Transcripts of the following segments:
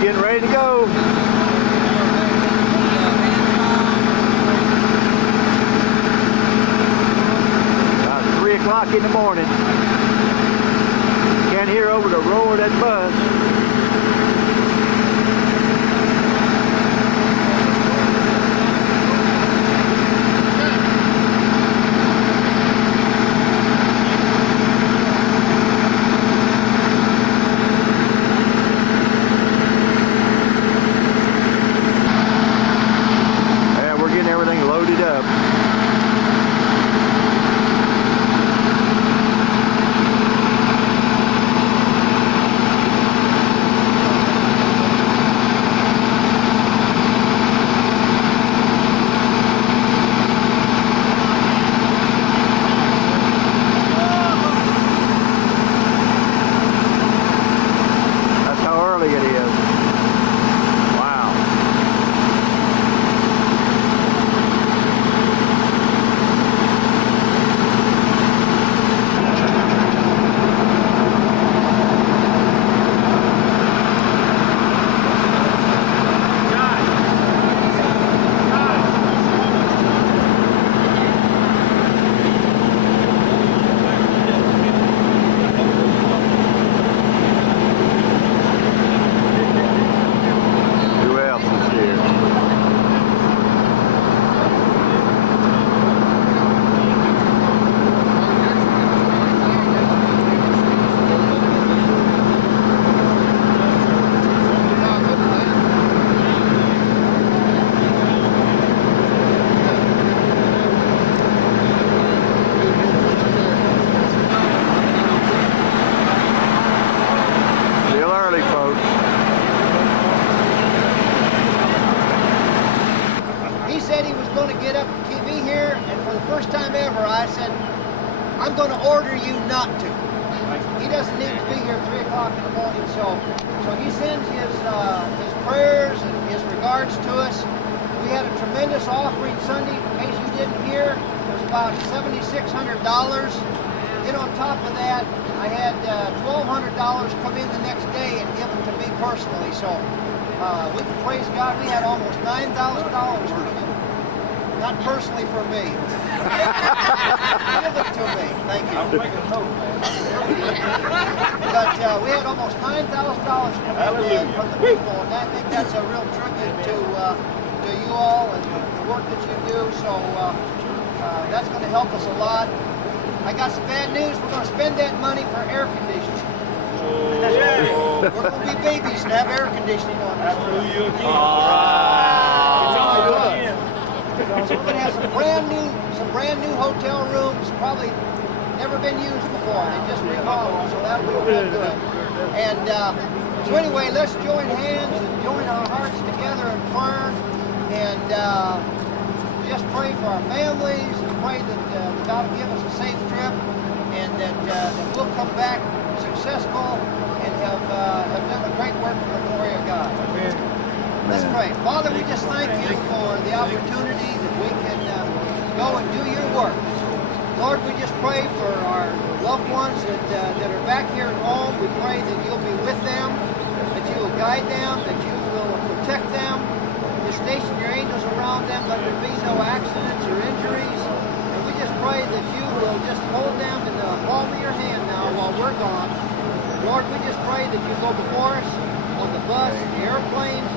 getting ready to go. About 3 o'clock in the morning. You can't hear over the roar of that bus. I'm going to order you not to. He doesn't need to be here 3 o'clock in the morning, so he sends his prayers and his regards to us. We had a tremendous offering Sunday. In case you didn't hear, it was about $7,600. Then on top of that, I had $1,200 come in the next day and given to me personally. So we can praise God. We had almost $9,000 come in. Not personally for me. Give it to me. Thank you. I'm making a note, man. But we had almost $9,000 come in from the people, and I think that's a real tribute to you all and the work that you do. So that's going to help us a lot. I got some bad news. We're going to spend that money for air conditioning. Oh. We're going to be babies and have air conditioning on us. Hallelujah. So we're going to have some brand new hotel rooms, probably never been used before. They just remodeled, so that'll be real good. And so anyway, let's join hands and join our hearts together in prayer, and just pray for our families, and pray that God will give us a safe trip, and that we'll come back successful and have done a great work for the glory of God. Let's pray. Father, we just thank you for the opportunity that we can go and do your work. Lord, we just pray for our loved ones that are back here at home. We pray that you'll be with them, that you will guide them, that you will protect them. You station your angels around them. Let there be no accidents or injuries. And we just pray that you will just hold them in the palm of your hand now while we're gone. Lord, we just pray that you go before us on the bus, the airplanes,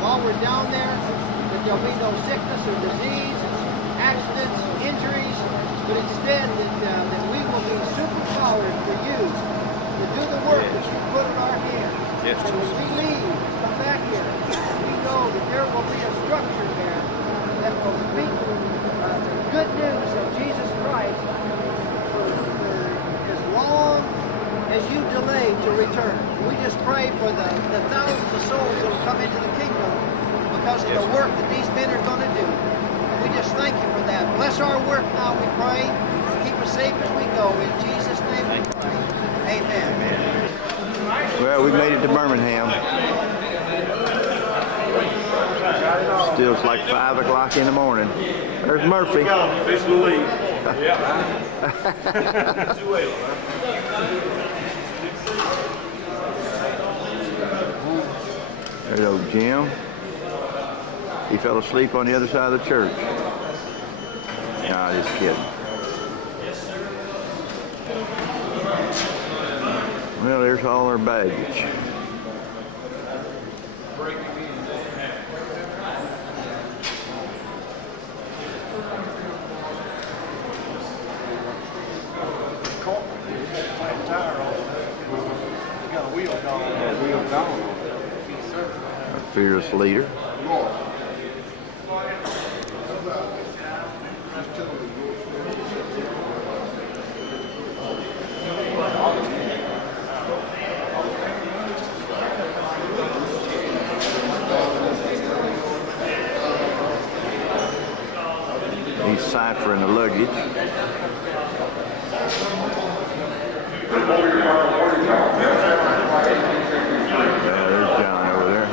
while we're down there, that there'll be no sickness or disease, accidents, injuries, but instead that we will be superpowered for you to do the work that you put in our hands. Yes. And when we leave, come back here, we know that there will be a structure there that will speak the good news of Jesus Christ for as long as you delay to return. We just pray for the thousands of souls that will come into the kingdom because of the work that these men are going to do. And we just thank you for that. Bless our work now, we pray. Keep us safe as we go. In Jesus' name we pray. Amen. Well, we made it to Birmingham. Still it's like 5 o'clock in the morning. There's Murphy. Fix the lead. Yeah. Too late. There's old Jim. He fell asleep on the other side of the church. Nah, just kidding. Well, there's all our baggage. Our fearless leader. He's ciphering the luggage. There's John over there.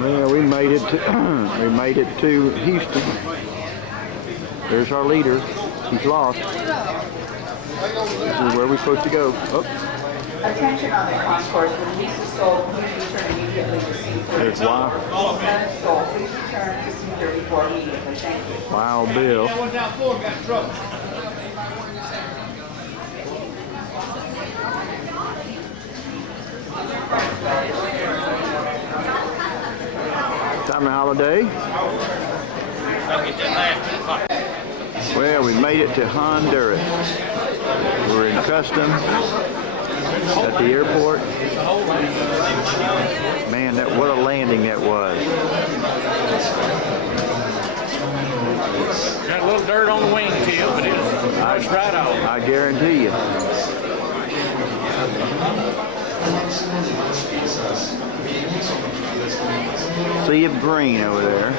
Well, we made it to Houston. There's our leader. He's lost. This is where we're supposed to go. Oh. Attention on the concourse. When lease is sold, please return immediately to There's C34. Wild, When is sold, please return to C34 immediately. Thank you. Wild Bill. Time of holiday. Well, we made it to Honduras. We're in customs at the airport. Man, what a landing that was. Got a little dirt on the wingtip, but it's right off. I guarantee you. Sea of green over there.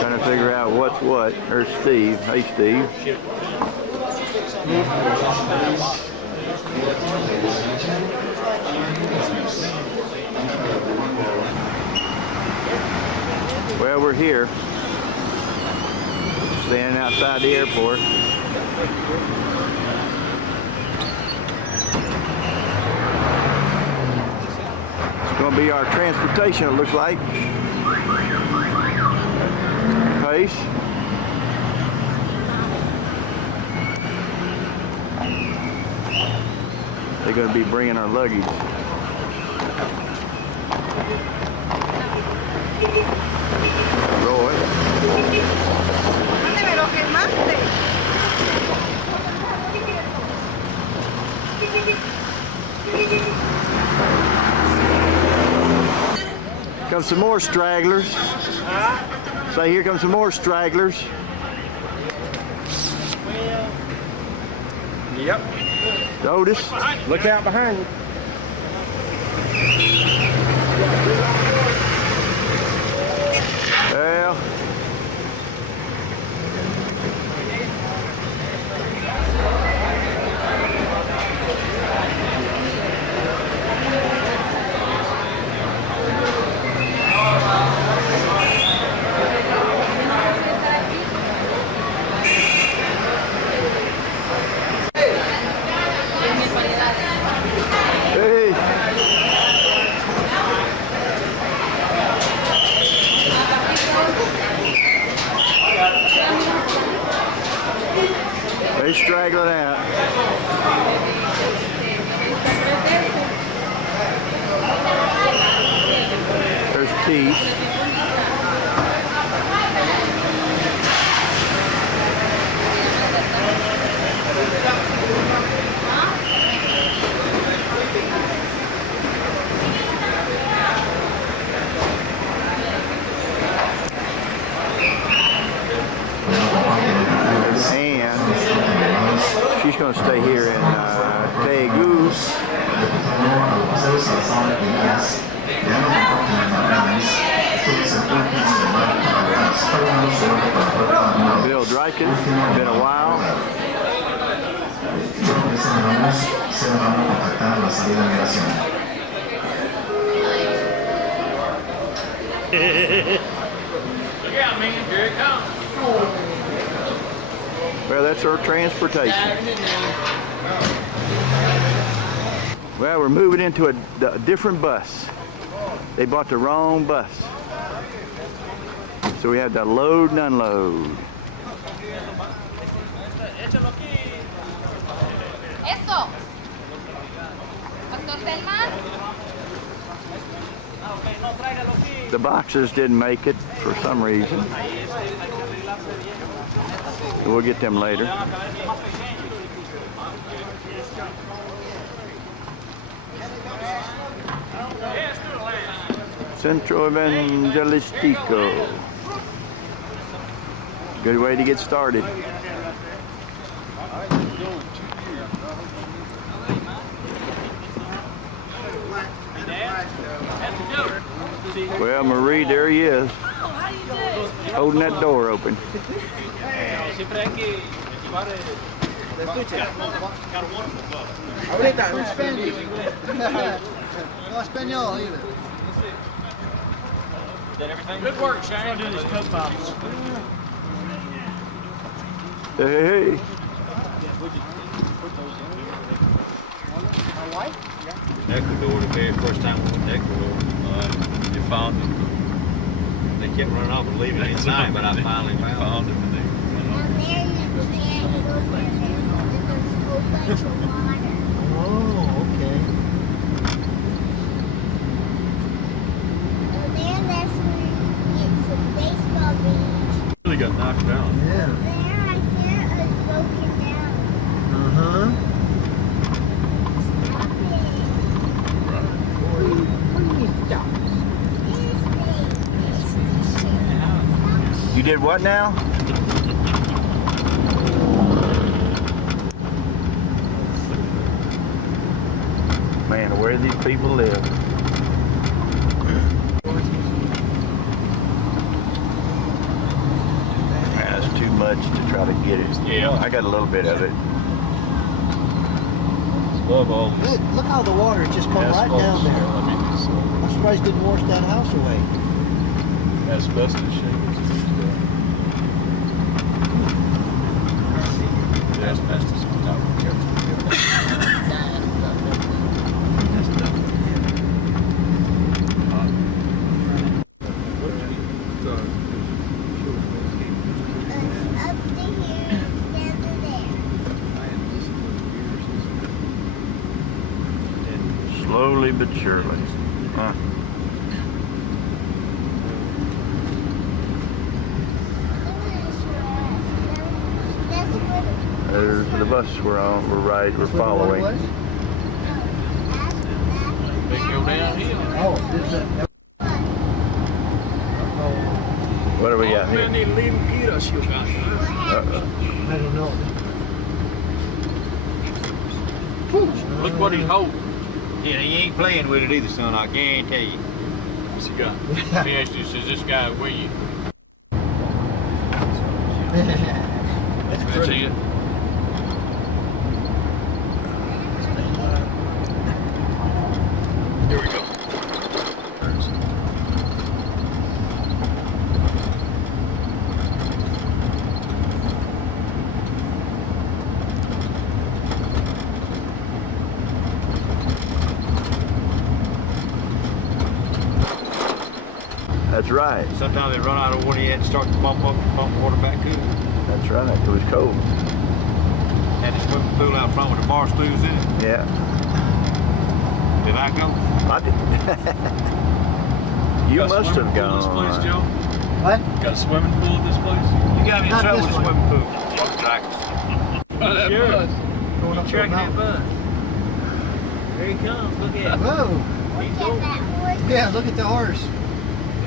Trying to figure out what's what. There's Steve. Hey, Steve. Well, we're here. Standing outside the airport. It's going to be our transportation, it looks like. M.A.P.S. They're going to be bringing our luggage. Roy. Comes some more stragglers. Say, here comes some more stragglers. Yep. Otis. Look out behind you. Well. Hey. They straggling out. There's Teeth. And she's going to stay here in Daegu. Bill Dryken, been a while. Look out, man. Here it comes. Well, that's our transportation. Well, we're moving into a different bus. They bought the wrong bus. So we had to load and unload. Eso. Pastor Telman. The boxes didn't make it for some reason. We'll get them later. Centro Evangelistico. Good way to get started. Well, Marie, there he is, holding that door open. No español either. Good work, Shane. Do these cook bombs. Hey. Ecuador, the very first time we went to Ecuador, they found them. They kept running off and leaving inside, but I finally found them. And they Oh, okay. really got knocked down. Yeah. Uh-huh. You did what now? Man, where these people live. That's too much to try to get it. Yeah. I got a little bit of it. Love all Good. Look how the water just come right down there. I'm surprised it didn't wash that house away. asbestos shingles. The asbestos on top of the Slowly but surely. Huh. There's the bus we're on. We're following. They go downhill. Oh, this is What do we got here? I don't know. Look what he's holding. Yeah, he ain't playing with it either, son. I guarantee you. What's he got? Let me ask you, says this guy with you? That's it. Here we go. That's right. Sometimes they run out of water, you had to start to pump water back to it. That's right. It was cold. Had the swimming pool out front with the bar stools in it. Yeah. Did I go? I did. You must have gone. This place, Joe? What? Got a swimming pool at this place? You got me in Not trouble this with the one. swimming pool. Fuck tracks. Oh, that bus. Going up to the mountain. bus. There he comes. Look at Whoa. Yeah, look at the horse.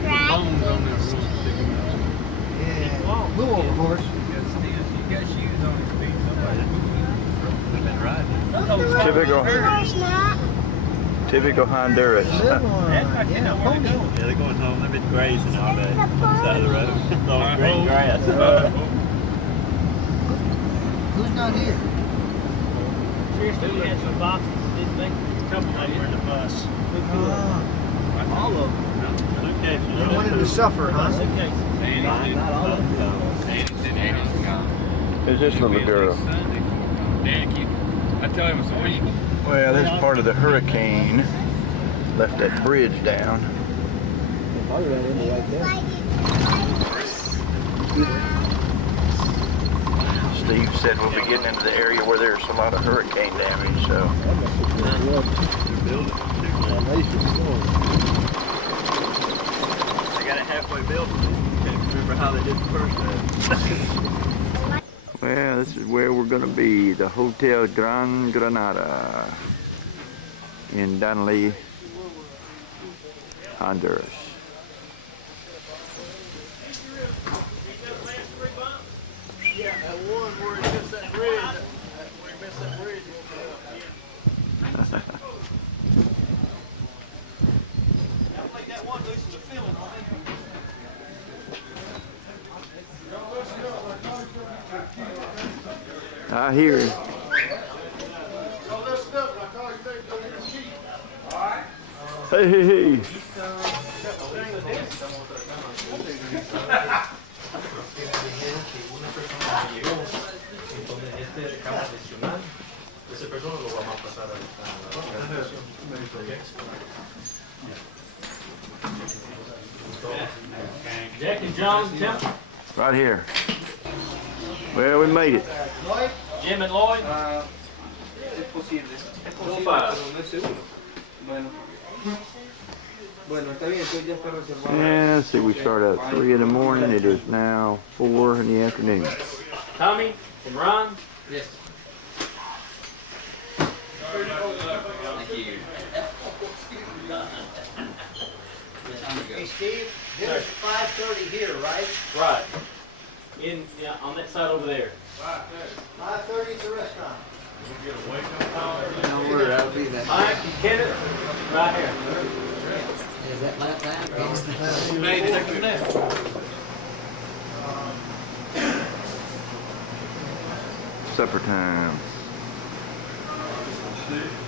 bones on this one. Yeah. Blue over horse. You got shoes on his feet. Somebody been riding. Typical Honduras. Little one. Yeah, pony. Yeah, they're going home. They've been grazing all day on the side of the road. On green grass. Who's not here? Seriously, we had some boxes. Didn't think a couple of them were in the bus. Ah, All of them. Suitcases. they wanted to suffer, huh? Suitcases. Not all of them. Who's this little girl? Thank you. I tell him, so we. Well, this part of the hurricane left that bridge down. Steve said we'll be getting into the area where there's a lot of hurricane damage, so. They got it halfway built. Can't remember how they did the first time. Well, this is where we're going to be, the Hotel Gran Granada in Danli, Honduras. Yeah, that one where he missed that bridge, where he missed that bridge. I think that one loses the feeling on me. I hear you. Hey, hey, hey. Jack and John Temple. Right here. Well, we made it. Jim and Lloyd. Es posible. Es posible, Opa. pero no es seguro. Bueno. Bueno, está bien, entonces ya está reservado. Yeah, let's see, we start at 3 in the morning. It is now 4 in the afternoon. Tommy and Ron. Yes. Hey, Steve, dinner's 5:30 here, right? Right. On that side over there. 5:30 at the restaurant. Don't worry, I'll be there. Mike and Kenneth, right here. You made it from there. Supper time.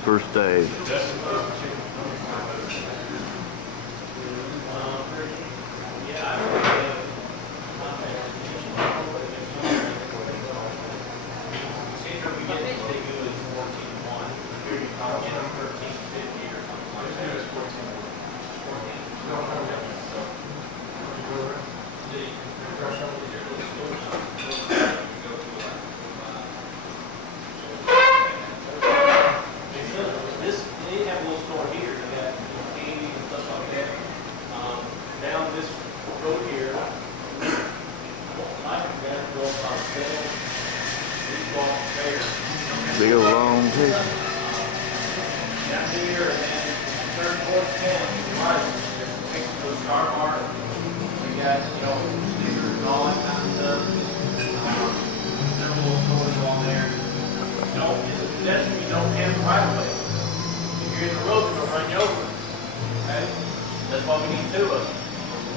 First day. They have a little store here. They got candy and stuff like that. Down this road here, Mike got to go about 7. These walk there. Big old long table. Down here and then third, fourth, 10. Right. Next to the car mart. We got, stickers and all that kind of stuff. Several stores on there. It's a pedestrian, you don't have the right of way. If you're in the road, they're gonna run you over. Okay? That's why we need 2 of them.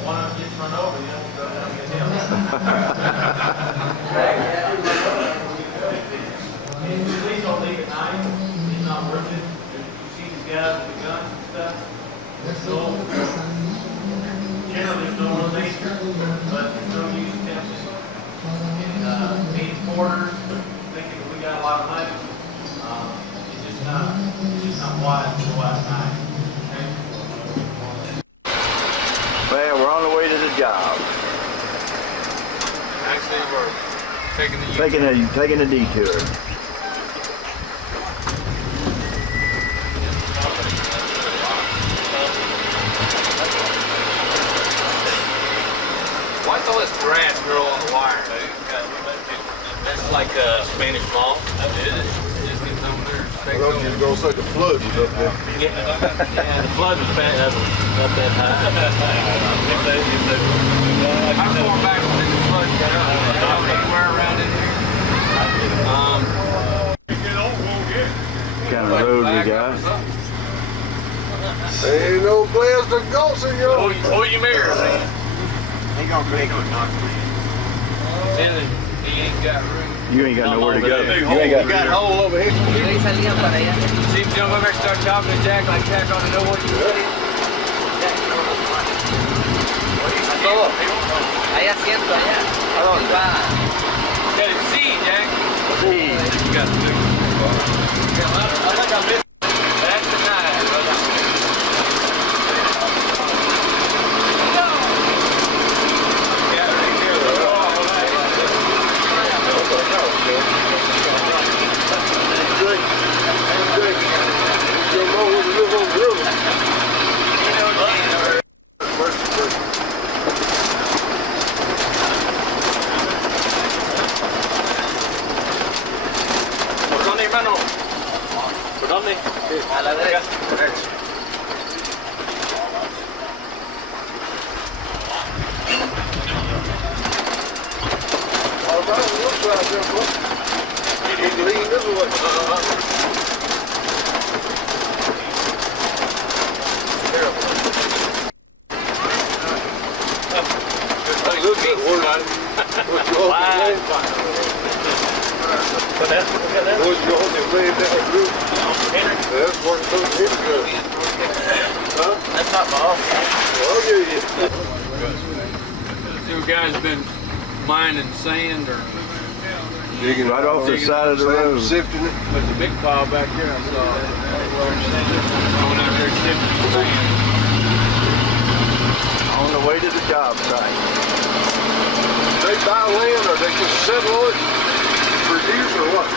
One of them gets run over, the other one goes down and gets hit. Please don't leave at night. It's not worth it. You see these guys with the guns and stuff. So, generally there's no real danger, but there's no use attempting. And being quarters, thinking we got a lot of money, it's just not wise to go out at night. Okay? Well, we're on the way to the job. Actually, we're taking the Taking a detour. Why's all this grass grow on the wire? That's like a Spanish moss. That is. Just gets over there. I don't need to go such a flood was up there. Yeah, the flood was bad up that high. How far back did the flood get up? Anywhere around in here? What kind of road we got? There ain't no place to go, senor. Oh, you mirror, man. They gonna knock me. Then he ain't got room. You ain't got nowhere to go. Big You hole. ain't You got got a nowhere. hole over here. See him jump over there and start talking to Jack like Jack ought to know what you're doing. Hay asiento allá. ¿A dónde? Got him see, Jack. See. You got the big ¿Por dónde? A la derecha. That's not my office. You guys have been mining sand or Digging right off the side of the road. Sifting it. there's a big pile back here I saw. Going out there sifting sand. On the way to the job site. They buy land or they just settle it for use or what?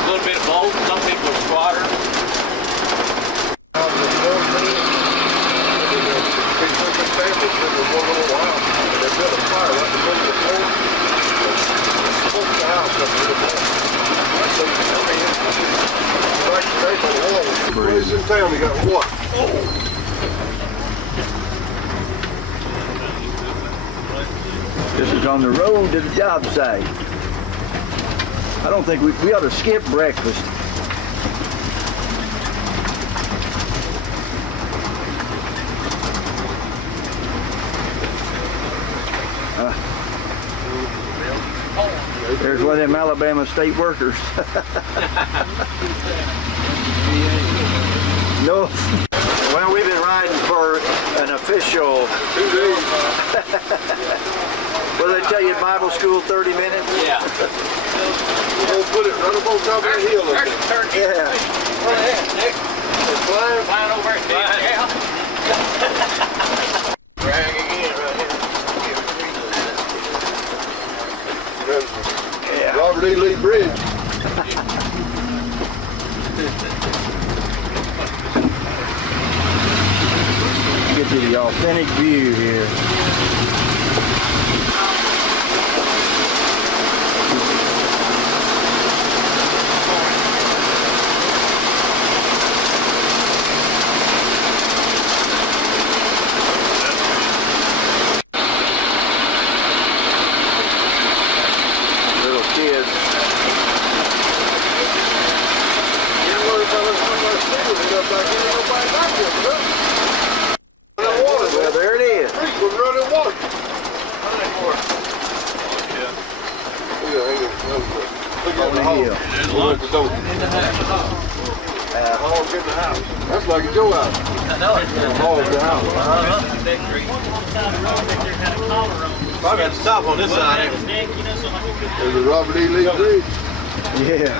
A little bit of both. Some people are squatters. Place in town, you got what? This is on the road to the job site. I don't think we ought to skip breakfast. There's one of them Alabama state workers. No. Well, we've been riding for an official 2 days. Will they tell you Bible school 30 minutes? Yeah. We'll put it right up on top of that hill. Yeah. Flying over it. Yeah. Drag again right here. Yeah. Robert E. Lee Bridge. Get to the authentic view here. Little kids. Well, there it is. We're running water. Look at the hole. Look at the door. Hog's in the house. That's like a Joe house. I know it. Hog's in the house. Probably at the top on this side. There's a Robert E. Lee Bridge. Yeah.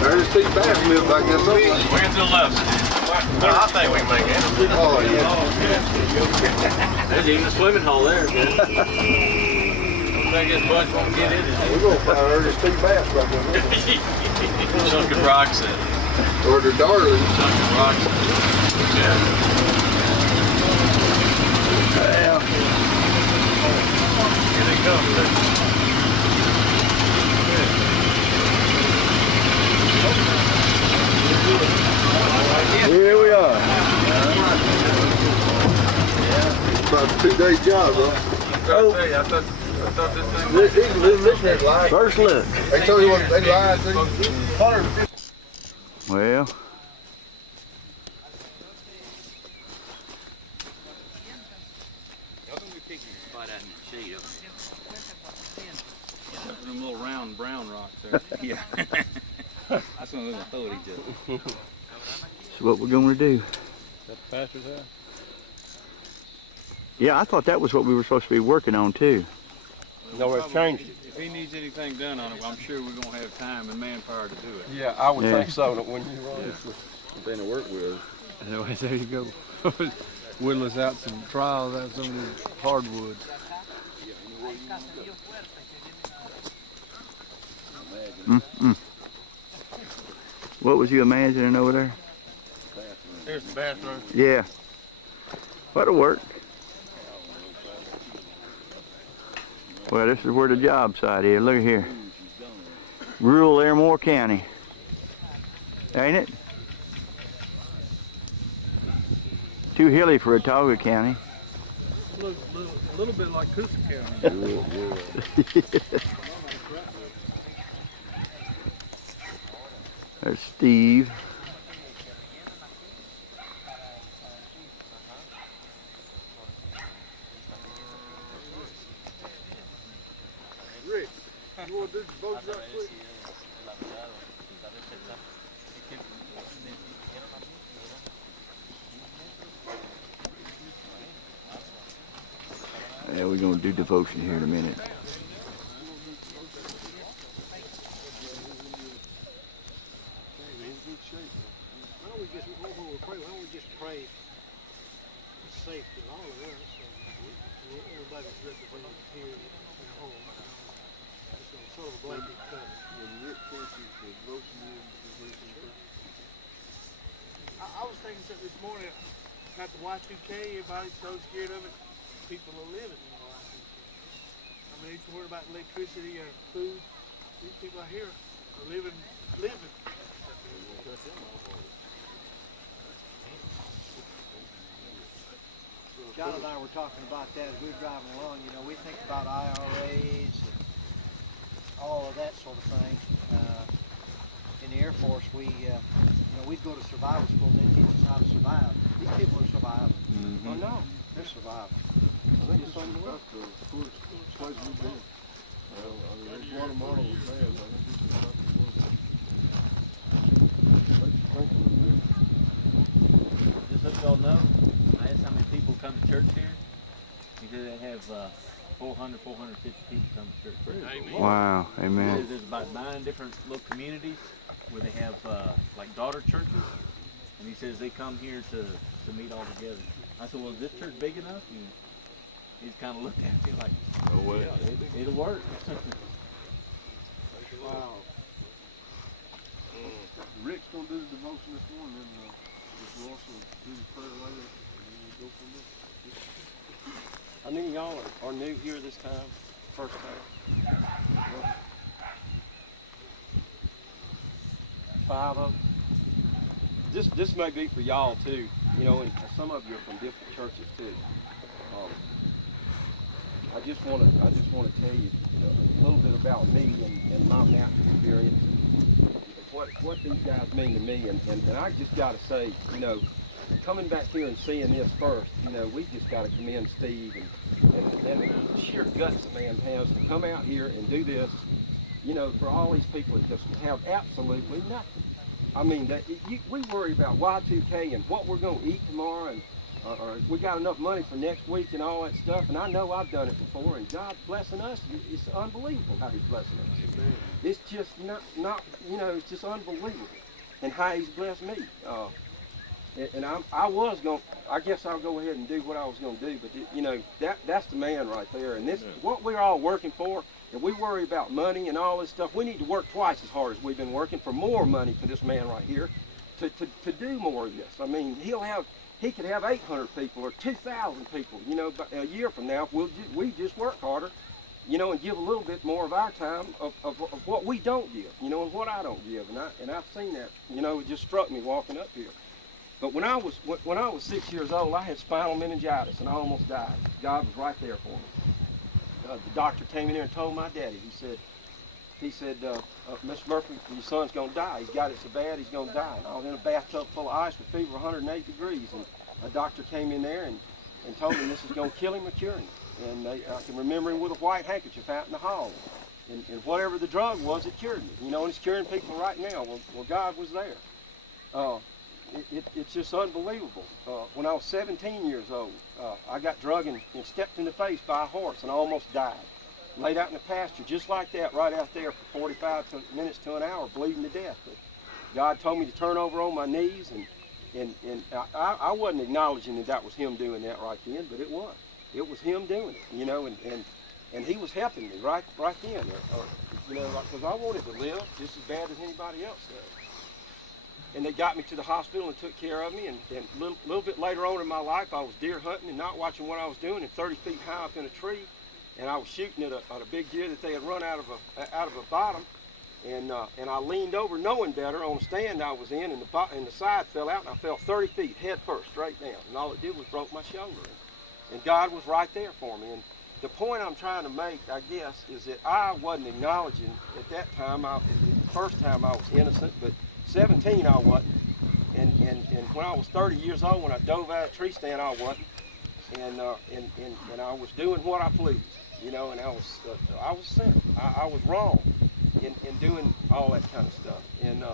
There's Steve Bass live back there. Way to the left. I think we can make it. Oh, yeah. There's even a swimming hole there. I think this bunch won't get in it. We're going to find Ernest Steve Bass back there. Sunken rocks in. Or the darling. Sunken rocks. Yeah. Well, Here they come. here we are. About a 2-day job, huh? Oh, I thought this thing first look. They told you what they lied to you. Well, them little round brown rocks there. Yeah. That's one of those I throw at each other. that's what we're going to do. Is that the pastor's house? Yeah, I thought that was what we were supposed to be working on too. No, it's changed it. If he needs anything done on it, I'm sure we're gonna have time and manpower to do it. Yeah, I would Yeah. think so. When you run Something to work with. Anyway, there you go. Whittle us out some trials out of some of these hardwoods. What was you imagining over there? Here's the bathroom. Yeah. That'll work. Well, this is where the job site is. Look here. Rural Airmore County. Ain't it? Too hilly for Autauga County. A little bit like Coosa County. There's Steve. Rick, you want to do the boats right quick? Yeah, we're going to do devotion here in a minute. Why don't we just, when we pray, why don't we just pray for safety of all of us, and everybody's represented here in their home. Just a sort of a blanket cover. When Rick finishes the devotion, I was thinking something this morning about the Y2K. Everybody's so scared of it. People are living in the Y2K. I mean, it's worried about electricity or food. These people out here are living. John and I were talking about that as we were driving along. You know, we think about IRAs and all of that sort of thing. In the Air Force, you know, we'd go to survival school and they'd teach us how to survive. These people are surviving. Oh no, they're surviving. I think it's that's the coolest place we've been. Guatemala was bad, but I think this is about the worst. Makes you think a little bit. Just so y'all know, I asked how many people come to church here. He said they have 400, 450 people come to church. Wow, He amen. says there's about 9 different little communities where they have like daughter churches. And he says they come here to meet all together. I said, well, is this church big enough? And he's kind of looked at me like, No way. yeah, it'll work. Wow. Rick's gonna do the devotion this morning, and we'll also do the prayer later, and then we'll go from there. I knew y'all are new here this time, first time. Well, 5 of them. This may be for y'all too, you know, and some of you are from different churches too. I just want to tell you a little bit about me and my M.A.P.S experience, and what these guys mean to me, and I just got to say, you know, coming back here and seeing this first, you know, we just got to commend Steve and the sheer guts the man has to come out here and do this, you know, for all these people that just have absolutely nothing. I mean, we worry about Y2K and what we're going to eat tomorrow, and or if we got enough money for next week and all that stuff, and I know I've done it before, and God's blessing us. It's unbelievable how He's blessing us. Amen. It's just not, you know, it's just unbelievable, and how He's blessed me. And I guess I'll go ahead and do what I was going to do, but you know, that's the man right there, and this what we're all working for. If we worry about money and all this stuff, we need to work twice as hard as we've been working for more money for this man right here to do more of this. I mean, he could have 800 people or 2,000 people, you know, a year from now if we just work harder, you know, and give a little bit more of our time of what we don't give, you know, and what I don't give. And I've seen that, you know, it just struck me walking up here. But when I was 6 years old, I had spinal meningitis and I almost died. God was right there for me. The doctor came in there and told my daddy. He said, Mr. Murphy, your son's going to die. He's got it so bad he's going to die. And I was in a bathtub full of ice with fever 108 degrees. And a doctor came in there and told him this is going to kill him or cure him. And I can remember him with a white handkerchief out in the hall. And whatever the drug was, it cured me. You know, and it's curing people right now. Well, God was there. It's just unbelievable. When I was 17 years old, I got drugged and stepped in the face by a horse and I almost died. laid out in the pasture just like that, right out there for 45 minutes to an hour, bleeding to death. But God told me to turn over on my knees, and I wasn't acknowledging that that was him doing that right then, but it was. It was him doing it, you know, and he was helping me right then, you know, because I wanted to live just as bad as anybody else does. And they got me to the hospital and took care of me, and a little bit later on in my life, I was deer hunting and not watching what I was doing, and 30 feet high up in a tree, and I was shooting at a big deer that they had run out of a bottom, and I leaned over knowing better on a stand I was in, and the side fell out, and I fell 30 feet head first straight down, and all it did was broke my shoulder. And God was right there for me. And the point I'm trying to make, I guess, is that I wasn't acknowledging at that time, the first time I was innocent, but 17 I wasn't. And when I was 30 years old, when I dove out of a tree stand, I wasn't. And I was doing what I pleased, you know, and I was a sinner. I was wrong in doing all that kind of stuff. And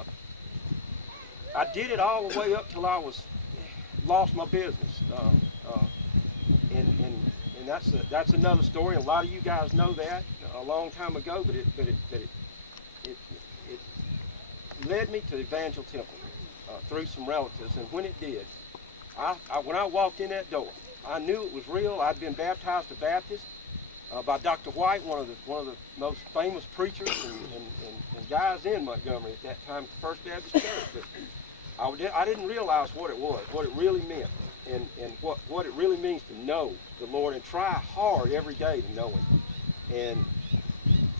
I did it all the way up till I lost my business. And that's another story. A lot of you guys know that a long time ago, but it led me to Evangel Temple through some relatives. And when it did, when I walked in that door, I knew it was real. I'd been baptized a Baptist by Dr. White, one of the most famous preachers and guys in Montgomery at that time, at the First Baptist Church. But I didn't realize what it was, what it really meant. And what it really means to know the Lord and try hard every day to know Him. And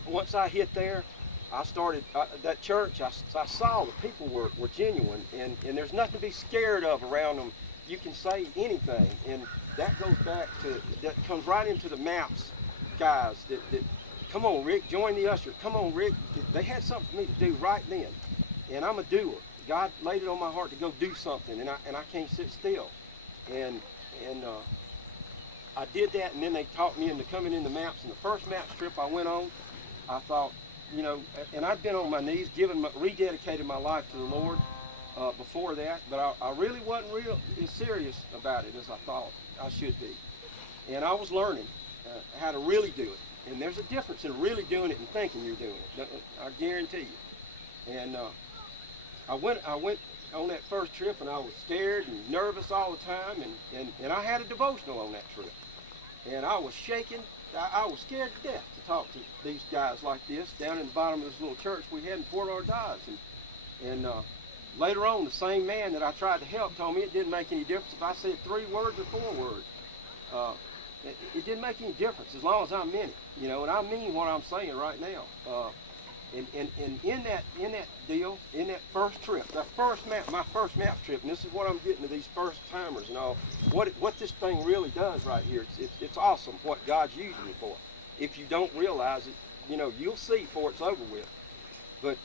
once I hit there, I started that church. I saw the people were genuine, and there's nothing to be scared of around them. You can say anything, and that goes back to, that comes right into the M.A.P.S guys that come on, Rick, join the usher. Come on, Rick. They had something for me to do right then, and I'm a doer. God laid it on my heart to go do something, and I can't sit still. And I did that, and then they taught me into coming in the M.A.P.S. And the first M.A.P.S trip I went on, I thought, you know, and I'd been on my knees, rededicated my life to the Lord before that, but I really wasn't as serious about it as I thought I should be. And I was learning how to really do it. And there's a difference in really doing it and thinking you're doing it. I guarantee you. And I went on that first trip, and I was scared and nervous all the time, and I had a devotional on that trip. And I was shaking. I was scared to death to talk to these guys like this down in the bottom of this little church we had in Port Ordaz. And later on, the same man that I tried to help told me it didn't make any difference if I said 3 words or 4 words. It didn't make any difference as long as I meant it, you know, and I mean what I'm saying right now. And in that deal, in that first trip, my first M.A.P.S trip, and this is what I'm getting to these first timers and all, what this thing really does right here, it's awesome what God's using it for. If you don't realize it, you know, you'll see before it's over with. But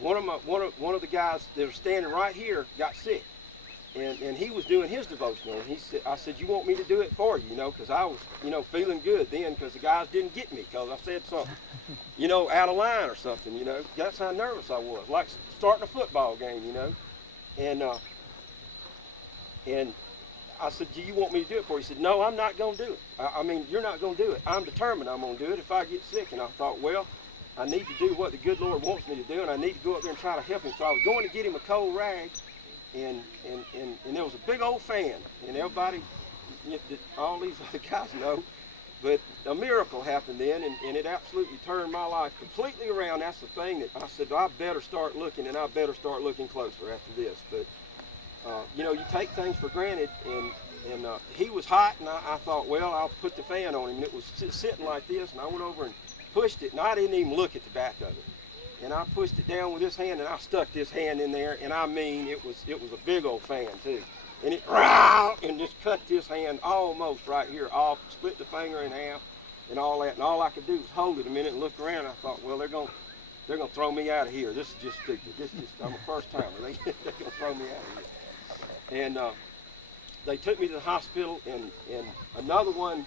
one of the guys that was standing right here got sick, and he was doing his devotional, and I said, you want me to do it for you, you know, because I was, you know, feeling good then because the guys didn't get me because I said something, you know, out of line or something, you know. That's how nervous I was, like starting a football game, you know. And I said, do you want me to do it for you? He said, no, I'm not going to do it. I mean, you're not going to do it. I'm determined I'm going to do it if I get sick. And I thought, well, I need to do what the good Lord wants me to do, and I need to go up there and try to help him. So I was going to get him a cold rag, and there was a big old fan, and everybody, all these other guys know, but a miracle happened then, and it absolutely turned my life completely around. That's the thing that I said, I better start looking, and I better start looking closer after this. But you know, you take things for granted, and he was hot, and I thought, well, I'll put the fan on him. And it was sitting like this, and I went over and pushed it, and I didn't even look at the back of it. And I pushed it down with this hand, and I stuck this hand in there, and I mean, it was a big old fan too. And it and just cut this hand almost right here off, split the finger in half, and all that. And all I could do was hold it a minute and look around. I thought, well, they're gonna throw me out of here. This is just stupid. I'm a first timer. They're gonna throw me out of here. And they took me to the hospital, and another one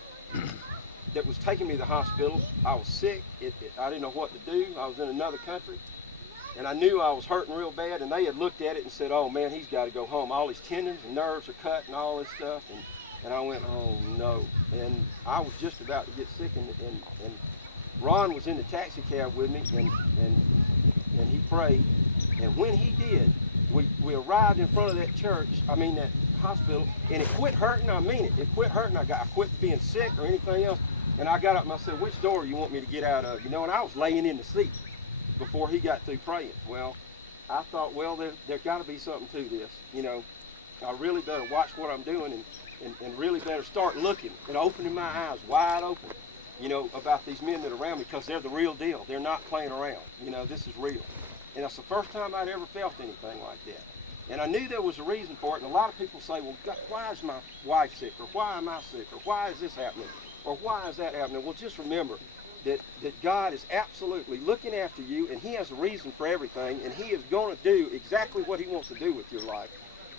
that was taking me to the hospital, I was sick. I didn't know what to do. I was in another country, and I knew I was hurting real bad, and they had looked at it and said, oh man, he's got to go home. All his tendons and nerves are cut and all this stuff, and I went, oh no. And I was just about to get sick, and Ron was in the taxi cab with me, and he prayed. And when he did, we arrived in front of that church, that hospital, and it quit hurting. I mean it. It quit hurting. I quit being sick or anything else. And I got up and I said, which door do you want me to get out of? And I was laying in the seat before he got through praying. Well, I thought, well, there got to be something to this. I really better watch what I'm doing and really better start looking and opening my eyes wide open, about these men that are around me, because they're the real deal. They're not playing around. This is real. And that's the first time I'd ever felt anything like that. And I knew there was a reason for it. And a lot of people say, well, God, why is my wife sick? Or why am I sick? Or why is this happening? Or why is that happening? Well, just remember that God is absolutely looking after you, and he has a reason for everything, and he is going to do exactly what he wants to do with your life.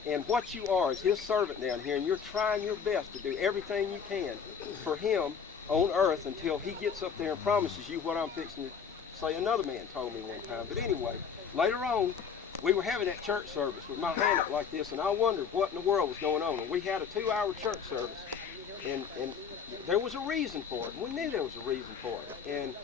And what you are is his servant down here, and you're trying your best to do everything you can for him on earth until he gets up there and promises you what I'm fixing to say another man told me one time. But anyway, later on, we were having that church service with my hand up like this, and I wondered what in the world was going on. And we had a 2-hour church service, and there was a reason for it. We knew there was a reason for it.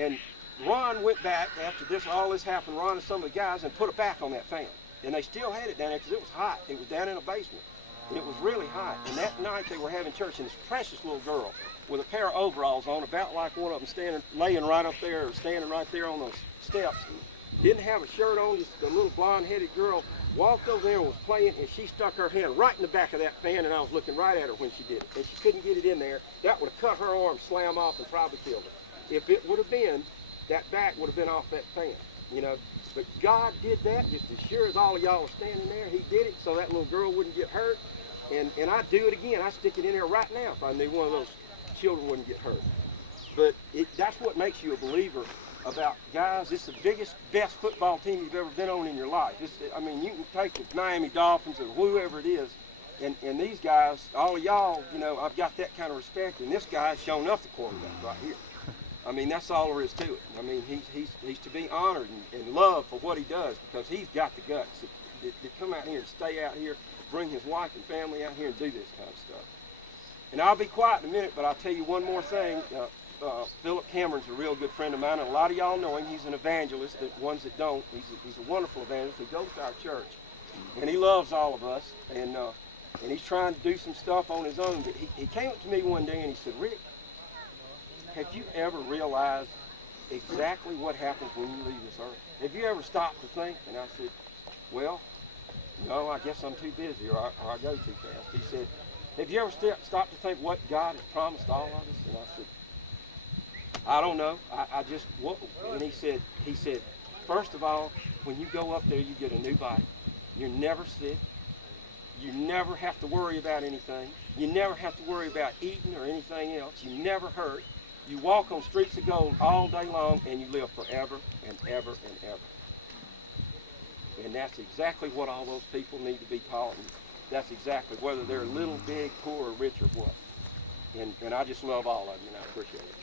And Ron went back after all this happened, Ron and some of the guys, and put it back on that fan. And they still had it down there because it was hot. It was down in a basement. And it was really hot. And that night they were having church, and this precious little girl with a pair of overalls on, about like one of them laying right up there, or standing right there on those steps, didn't have a shirt on, just a little blonde-headed girl, walked over there and was playing, and she stuck her hand right in the back of that fan, and I was looking right at her when she did it. And she couldn't get it in there. That would have cut her arm slam off and probably killed her. If it would have been, that back would have been off that fan, But God did that just as sure as all of y'all are standing there. He did it so that little girl wouldn't get hurt. And I'd do it again. I'd stick it in there right now if I knew one of those children wouldn't get hurt. But that's what makes you a believer about, guys, it's the biggest, best football team you've ever been on in your life. You can take the Miami Dolphins or whoever it is, and these guys, all of y'all, I've got that kind of respect, and this guy's shown enough the quarterback right here. That's all there is to it. He's to be honored and loved for what he does, because he's got the guts to come out here and stay out here, bring his wife and family out here and do this kind of stuff. And I'll be quiet in a minute, but I'll tell you one more thing. Philip Cameron's a real good friend of mine, and a lot of y'all know him. He's an evangelist. The ones that don't, he's a wonderful evangelist. He goes to our church, and he loves all of us. And he's trying to do some stuff on his own. But he came up to me one day and he said, Rick, have you ever realized exactly what happens when you leave this earth? Have you ever stopped to think? And I said, well, no, I guess I'm too busy, or I go too fast. He said, have you ever stopped to think what God has promised all of us? And I said, I don't know. I just, what? And he said, first of all, when you go up there, you get a new body. You're never sick. You never have to worry about anything. You never have to worry about eating or anything else. You never hurt. You walk on streets of gold all day long, and you live forever and ever and ever. And that's exactly what all those people need to be taught. And that's exactly, whether they're little, big, poor, or rich, or what. And I just love all of them, and I appreciate it.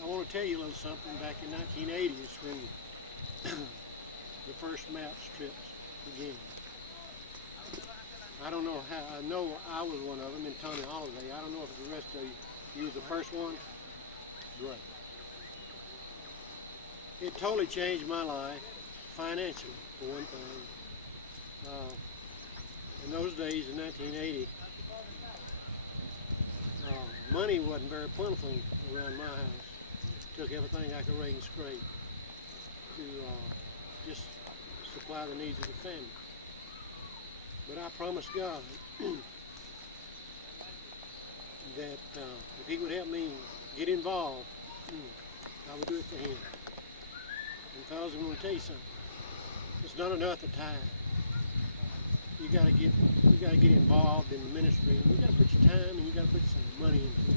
I want to tell you a little something. Back in 1980s, when the first M.A.P.S trips began. I don't know how, I know I was one of them, and Tony Holiday. I don't know if the rest of you was the first one. Great. It totally changed my life, financially, for one thing. In those days, in 1980, money wasn't very plentiful around my house. Took everything I could rake and scrape to just supply the needs of the family. But I promised God that if he would help me get involved, I would do it for him. And fellas, I'm going to tell you something. It's not enough to tithe. You got to get involved in the ministry, and you got to put your time and you got to put some money into it.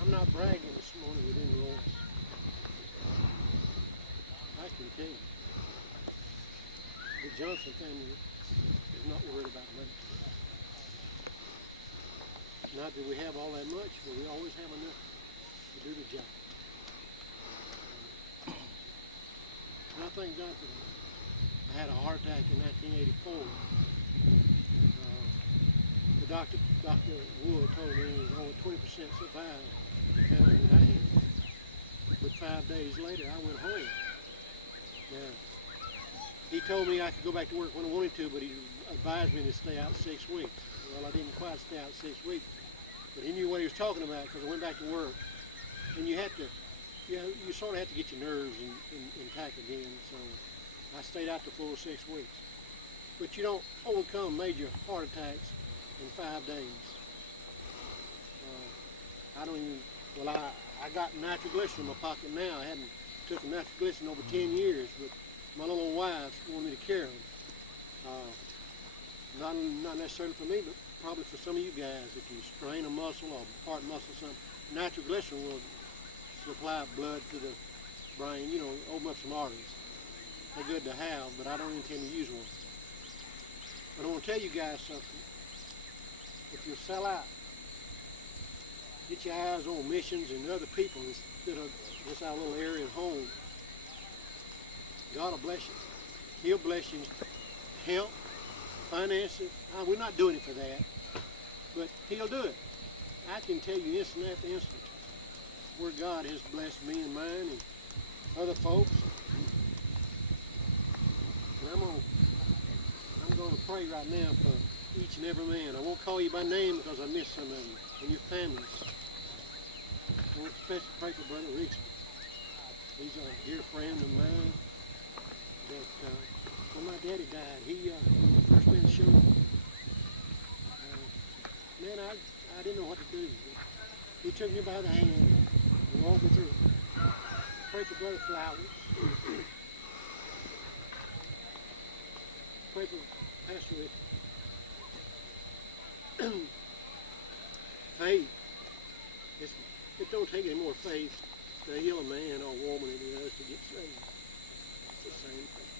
I'm not bragging this morning within the Lord. I can tell you, the Johnson family is not worried about money. Not that we have all that much, but we always have enough to do the job. And I thank God for that. I had a heart attack in 1984. The Dr. Wood told me it was only 20% survived the kind that I had. But 5 days later, I went home. Now, he told me I could go back to work when I wanted to, but he advised me to stay out 6 weeks. Well, I didn't quite stay out 6 weeks, but he knew what he was talking about because I went back to work. And you have to, you sort of have to get your nerves intact again. So I stayed out the full 6 weeks. But you don't overcome major heart attacks in 5 days. I don't even, well, I got nitroglycerin in my pocket now. I hadn't took nitroglycerin over 10 years, but my little wife wanted me to carry them. Not necessarily for me, but probably for some of you guys. If you strain a muscle or heart muscle or something, nitroglycerin will supply blood to the brain, you know, open up some arteries. They're good to have, but I don't intend to use one. But I want to tell you guys something. If you sell out, get your eyes on missions and other people instead of just our little area at home, God will bless you. He'll bless you in health, finances. We're not doing it for that, but He'll do it. I can tell you instant after instant where God has blessed me and mine and other folks. And I'm going to pray right now for each and every man. I won't call you by name because I miss some of you and your families. I want to especially pray for Brother Rigsby. He's a dear friend of mine. That when my daddy died, he first been showed. Man, I didn't know what to do. He took me by the hand and walked me through it. Pray for Brother Flowers. Pray for Pastor Rick. Faith. It don't take any more faith to heal a man or a woman than it does to get saved. It's the same thing.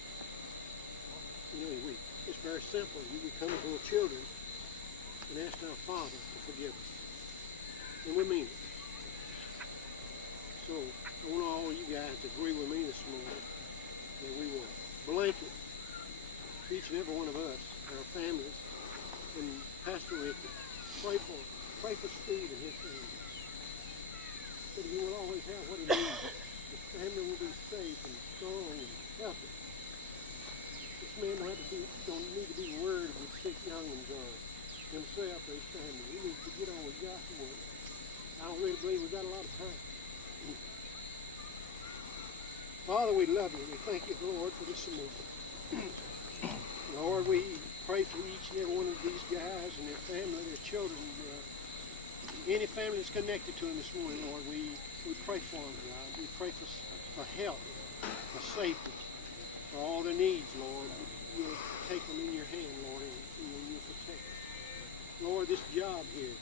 You know, it's very simple. We come as little children and ask our Father to forgive us. And we mean it. So I want all you guys to agree with me this morning that we will blanket each and every one of us, our families, and Pastor Rick, pray for Steve and his family. That he will always have what he needs. The family will be safe and strong and healthy. This man don't need to be worried with sick youngins or himself or his family. He needs to get on with God's word. I don't really believe we've got a lot of time. Father, we love you. We thank you, Lord, for this morning. Lord, we pray for each and every one of these guys and their family, their children. Any family that's connected to them this morning, Lord, we pray for them, God. We pray for help, for safety, for all their needs, Lord. You'll take them in your hand, Lord, and you'll protect them. Lord, this job here,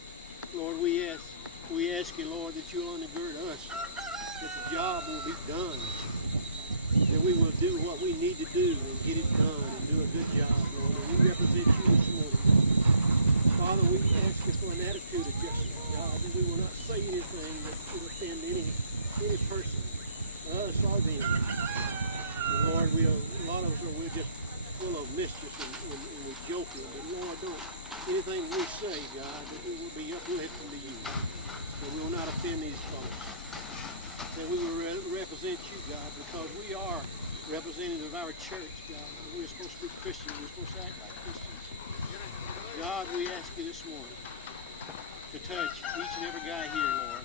Lord, we ask you, Lord, that you'll undergird us, that the job will be done, that we will do what we need to do and get it done and do a good job, Lord. And we represent you this morning. Father, we ask you for an attitude adjustment, God, that we will not say anything that would offend any person, us or them. And Lord, a lot of us we're just full of mischief and we're joking, but Lord, don't anything we say, God, that it will be uplifting to you, that we will not offend these folks, that we will represent you, God, because we are representatives of our church, God. We're supposed to be Christians. We're supposed to act like Christians. God, we ask you this morning to touch each and every guy here, Lord,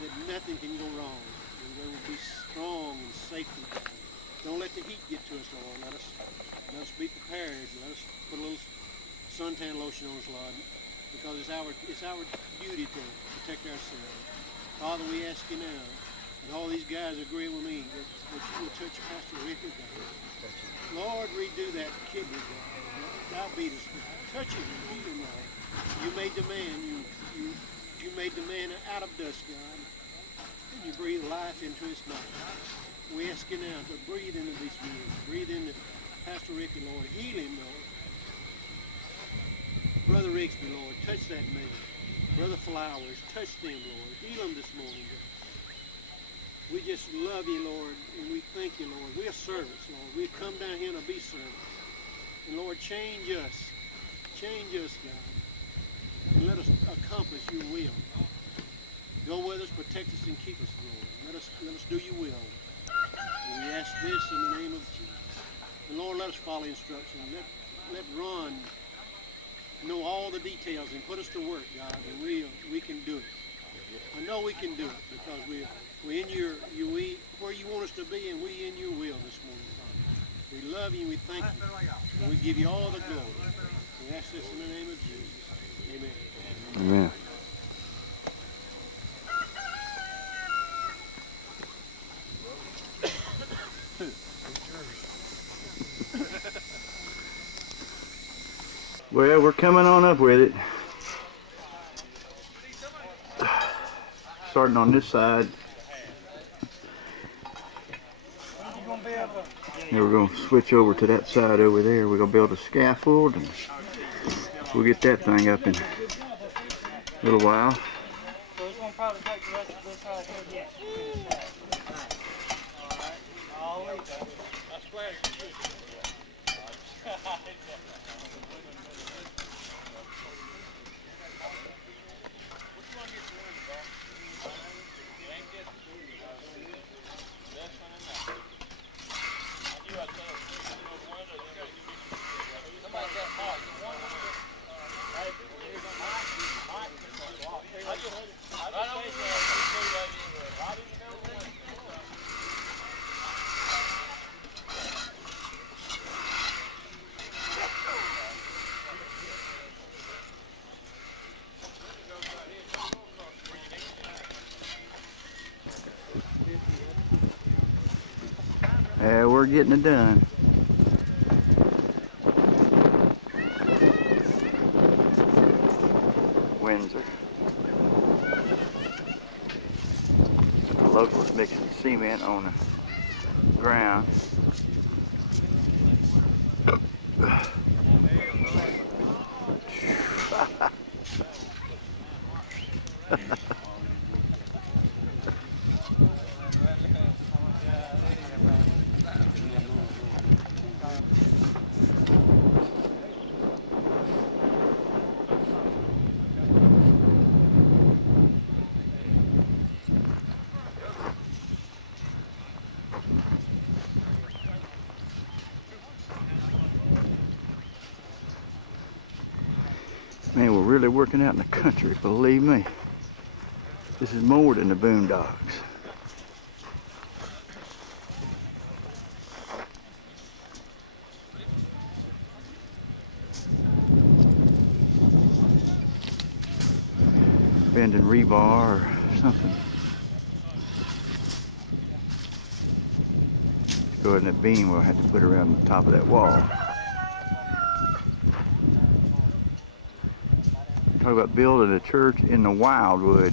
that nothing can go wrong, and they will be strong and safety, God. Don't let the heat get to us, Lord. Let us be prepared. Let us put a little suntan lotion on us, Lord, because it's our duty to protect ourselves. Father, we ask you now, and all these guys agree with me, that you will touch Pastor Rick, God. Lord, redo that kidney, God. Diabetes, God. Touch him and heal him, Lord. You made the man. You made the man out of dust, God, and you breathe life into his mouth. We ask you now to breathe into these men. Breathe into Pastor Ricky, Lord. Heal him, Lord. Brother Rigsby, Lord, touch that man. Brother Flowers, touch them, Lord. Heal them this morning, God. We just love you, Lord, and we thank you, Lord. We're servants, Lord. We come down here to be servants. And Lord, change us. Change us, God. And let us accomplish your will. Go with us, protect us, and keep us, Lord. Let us do your will. And we ask this in the name of Jesus. And Lord, let us follow instructions. Let Ron know all the details and put us to work, God, and we can do it. I know we can do it because we're in where you want us to be, and we in your will this morning, Father. We love you and we thank you. And we give you all the glory. We ask this in the name of Jesus. Amen. Amen. Well, we're coming on up with it. Starting on this side. Now we're going to switch over to that side over there. We're going to build a scaffold and we'll get that thing up in a little while. So it's going to probably take the rest of this right here. Yes. Alright. I'll leave that. That's plenty. We're getting it done. Windsor. The locals mixing cement on the ground. Man, we're really working out in the country, believe me. This is more than the boondocks. Bending rebar or something. Let's go ahead and that beam we'll have to put around the top of that wall. Talk about building a church in the wildwood.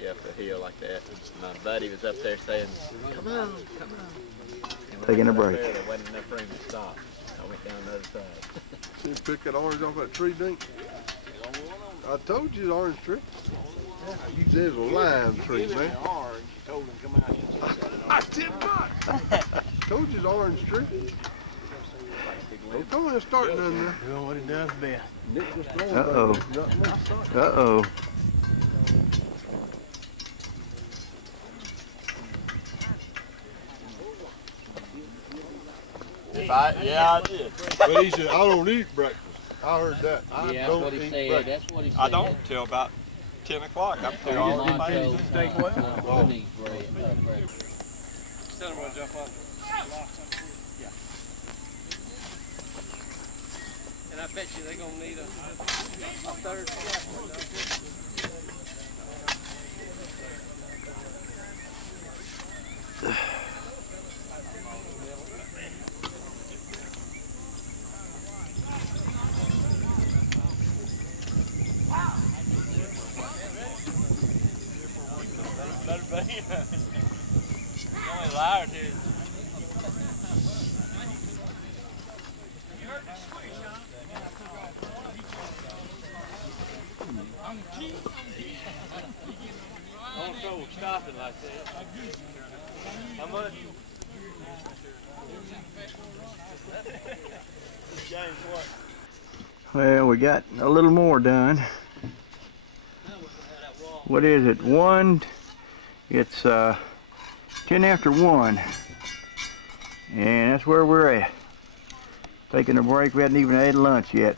You up the hill like that. My buddy was up there saying, come on, come on. Taking a break. There wasn't enough room to stop. I went down the other side. You pick that orange off that tree, Dink? I told you the orange tree. You said it was a lime tree, man. I did not. Told you the orange tree. Don't come in and start none there. Doing what he does best. Uh-oh. Uh-oh. Yeah, I did. But he said, I don't eat breakfast. I heard that. I don't eat breakfast. That's what he said. I don't till about 10 o'clock. I'm still all in my Steak well? Tell him we'll jump up. Yeah. And I bet you they're going to need a third scaffold, don't they? The only liar here. Don't trouble stopping like that. How much? James, what? Well, we got a little more done. What is it? It's 10 after 1. And that's where we're at. Taking a break. We hadn't even had lunch yet.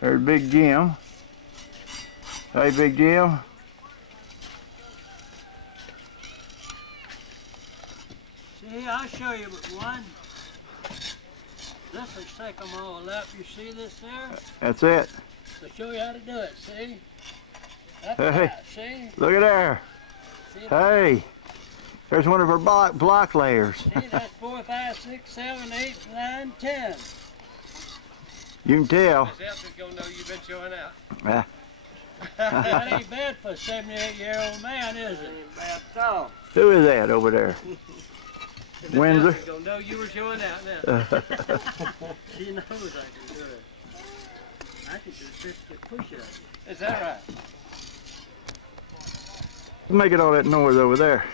There's Big Jim. Hey, Big Jim. See, I'll show you one. This will take them all up. You see this there? That's it. To show you how to do it, see? That's Hey, that, see? look at there. See Hey, there's one of our block layers. See, that's 4, 5, 6, 7, 8, 9, 10. You can tell. This else is gonna know you've been showing out. Ah. That ain't bad for a 78-year-old man, is it? Ain't bad at all. Who is that over there? Windsor? This gonna know you were showing out now. She knows I can do it. I can do 50 push-ups. Is that right? Making all that noise over there.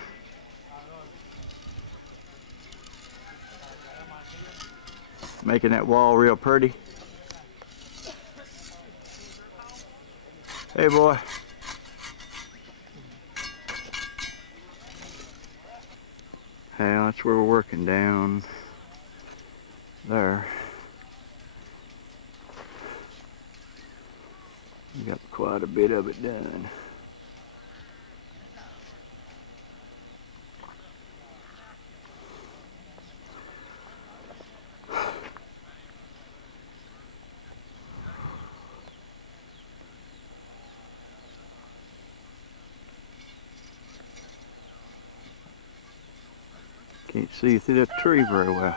Making that wall real pretty. Hey, boy. Yeah, that's where we're working down there. We got quite a bit of it done. Can't see through that tree very well.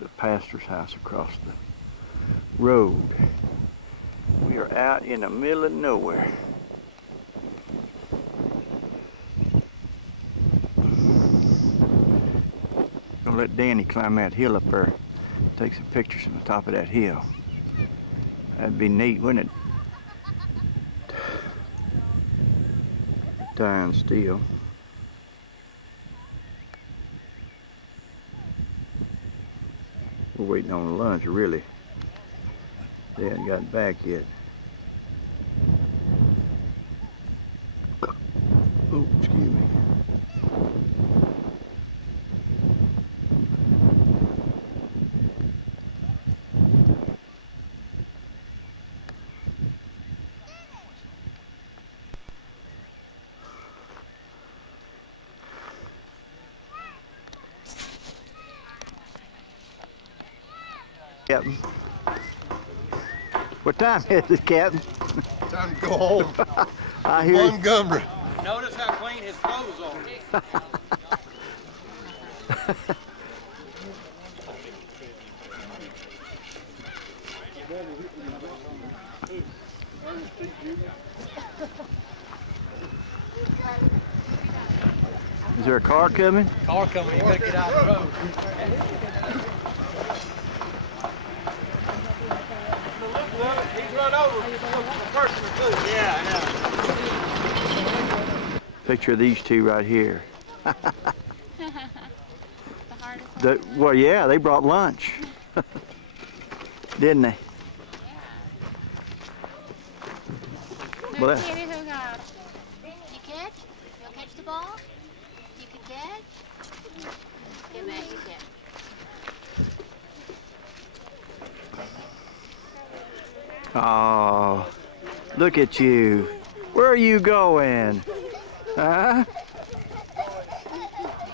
The pastor's house across the road. We are out in the middle of nowhere. Gonna let Danny climb that hill up there. Take some pictures from the top of that hill. That'd be neat, wouldn't it? Tying still. We're waiting on lunch, really. They hadn't gotten back yet. Oh, excuse me. Captain. What time is it, Captain? Time to go home. I hear you. Montgomery. Notice how clean his clothes are. Is there a car coming? Car coming, you better get out of the road. He's run over a person or two. Yeah, I know. Picture of these two right here. The hardest one. Well, yeah, they brought lunch. Didn't they? Yeah. Well, Who got? You catch? You'll catch the ball? You can catch? Get back, you catch. Oh, look at you. Where are you going? Huh?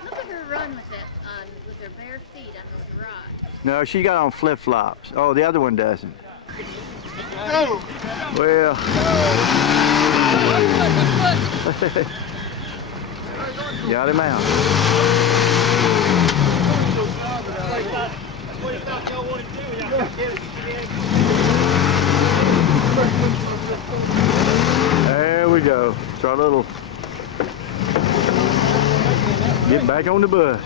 Look at her run with it on with her bare feet on those rocks. No, she got on flip-flops. Oh, the other one doesn't. Well. Got him out. There we go. It's our little getting back on the bus.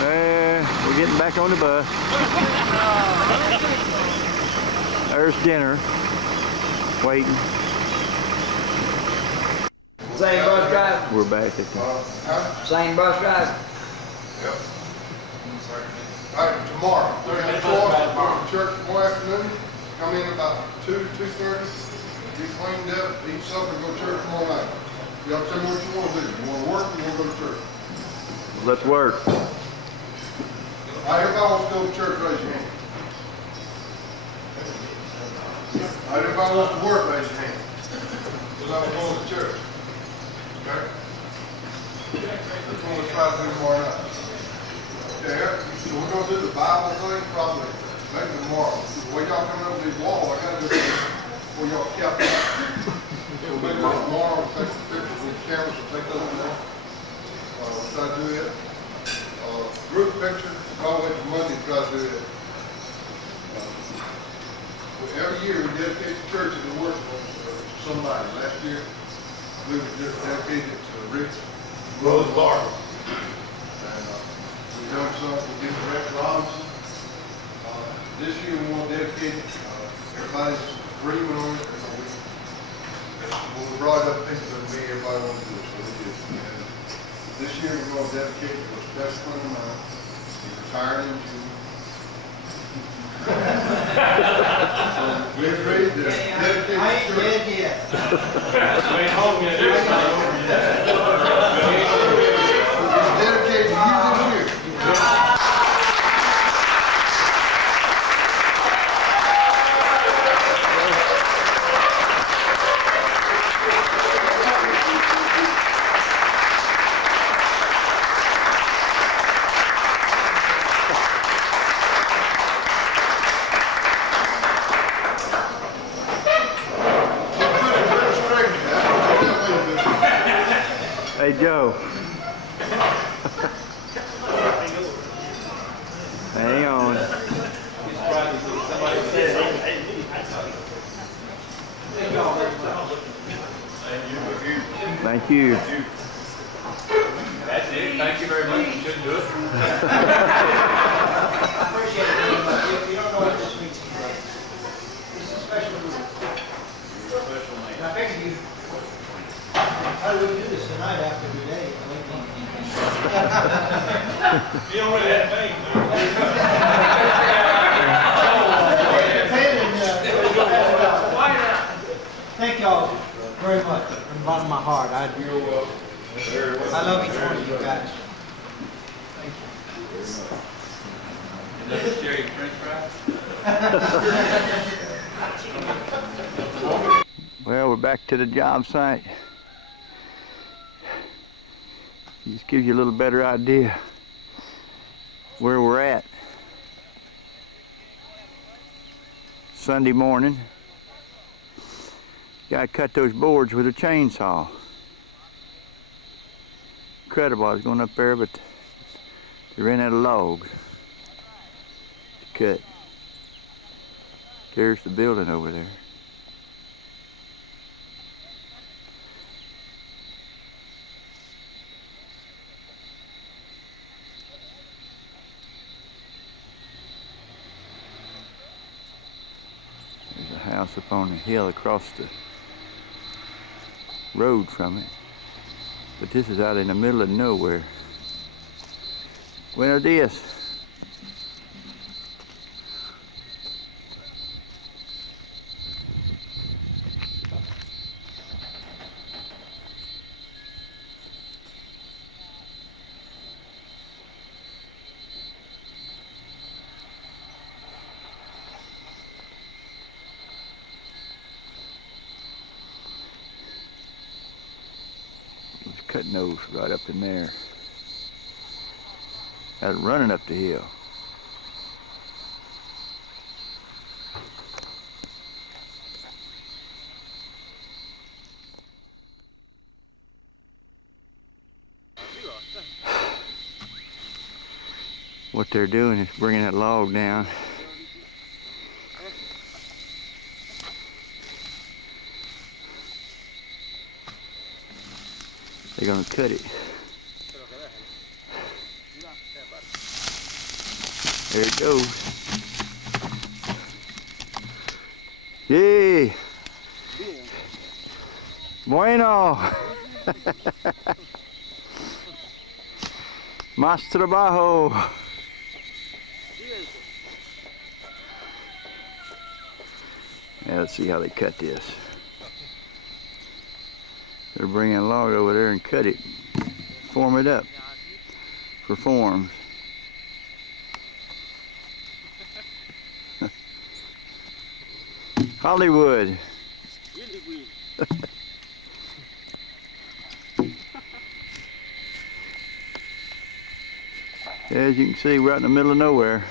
We're getting back on the bus. There's dinner. Waiting. Same bus driver? We're back at the Same bus driver? Yep. All right, tomorrow. We're going to church tomorrow afternoon. Come in about 2 to 2:30. Be cleaned up, eat supper, and go to church tomorrow night. Y'all tell me what you want to do. You want to work or you want to go to church? Let's work. All right, everybody wants to go to church, raise your hand. All right, everybody wants to work, raise your hand. Because I was going to church. Okay? That's what we'll try to do tomorrow night. Okay, so we're going to do the Bible thing probably maybe tomorrow. The way y'all coming up with these walls, I got to do it before y'all cap it. So maybe tomorrow we'll take some pictures with the cameras and take those down. We'll try to do it. Group picture, probably wait till Monday to try to do it. Every year we dedicate the church and the worship to somebody. Last year we dedicated it to Rick Rose Barber. And we've done some, we did Rex Robinson. This year we want to dedicate everybody's agreement on it. When we brought it up, things that me, everybody wanted to do it, so we did. And this year we're going to dedicate it to a best friend of mine. He's retired in June. We agreed to dedicate the church. Dedicate to you this year. Hey, Joe. Hang on. Thank you. That's it. Thank you very much. You shouldn't do it. I appreciate it very much. You don't know what this means to me. This is a special group. And I figured you, how do we do this tonight after today? You don't really have to think. Thank y'all very much from the bottom of my heart. I love each one of you guys. Thank you. Jerry French fries? Well, we're back to the job site. Just gives you a little better idea where we're at. Sunday morning. Gotta cut those boards with a chainsaw. Incredible, I was going up there, but they ran out of logs to cut. There's the building over there. There's a house up on the hill across the road from it. But this is out in the middle of nowhere. Buenos dias. that nose right up in there. That's running up the hill. What they're doing is bringing that log down. They're gonna cut it. There it goes. Yay! Bueno! Más trabajo! Yeah, let's see how they cut this. They're bringing a log over there and cut it, form it up for forms. Hollywood. As you can see, we're out in the middle of nowhere.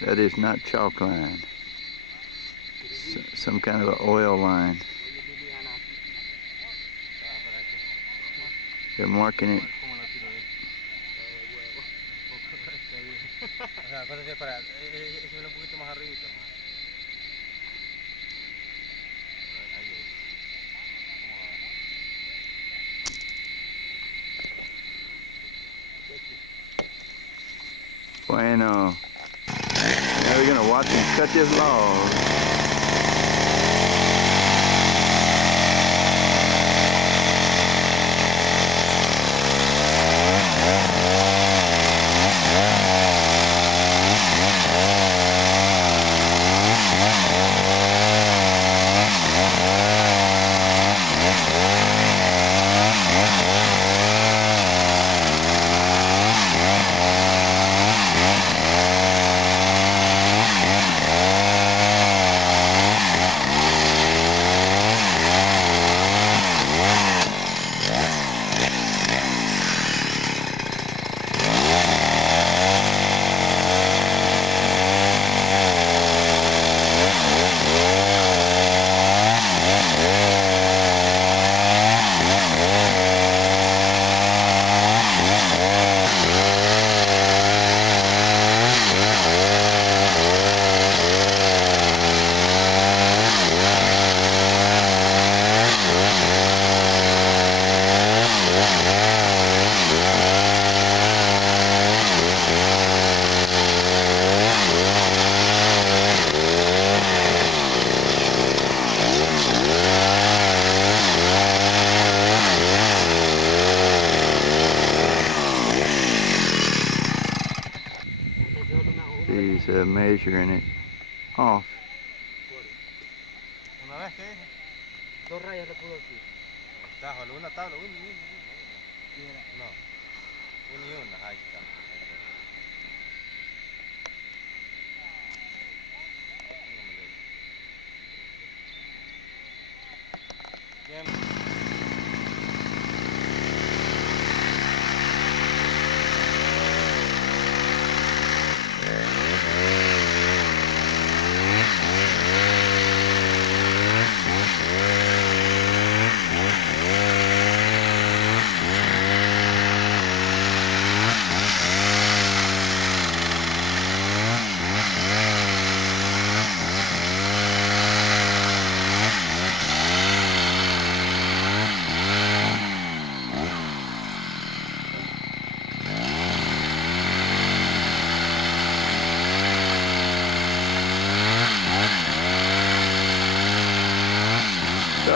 That is not chalk line. Some kind of an oil line. They're marking it. Bueno. Now we're gonna watch them cut this log. He's measuring it off.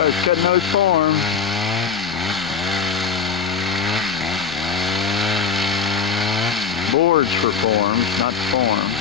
he's cutting those forms. Boards for forms, not forms.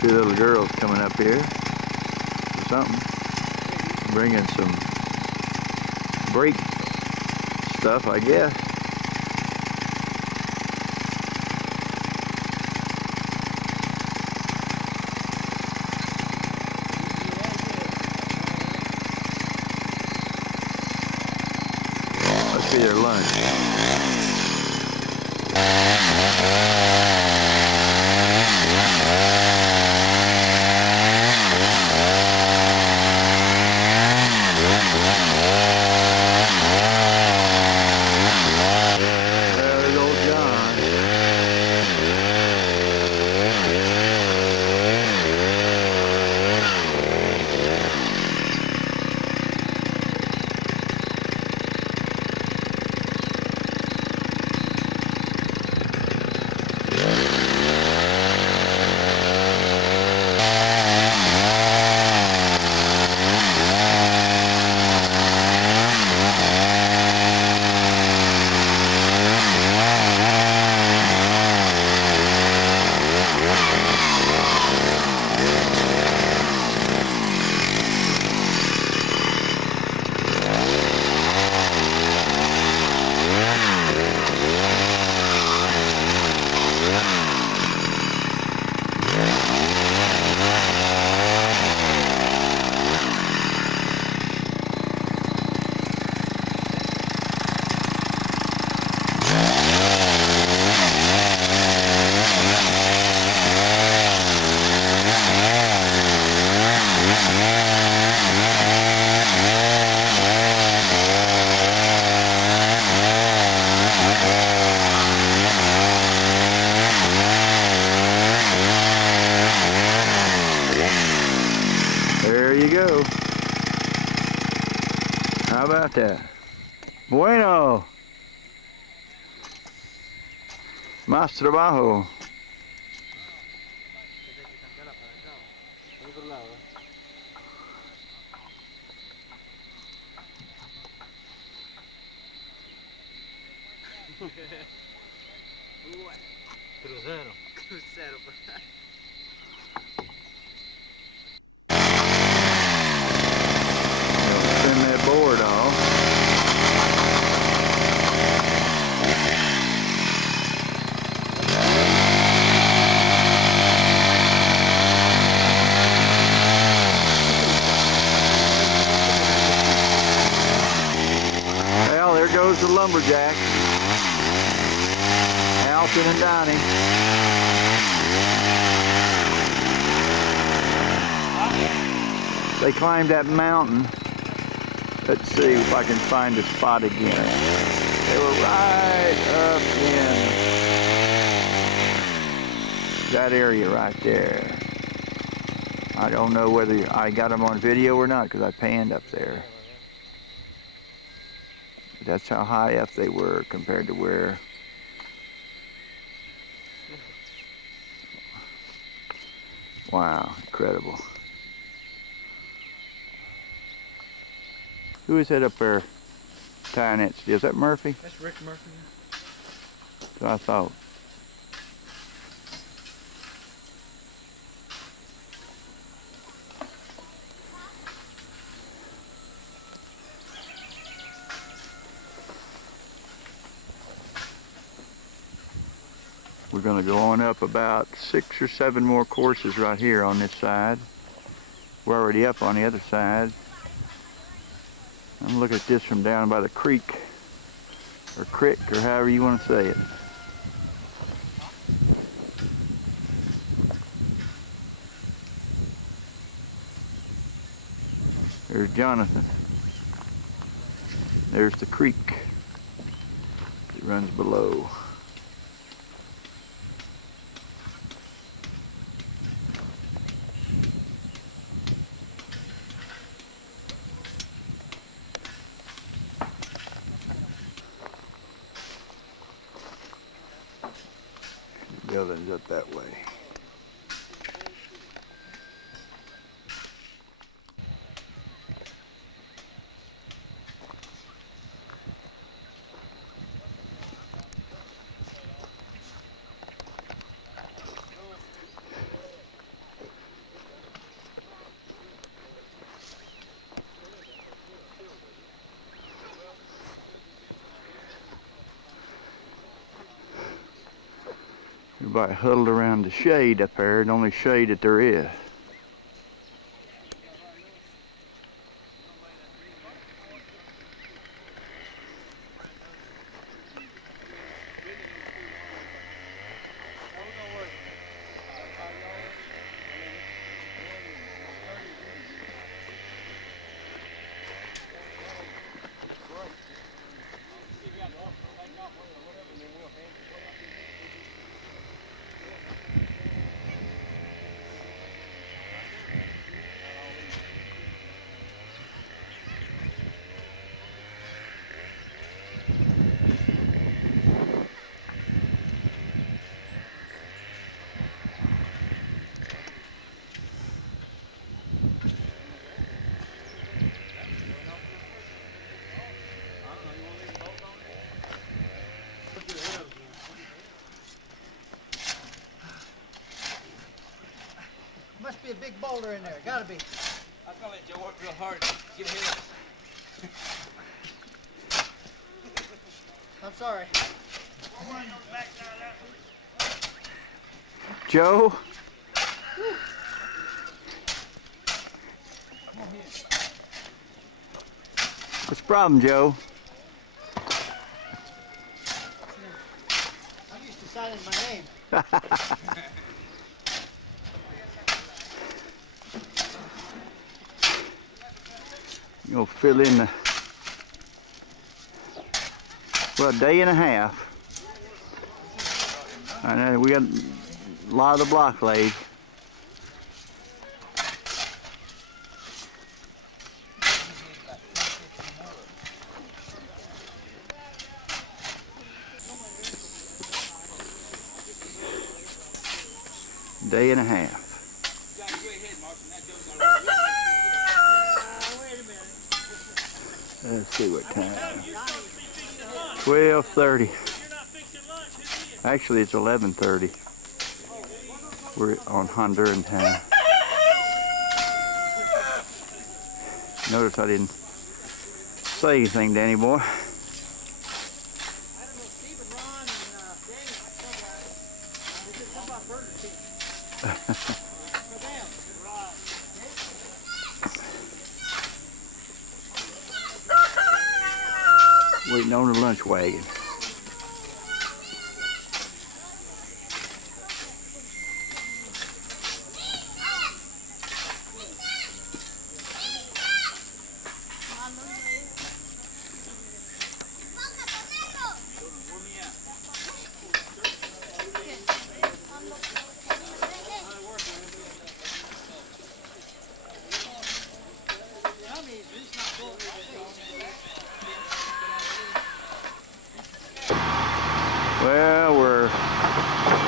Two little girls coming up here for something, bringing some brake stuff, I guess. Must be their lunch. There you go. How about that? Bueno. Más trabajo. Crucero. Crucero. Spin that board off. Well, there goes the lumberjack. Alton and Donnie. They climbed that mountain. Let's see if I can find a spot again. They were right up in that area right there. I don't know whether I got them on video or not because I panned up there. But that's how high up they were compared to where. Wow, incredible. Who is that up there tying that still? Is that Murphy? That's Rick Murphy. So I thought. We're going to go on up about 6 or 7 more courses right here on this side. We're already up on the other side. I'm looking at this from down by the creek, or or however you want to say it. There's Jonathan. There's the creek. It runs below. Buildings up that way. Everybody huddled around the shade up there, the only shade that there is. Must be a big boulder in there. Gotta be. I'm gonna let Joe work real hard. Get him. I'm sorry. Joe? What's the problem, Joe? I'm used to signing my name. You'll fill in the, well, a day and a half. I know we got a lot of the block laid. Day and a half. Let's see what time. 12:30. Actually, it's 11:30. We're on Honduran time. Notice I didn't say anything to any boy. Waiting on the lunch wagon.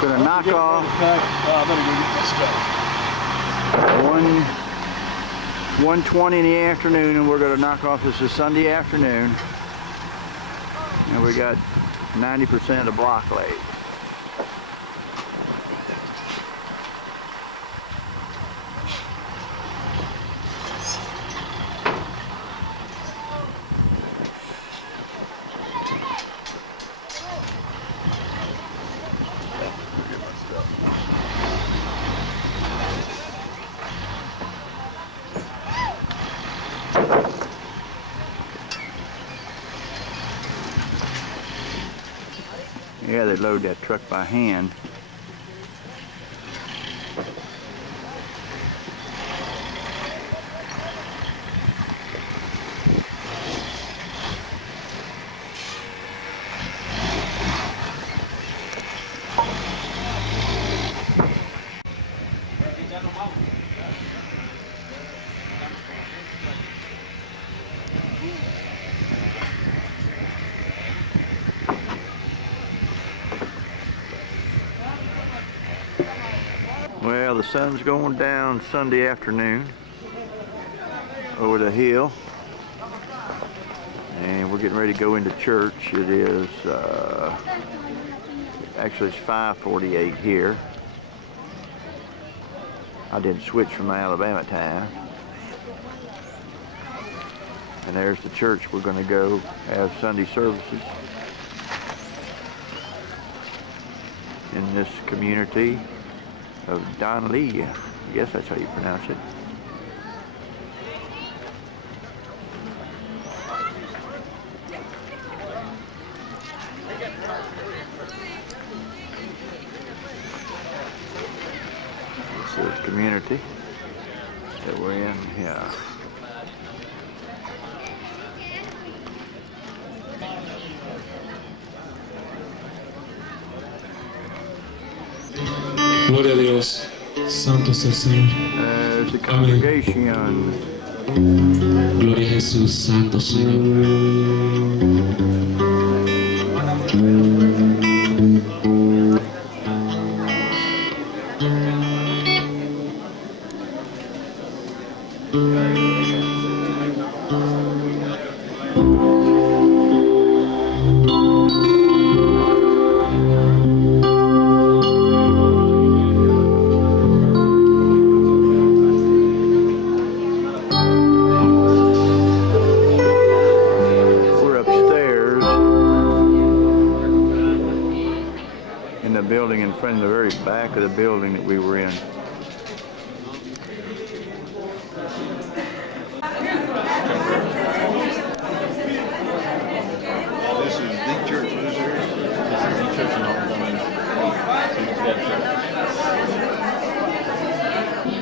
gonna knock off I better go get my stuff. 1:20 in the afternoon, and we're gonna knock off. This is Sunday afternoon, and we got 90% of the block laid. Yeah, they load that truck by hand. Well, the sun's going down Sunday afternoon over the hill, and we're getting ready to go into church. It is, actually it's 5:48 here. I didn't switch from Alabama time. And there's the church we're going to go have Sunday services in this community of Danli. I guess that's how you pronounce it. It's the community that we're in here. Gloria a Dios. Santo es el Señor. There's the congregation. Gloria a Jesús. Santo Señor. Building in front of the very back of the building that we were in. This is the church in this area. This is the church in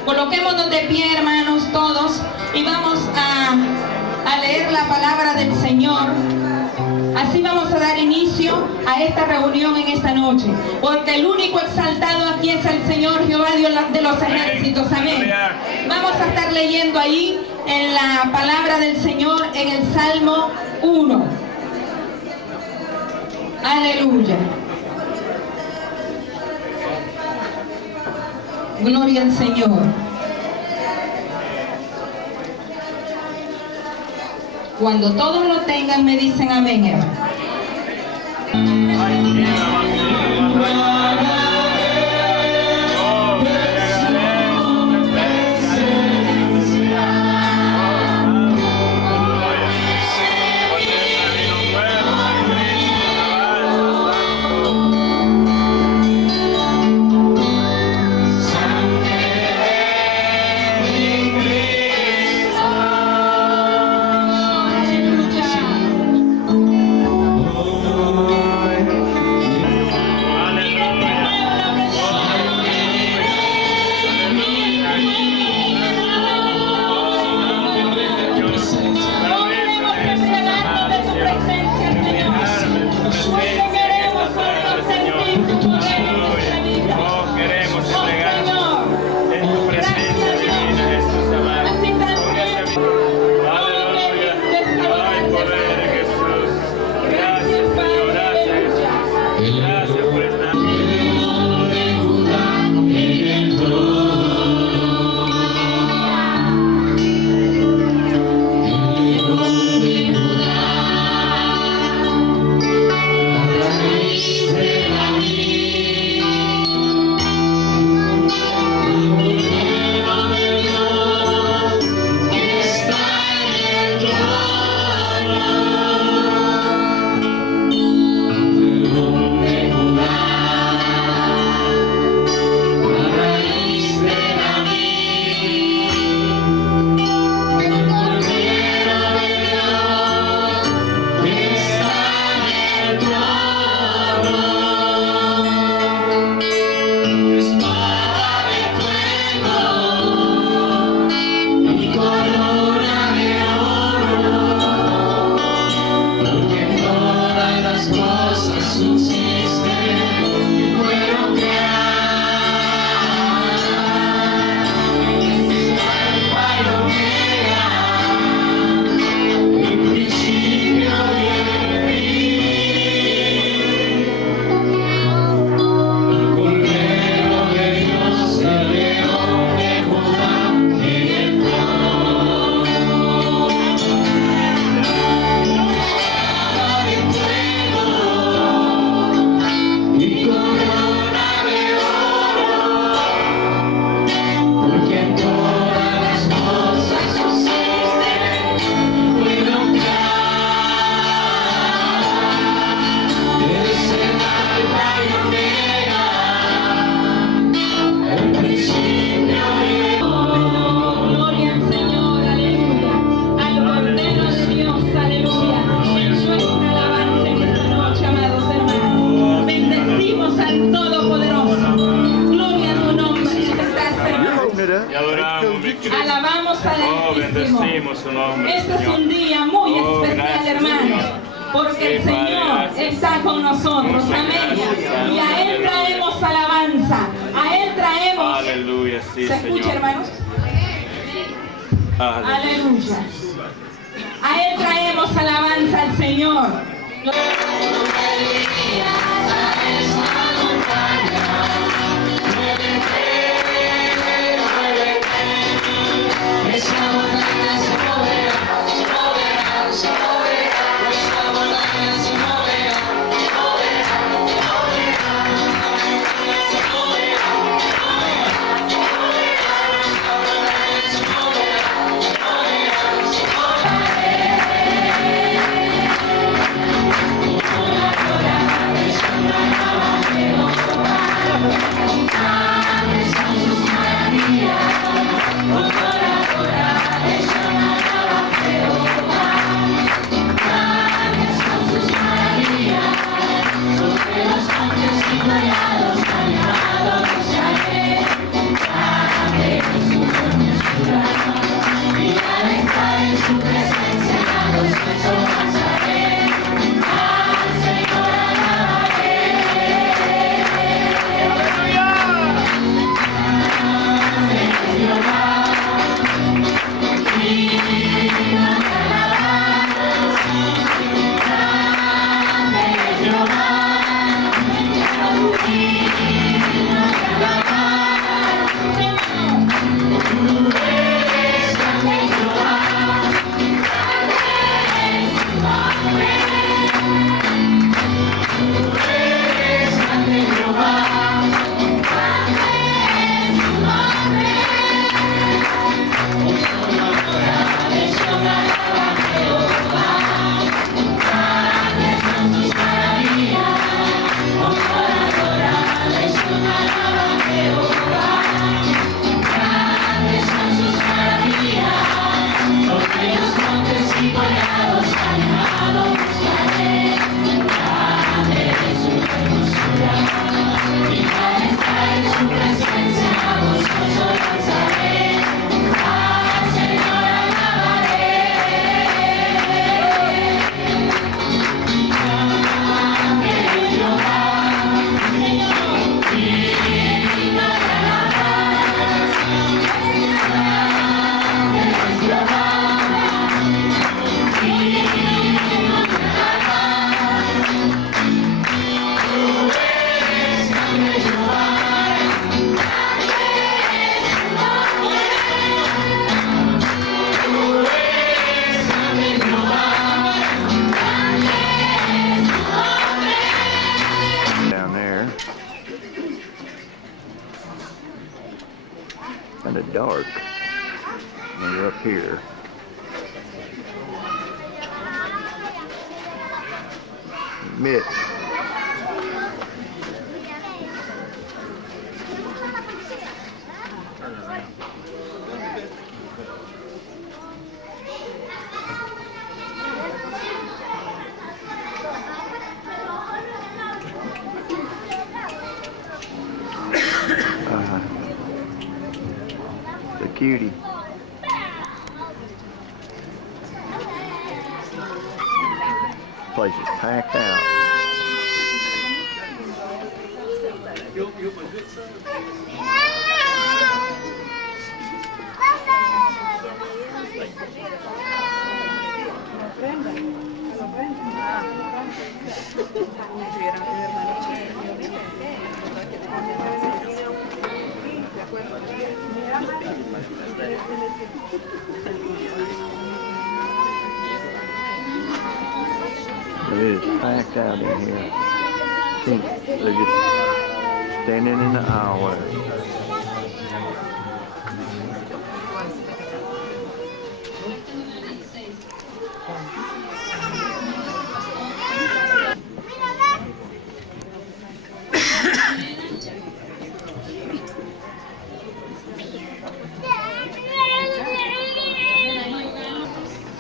Coloquémonos de pie, hermanos, todos, y vamos a leer la palabra del Señor. Así vamos a dar inicio a esta reunión en esta noche, porque el único exaltado aquí es el Señor Jehová Dios de los ejércitos. Amén. Vamos a estar leyendo ahí en la palabra del Señor en el Salmo 1. Aleluya. Gloria al Señor. Cuando todos lo tengan, me dicen amén, hermano. alabamos al Altísimo. bendecimos su nombre, Este es Señor. un día muy Oh, especial, gracias, hermanos, Señor. porque Sí, el Padre, Señor gracias. está con nosotros. Muchas Amén. gracias, Y a Él aleluya. traemos alabanza. A Él traemos. Aleluya, sí, ¿Se Señor. escucha, hermanos? Aleluya. A Él traemos alabanza al Señor. Kind of dark. And we're up here. Mitch. The cutie. Place is packed out. It is packed out in here. They're just standing in the aisle.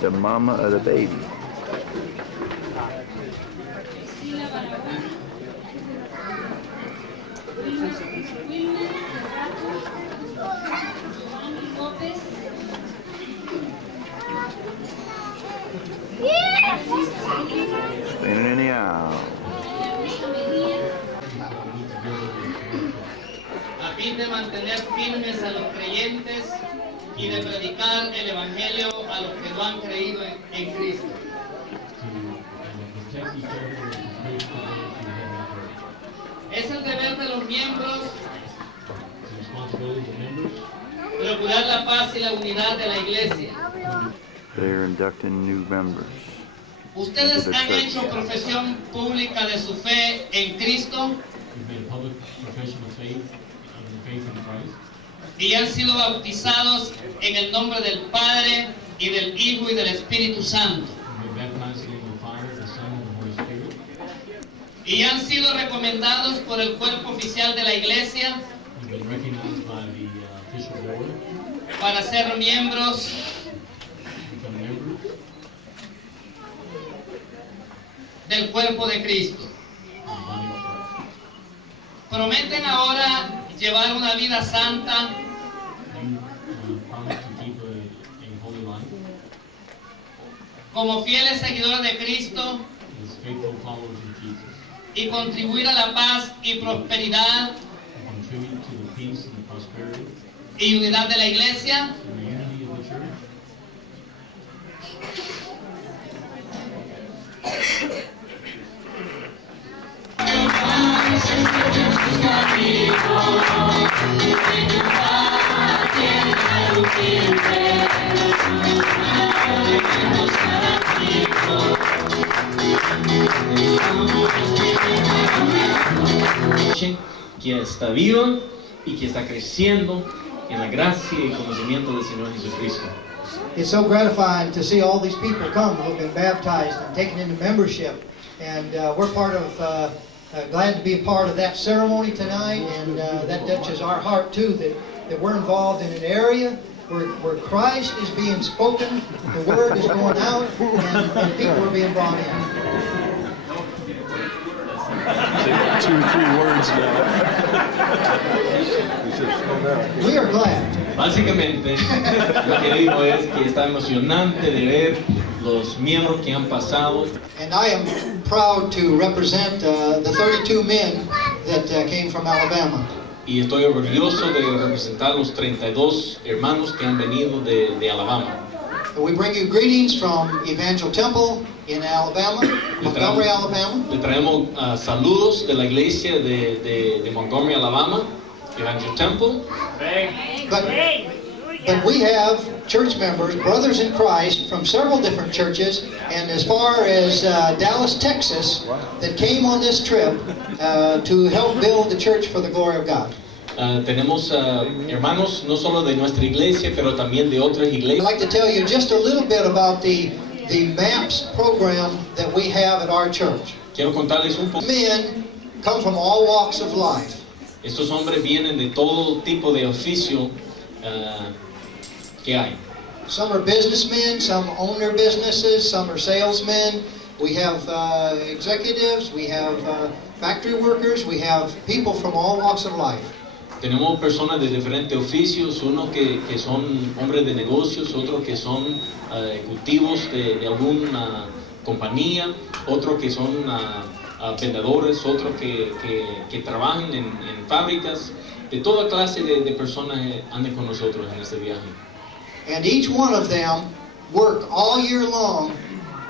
The mama of the baby. Standing in the aisle. A fin de mantener firmes a los creyentes y de predicar el Evangelio a los que no han creído en Cristo. Es el deber de los miembros procurar la paz y la unidad de la iglesia. They're inducting new members. Ustedes han hecho profesión pública de su fe en Cristo y han sido bautizados en el nombre del Padre y del Hijo y del Espíritu Santo. Y han sido recomendados por el cuerpo oficial de la iglesia para ser miembros del cuerpo de Cristo. Prometen ahora llevar una vida santa como fieles seguidores de Cristo y contribuir a la paz y prosperidad y unidad de la iglesia. Que está viva y que está creciendo en la gracia y conocimiento del Señor Jesucristo. It's so gratifying to see all these people come who have been baptized and taken into membership, and we're part of glad to be a part of that ceremony tonight, and that touches our heart too, that we're involved in an area where Christ is being spoken, the word is going out, and people are being brought in. 2 or 3 words now. We are glad. Básicamente, lo que digo es que está emocionante de ver los miembros que han pasado. And I am proud to represent the 32 men that came from Alabama. Y estoy orgulloso de representar los 32 hermanos que han venido de Alabama. We bring you greetings from Evangel Temple in Alabama, Montgomery, Alabama. Le traemos saludos de la iglesia de Montgomery, Alabama, Evangel Temple. But we have church members, brothers in Christ, from several different churches, and as far as Dallas, Texas, that came on this trip to help build the church for the glory of God. Tenemos hermanos no solo de nuestra iglesia, pero también de otras iglesias. I'd like to tell you just a little bit about the M.A.P.S program that we have at our church. Quiero contarles un poco. Men come from all walks of life. Estos hombres vienen de todo tipo de oficio que hay. Some are businessmen, some own their businesses, some are salesmen. We have executives, we have factory workers, we have people from all walks of life. Tenemos personas de diferentes oficios, unos que son hombres de negocios, otros que son ejecutivos de alguna compañía, otros que son vendedores, otros que trabajan en fábricas. De toda clase de personas andan con nosotros en este viaje. And each one of them work all year long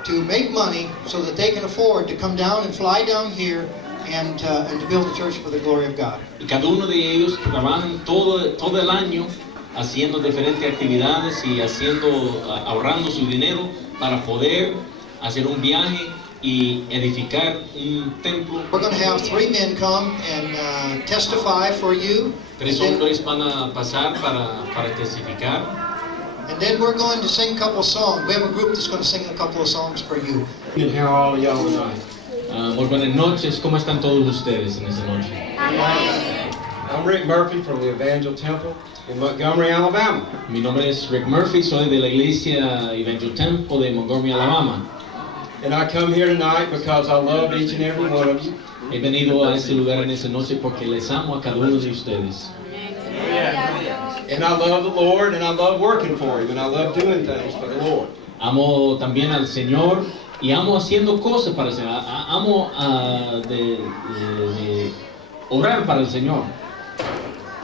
to make money so that they can afford to come down and fly down here and to build a church for the glory of God. Y cada uno de ellos trabajan todo el año haciendo diferentes actividades y ahorrando su dinero para poder hacer un viaje y edificar un templo. We're going to have 3 men come and testify for you. 3 hombres van a pasar para testificar. And then we're going to sing a couple of songs. We have a group that's going to sing a couple of songs for you. And how are all y'all tonight? Muy buenas noches. ¿Cómo están todos ustedes en esta noche? I'm Rick Murphy from the Evangel Temple in Montgomery, Alabama. Mi nombre es Rick Murphy. Soy de la iglesia Evangel Temple de Montgomery, Alabama. And I come here tonight because I love each and every one of you. He venido a este lugar en esta noche porque les amo a cada uno de ustedes. And I love the Lord, and I love working for Him, and I love doing things for the Lord. Amo también al Señor Y amo haciendo cosas para el Señor. Amo de orar para el Señor.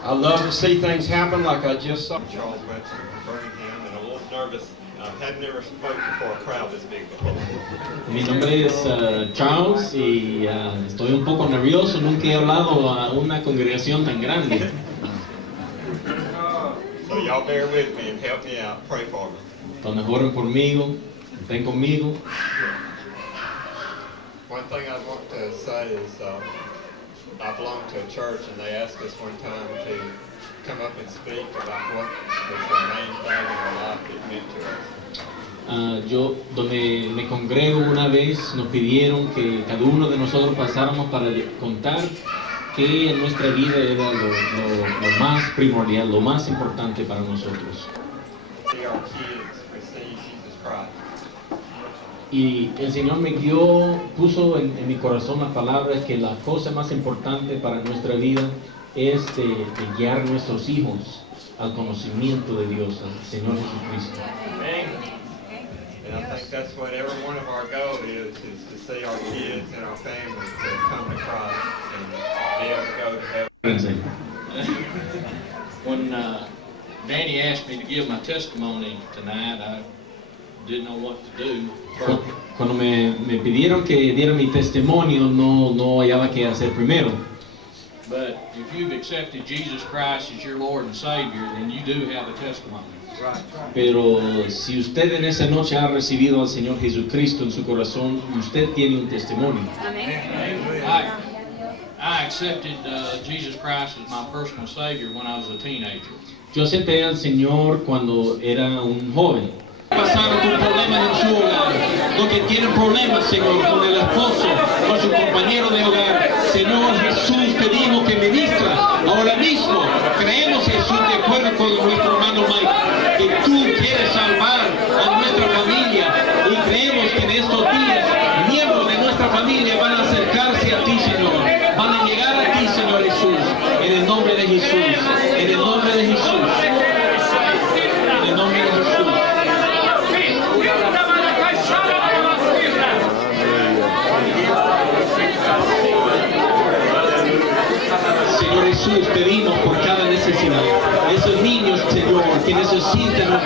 I love to see things happen like I just saw. Charles Webster from Birmingham, and a little nervous. I've never spoken before a crowd this big before. Mi nombre es Charles y estoy un poco nervioso. Nunca he hablado a una congregación tan grande. So y'all bear with me and help me out. Pray for me. Entonces oren conmigo, estén conmigo. One thing I want to say is I belong to a church, and they asked us one time to come up and speak about what was the main thing in our life that meant to us. Yo, donde me congrego una vez, nos pidieron que cada uno de nosotros pasáramos para contar qué en nuestra vida era lo más primordial, lo más importante para nosotros. See our kids receive Jesus Christ. Y el Señor me puso en mi corazón las palabras que la cosa más importante para nuestra vida es de guiar a nuestros hijos al conocimiento de Dios, al Señor Jesucristo. And I think that's what every one of our goals is to see our kids and our families to come to Christ and be able to go to heaven. When Danny asked me to give my testimony tonight, I didn't know what to do. Cuando me pidieron que diera mi testimonio, no hallaba qué hacer primero. But if you've accepted Jesus Christ as your Lord and Savior, then you do have a testimony. Pero si usted en esa noche ha recibido al Señor Jesucristo en su corazón, usted tiene un testimonio. I accepted Jesus Christ as my personal Savior when I was a teenager. Yo acepté al Señor cuando era un joven. Pasaron por problemas en su hogar, los que tienen problemas, Señor, con el esposo, con su compañero de hogar. Señor Jesús, pedimos que ministra ahora mismo. Creemos, Jesús, de acuerdo con nuestro hermano Mike, que tú quieres salvar a nuestra familia, y creemos que en estos días miembros de nuestra familia van a acercarse a ti, Señor, van a llegar a ti, Señor Jesús, en el nombre de Jesús, en el nombre de Jesús, en el nombre de Jesús. Señor Jesús, pedimos por cada necesidad. Esos niños, Señor, que necesitan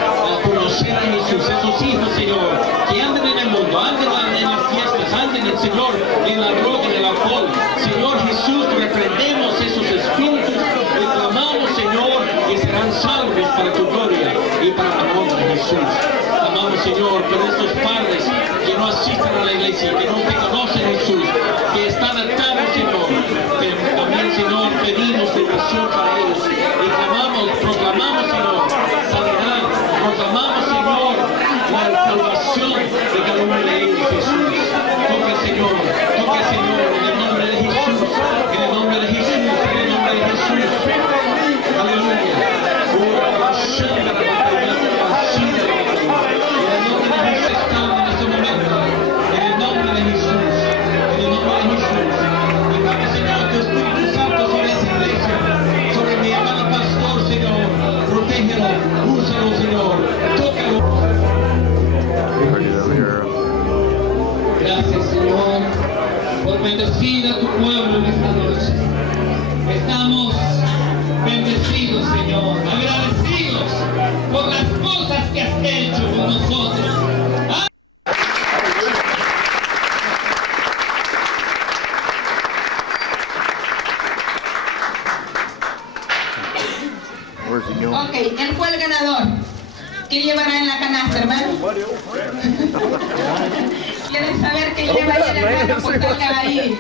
conocer a Jesús. Esos hijos, Señor, que anden en el mundo, anden en las fiestas, anden, Señor, en la droga, en el alcohol. Señor Jesús, reprendemos esos espíritus y clamamos, Señor, que serán salvos para tu gloria y para el amor de Jesús. Clamamos, Señor, por estos padres que no asisten a la iglesia, que no te conocen, Jesús, que están atados, Señor. También, Señor, pedimos liberación para ellos y proclamamos, Señor, sanidad, proclamamos, Señor, la salvación de cada uno de ellos, Jesús. Toca, Señor, en el nombre de Jesús, en el nombre de Jesús, en el nombre de Jesús. Aleluya. Gracias, Señor, por bendecir a tu pueblo en esta noche. Estamos bendecidos, Señor, agradecidos por las cosas que has hecho con nosotros. Ok, él fue el ganador. ¿Qué llevará en la canasta, hermano? ¿Quieren saber qué lleva ahí en la canasta? Pues salga ahí.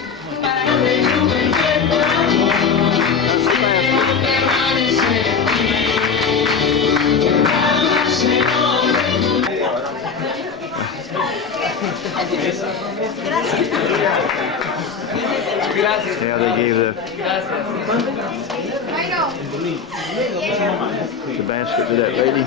Gracias. Yeah, they gave the basket to that lady.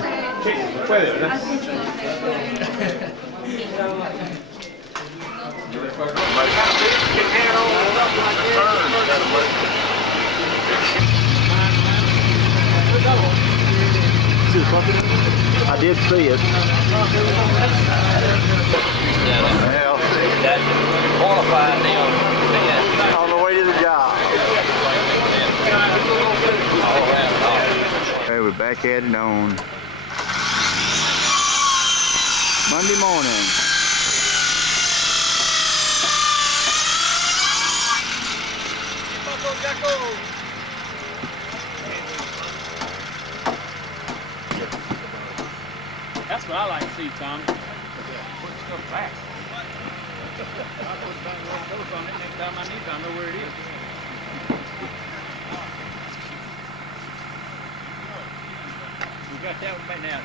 I did see it. Well, That's qualified them. On the way to the job. Okay, we're back at it on Monday morning. That's what I like to see, Tommy. Put stuff back. I'll put back one of those on it next time I need to. I know where it is. We got that one back now.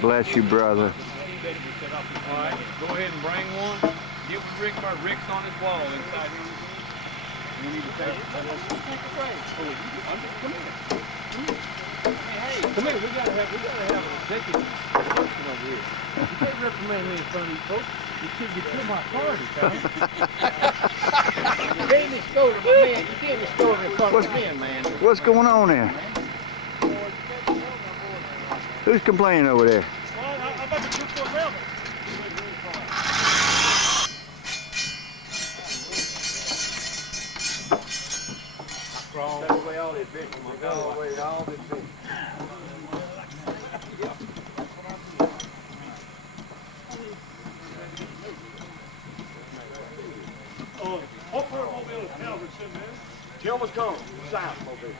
Bless you, brother. All right, go ahead and bring one. Get with Rick. Rick's on his wall inside here. You need to take it. I'm just come here. Hey, come here. We gotta have an executive discussion over here. You can't reprimand me in front of these folks. You kill my party, Tommy. You can't extort him, man. You can't extort him in front of men, man. What's going on there? Who's complaining over there? I'm about to do for a rebel. Throw away all this bitch. Throw away all this bitch. Upper Mobile is Calvert, man. Gilman's gone. South Mobile.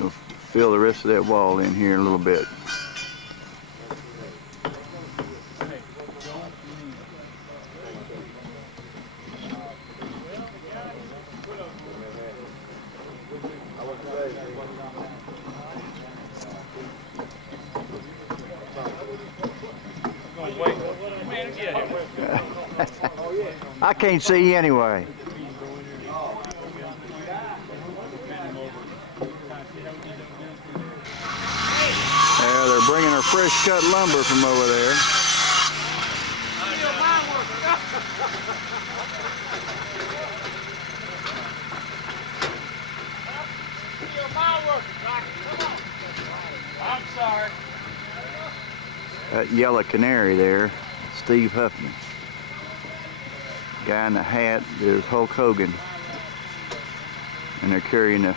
We'll fill the rest of that wall in here in a little bit. I can't see you anyway. They're bringing our fresh cut lumber from over there. I'm sorry. That yellow canary there, Steve Huffman. Guy in the hat, there's Hulk Hogan. And they're carrying the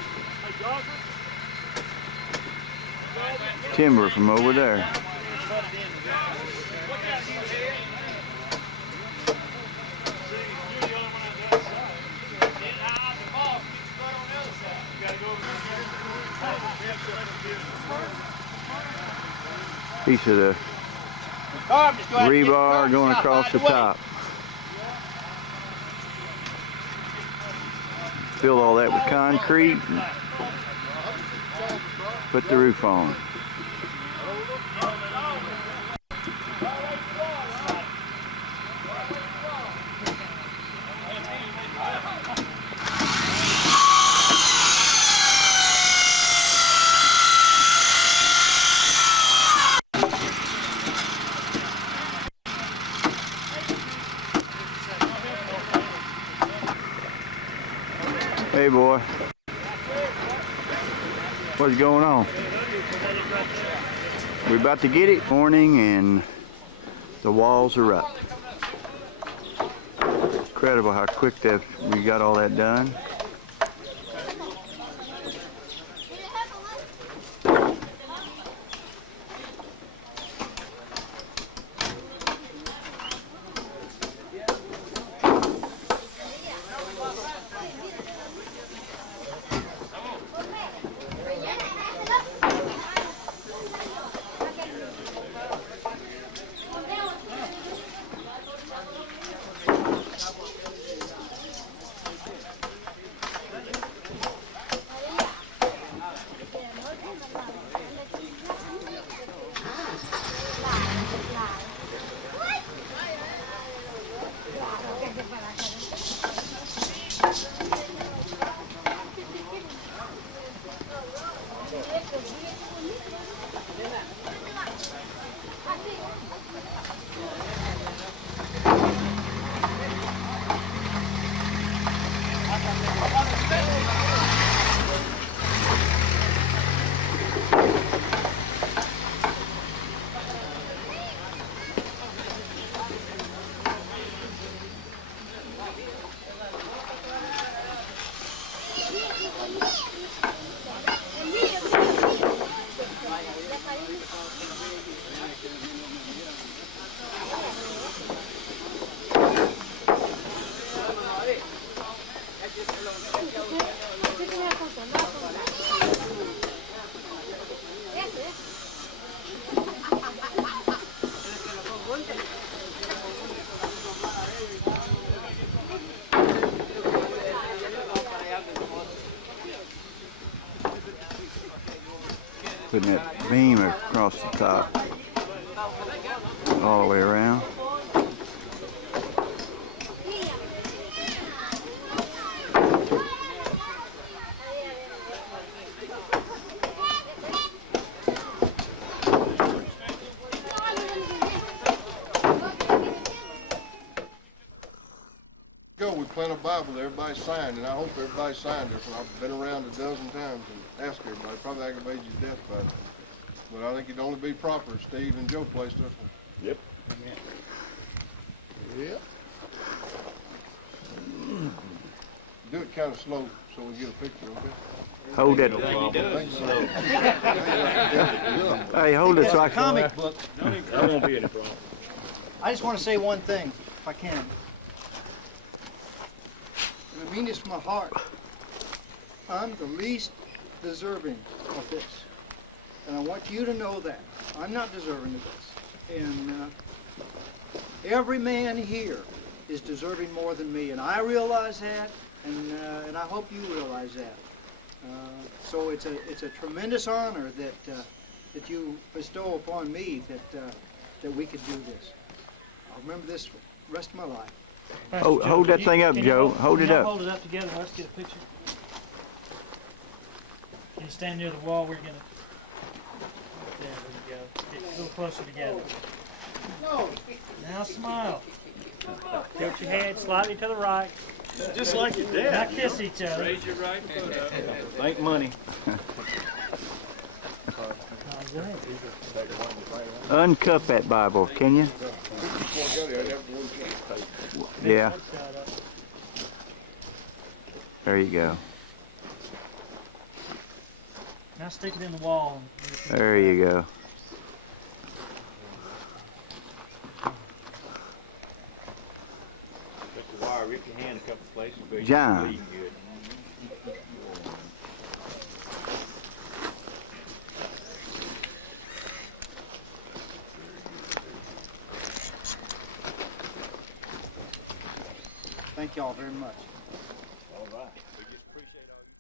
timber from over there. Piece of the rebar going across the top. Fill all that with concrete and put the roof on. Hey boy, what's going on? We're about to get it. Morning and the walls are up. Incredible how quick that we got all that done. Putting that beam across the top, all the way around. We plant a Bible, everybody signed, and I hope everybody signed this one. I've been around a dozen times and asked everybody, probably aggravated you to death about it. But I think it'd only be proper if Steve and Joe placed this one. Yep. Yep. Do it kind of slow so we get a picture, okay? Hold it. Hey, hold it so I can. Comic book. That won't be any problem. I just want to say one thing, if I can. And I mean this from my heart. I'm the least deserving of this. And I want you to know that. I'm not deserving of this. And every man here is deserving more than me. And I realize that, and I hope you realize that. So it's a tremendous honor that you bestow upon me that we could do this. I'll remember this for the rest of my life. Hold that thing up, Joe. Hold it up. Hold it up together. Let's get a picture. Can you stand near the wall? We're gonna. There we go. Get a little closer together. Now smile. Tilt your head slightly to the right. Just like your dad. Now kiss each other. Raise your right foot up. Make money. Uncup that Bible, can you? Yeah. There you go. Now stick it in the wall. There you go. Put the wire, rip your hand a couple places. But John. You good. Thank y'all very much. All right. We just appreciate all you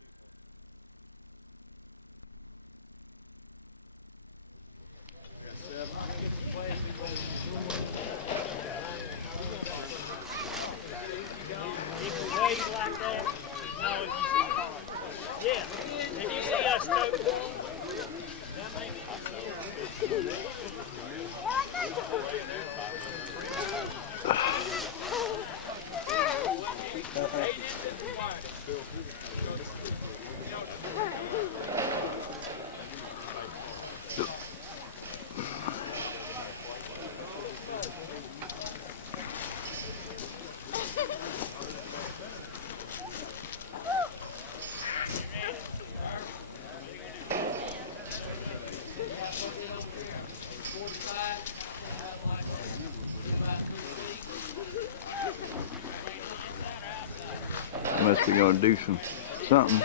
If you wave like that, no, yeah. If you see us Must be gonna do something.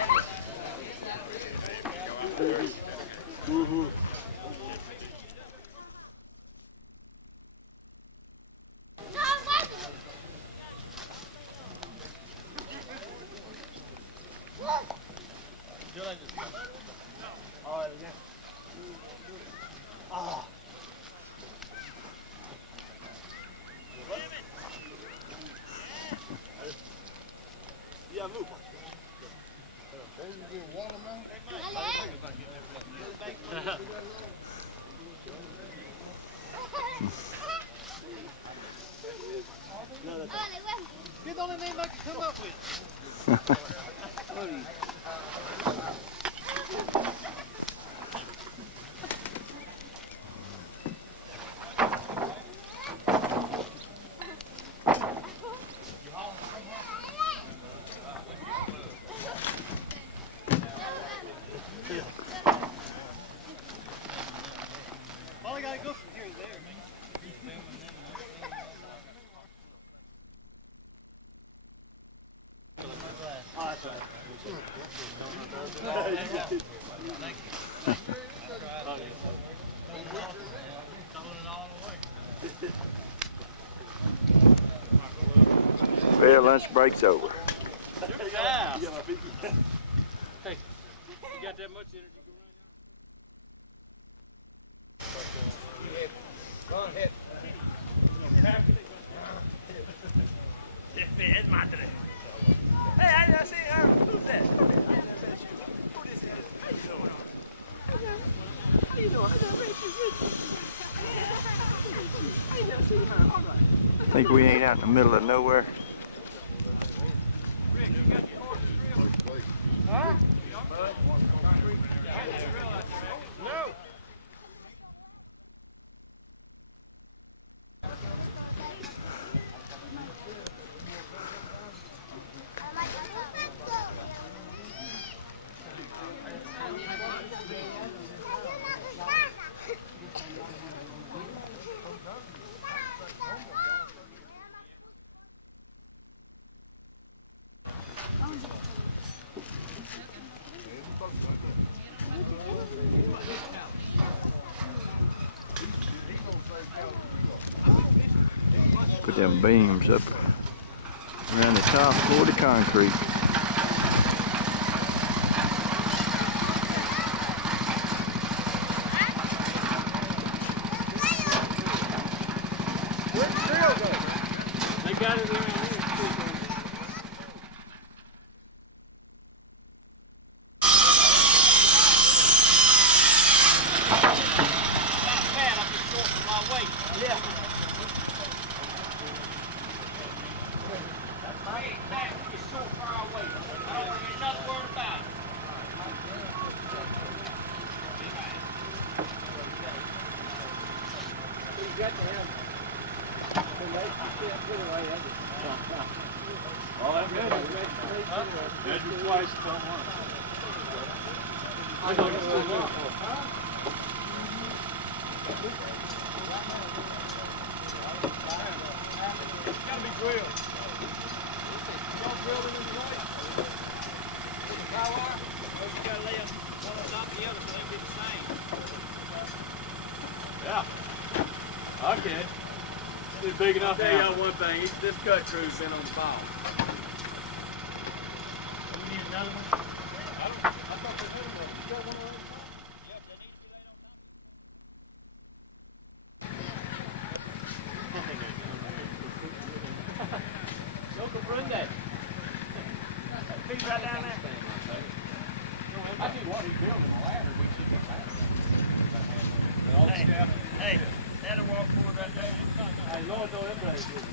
You're the only name I can come up with. All I gotta go from here to there. Oh, that's right. Well, lunch break's over. Yeah. Hey, you got that much energy? Go ahead. Es madre. Hey, I see her. Who's that? Who this is? How you doing? I ain't never seen her. All right. Think we ain't out in the middle of nowhere. Huh? No. Put them beams up around the top for the concrete. Where'd the drill go? They got it around here. Okay. It's big enough. I'll tell y'all one thing. This cut crew's been on the ball. We need another one. Local bring that. Piece right down there. I tell you what, he's building a ladder. We should get that. Hey, that'll walk forward right there. Hey, Lord, don't everybody do it.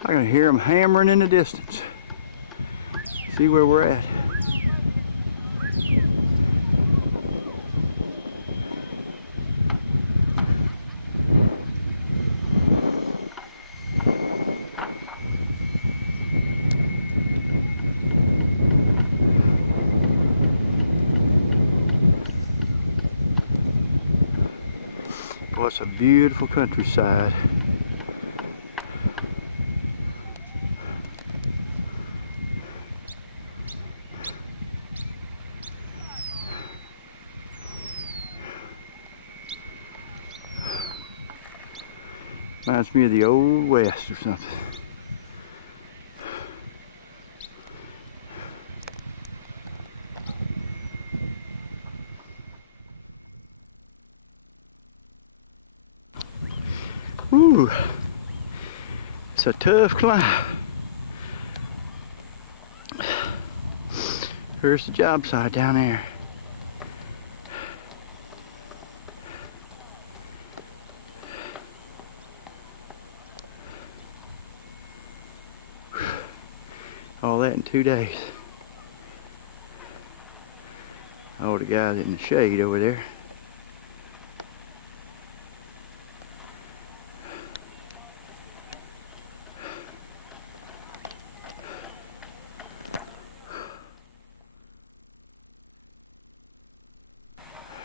I can hear them hammering in the distance. See where we're at. Boy, it's a beautiful countryside. Reminds me of the old West or something. Whew. It's a tough climb. Here's the job site down there. All that in 2 days. Oh, the guys in the shade over there.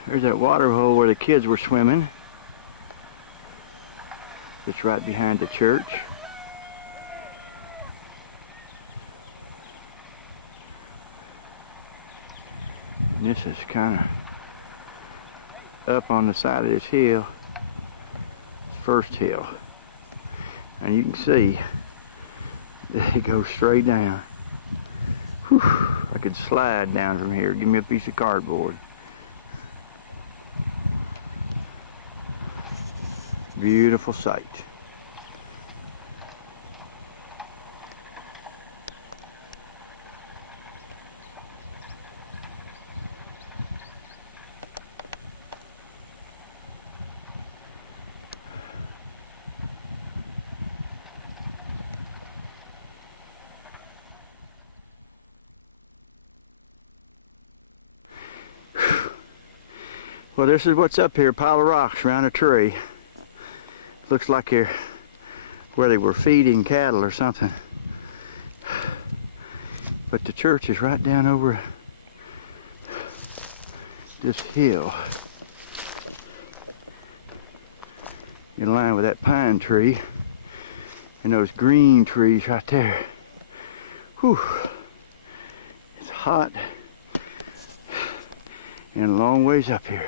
There's that water hole where the kids were swimming. It's right behind the church. And this is kind of up on the side of this hill, first hill. And you can see it goes straight down. Whew, I could slide down from here. Give me a piece of cardboard. Beautiful sight. Well, this is what's up here, a pile of rocks around a tree. Looks like they're where they were feeding cattle or something. But the church is right down over this hill, in line with that pine tree and those green trees right there. Whew. It's hot and a long ways up here.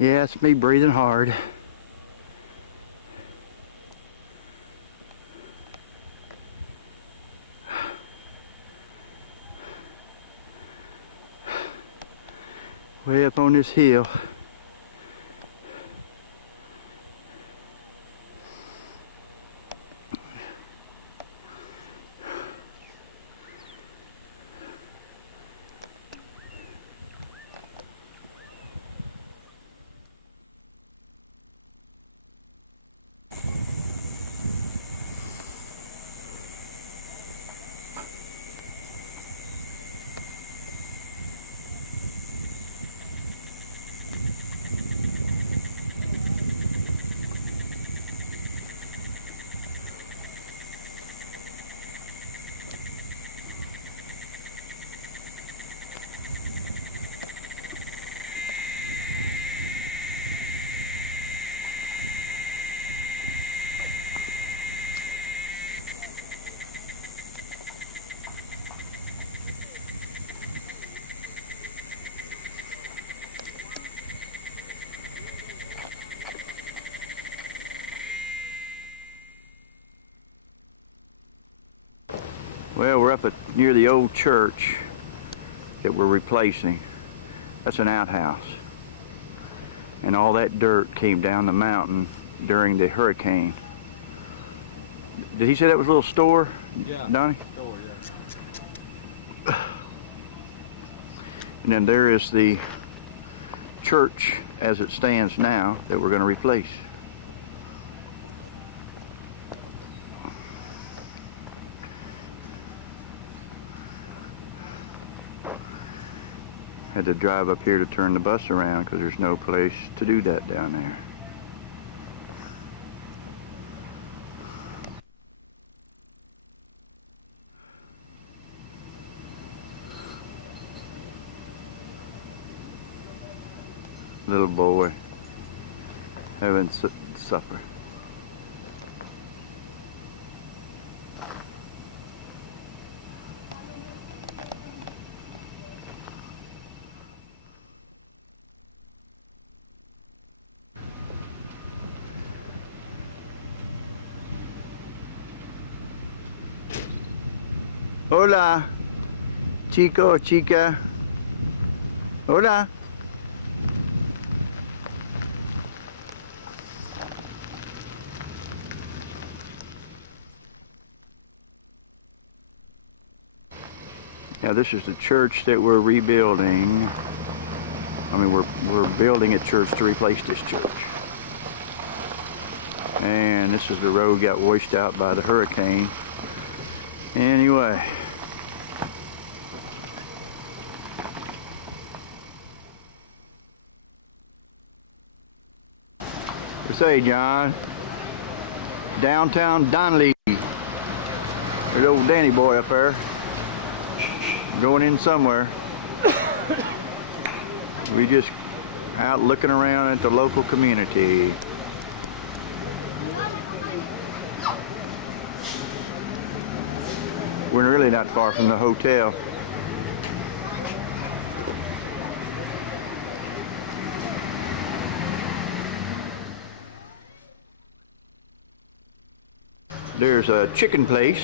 Yeah, it's me breathing hard. Way up on this hill. Well, we're up near the old church that we're replacing. That's an outhouse. And all that dirt came down the mountain during the hurricane. Did he say that was a little store, Yeah. Donnie? Store, yeah. And then there is the church as it stands now that we're going to replace. Had to drive up here to turn the bus around because there's no place to do that down there. Little boy having supper. Hola, chico, chica. Hola. Now this is the church that we're rebuilding. I mean, we're building a church to replace this church. And this is the road got washed out by the hurricane. Anyway. Say, John, downtown Danli. There's old Danny boy up there, going in somewhere. We just out looking around at the local community. We're really not far from the hotel. There's a chicken place.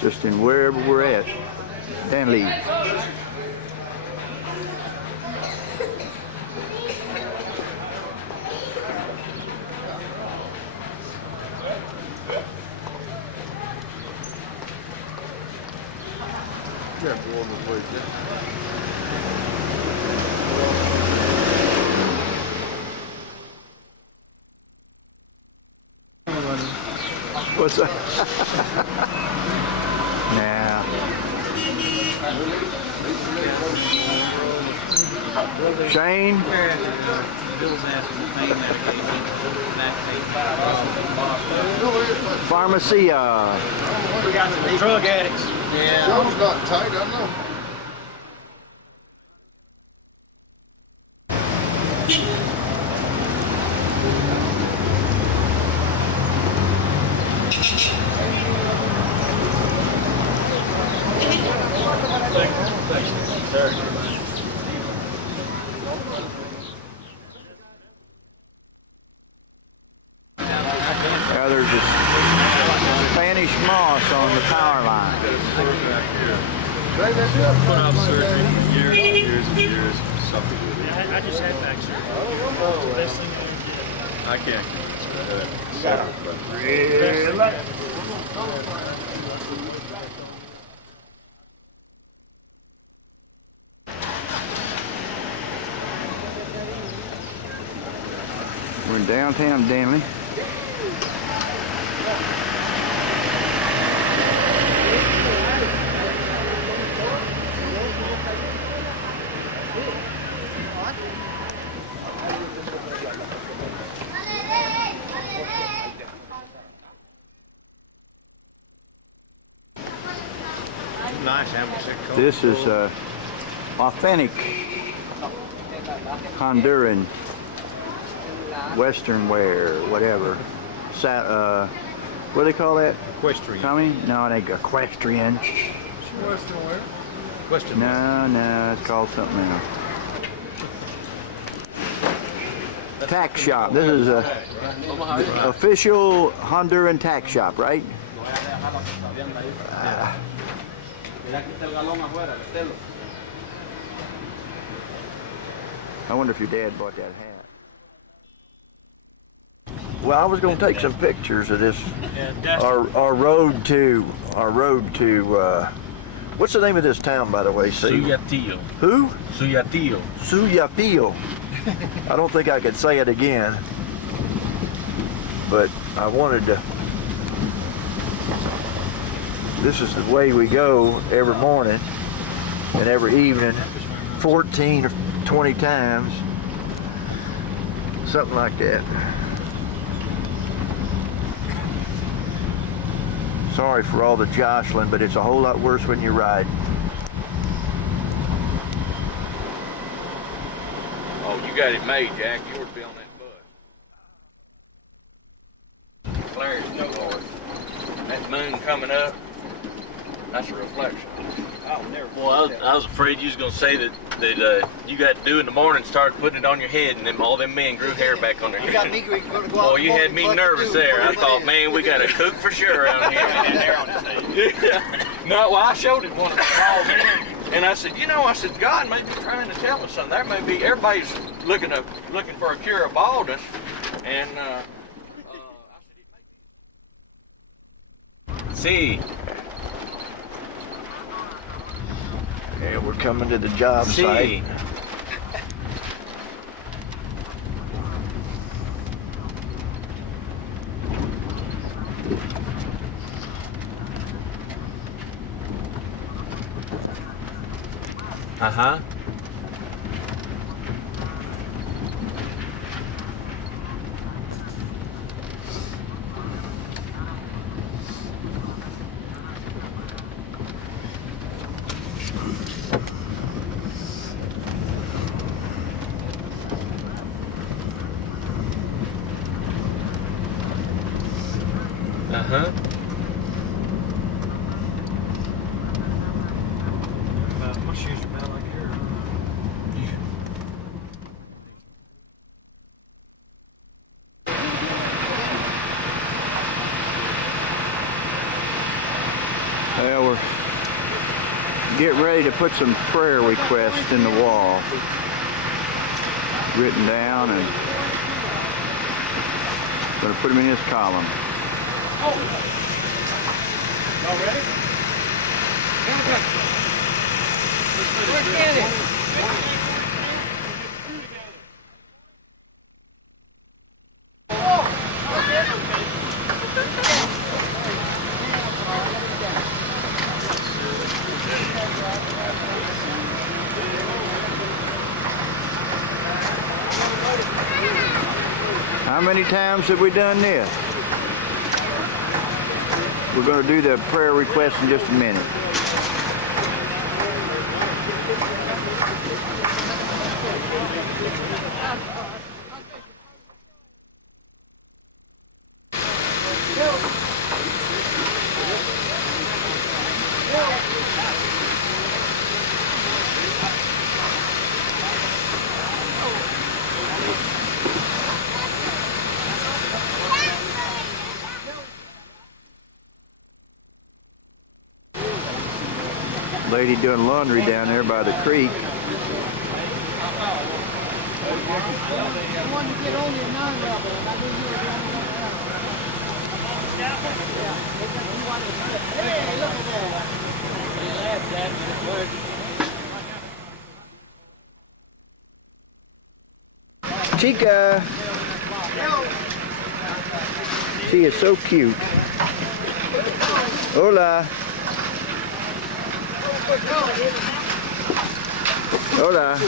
Just in wherever we're at. Danli. What's that? Now. Shane? Pharmacia. We got some drug addicts. Yeah. Joe's not tight, I know. Now there's a Spanish moss on the power line. Put off surgery for years and years and years. Suffered with it. I just had back surgery. The best thing I ever did. I can't. We're in downtown Danli. Nice, This is authentic Honduran Western wear, whatever. What do they call that? Equestrian. Tommy? No, it ain't equestrian. Western wear. Equestrian. No, it's called something else. Tack shop. This is a official Honduran tack shop, right? I wonder if your dad bought that hat. Well, I was going to take some pictures of this. Yeah, Our road to what's the name of this town, by the way? Suyatillo. Who? Suyatillo. Suyatillo. I don't think I could say it again, but I wanted to. This is the way we go every morning and every evening, 14 or 20 times, something like that. Sorry for all the jostling, but it's a whole lot worse when you ride. Oh, you got it made, Jack. You ought to be on that bus. Clarence, no Lord. That moon coming up, that's a reflection. Oh, never. Well, I was afraid you was gonna say that you got to do in the morning, start putting it on your head, and then all them men grew hair back on their head. You got me going to go out. Oh, you had me nervous there. I thought, man, we got to cook for sure around here. No, well, I showed it one of the calls in, and I said, God may be trying to tell us something. There may be, everybody's looking for a cure of baldness, and see. And we're coming to the job site. Uh-huh. Uh-huh. My shoes are about like yours. Well, we're getting ready to put some prayer requests in the wall, written down, and going to put them in this column. Already? Where's Candy? How many times have we done this? We're going to do the prayer request in just a minute. Lady doing laundry down there by the creek. Chica! She is so cute. Hola! Hola.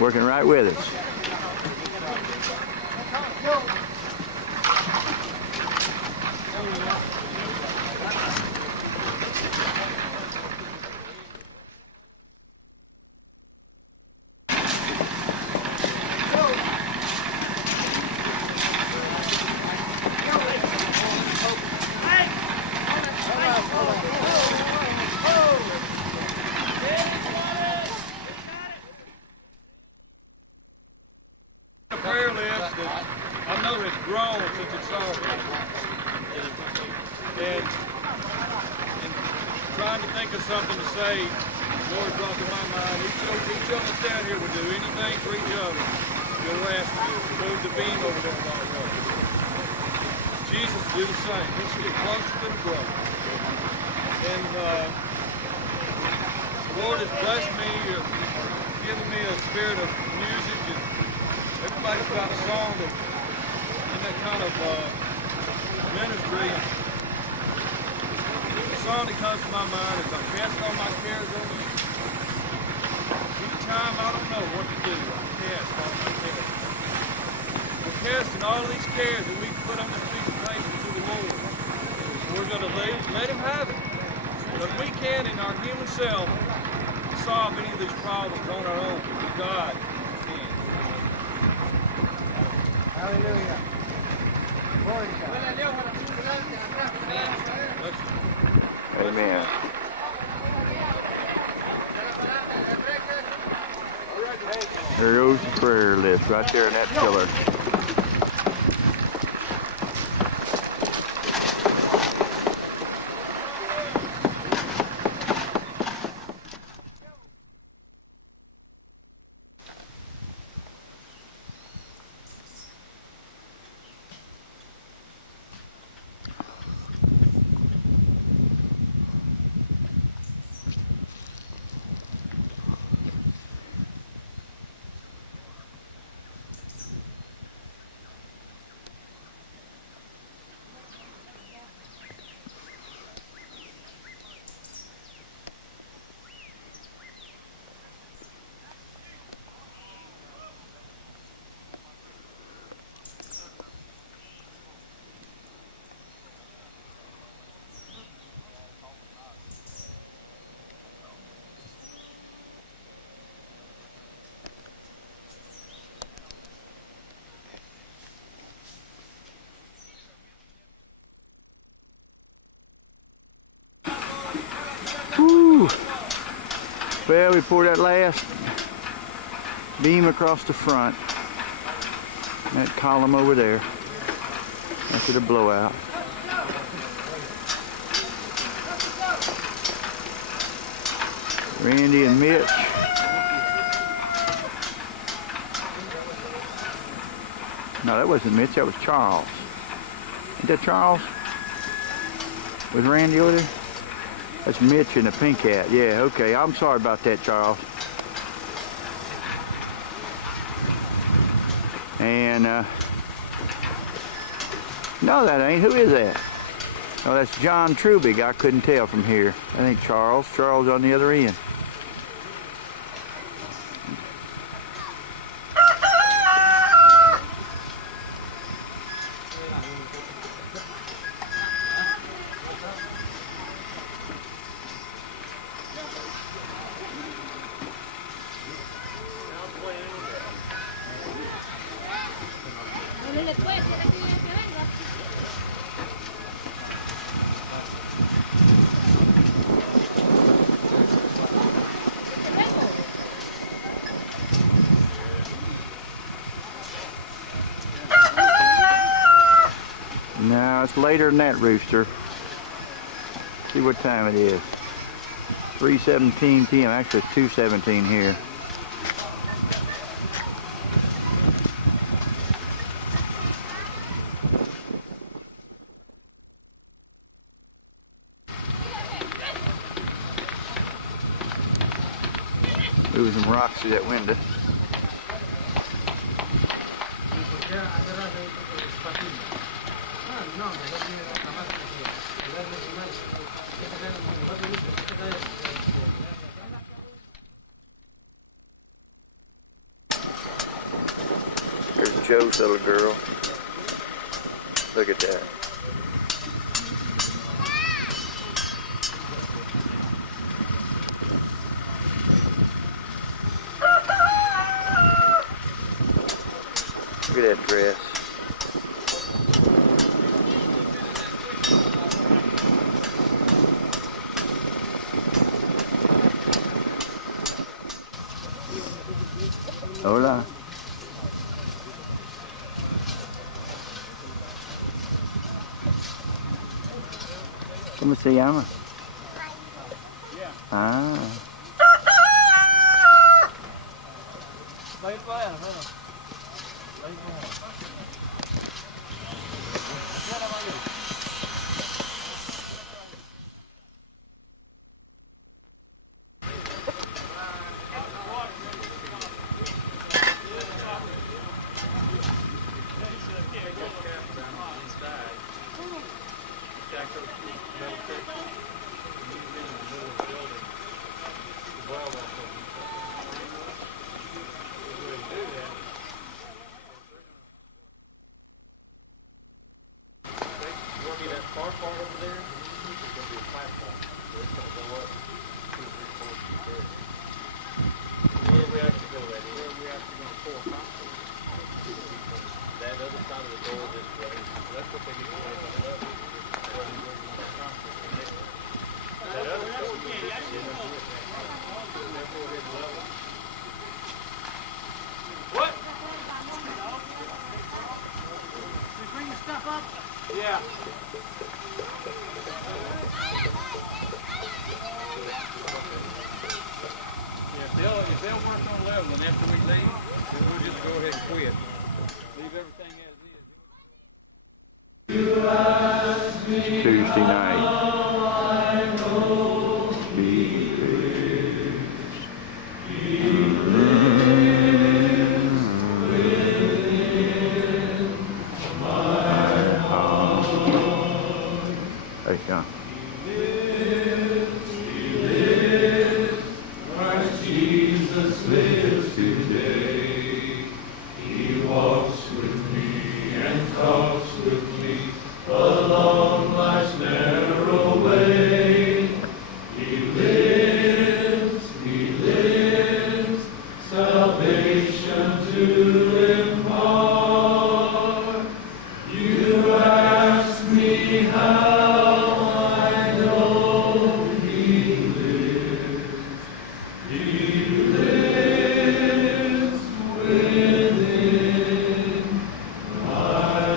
Working right with us. Prayer list that I know has grown since it started. think of something to say, the Lord brought to my mind. Each of us down here would do anything for each other. You'll ask to move the beam over there a while ago. Jesus do the same. Let's get closer to the brother. And the Lord has blessed me, given me a spirit of music, and everybody's got a song that in that kind of ministry. The song that comes to my mind is I'm casting all my cares on you. Anytime I don't know what to do, I cast all my cares. We're casting all these cares that we put on this piece of paper to the Lord. We're going to let Him have it. But we can, in our human self, solve any of these problems on our own. But God can. Hallelujah. Glory to God. Amen. There goes the prayer list right there in that pillar. Woo! Well, we poured that last beam across the front. That column over there. After the blowout. Randy and Mitch. No, that wasn't Mitch, that was Charles. Isn't that Charles? Was Randy over there? That's Mitch in the pink hat. Yeah, okay. I'm sorry about that, Charles. And, no, that ain't. Who is that? Oh, that's John Trubig. I couldn't tell from here. I think Charles. Charles on the other end. No, it's later than that, Rooster. See what time it is. 3:17 p.m. Actually, it's 2:17 here. Moving some rocks through that window. There's Joe's little girl. Look at that. Look at that dress. Hola. ¿Cómo se llama? Ah. Lay flat, huh? Lay flat. What am I doing? What? We bring your stuff up? Yeah. Yeah, if they'll work on leveling after we leave, then we'll just go ahead and quit. Leave everything as is. Tuesday night. Hey, Sean. Jesus lives today. He walks with me and talks with me along life's narrow way. He lives, salvation to impart. You ask me how I know He lives. He lives within my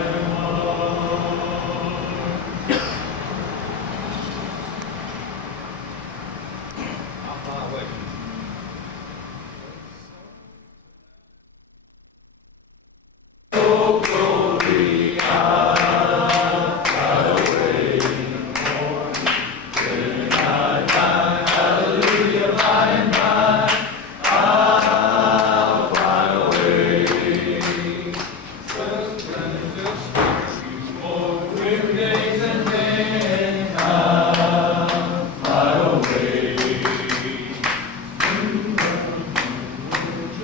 Oh, glory, I'll fly away in the morning. When I die, hallelujah, by and by, I'll fly away. Such more grim days and then I'll fly away.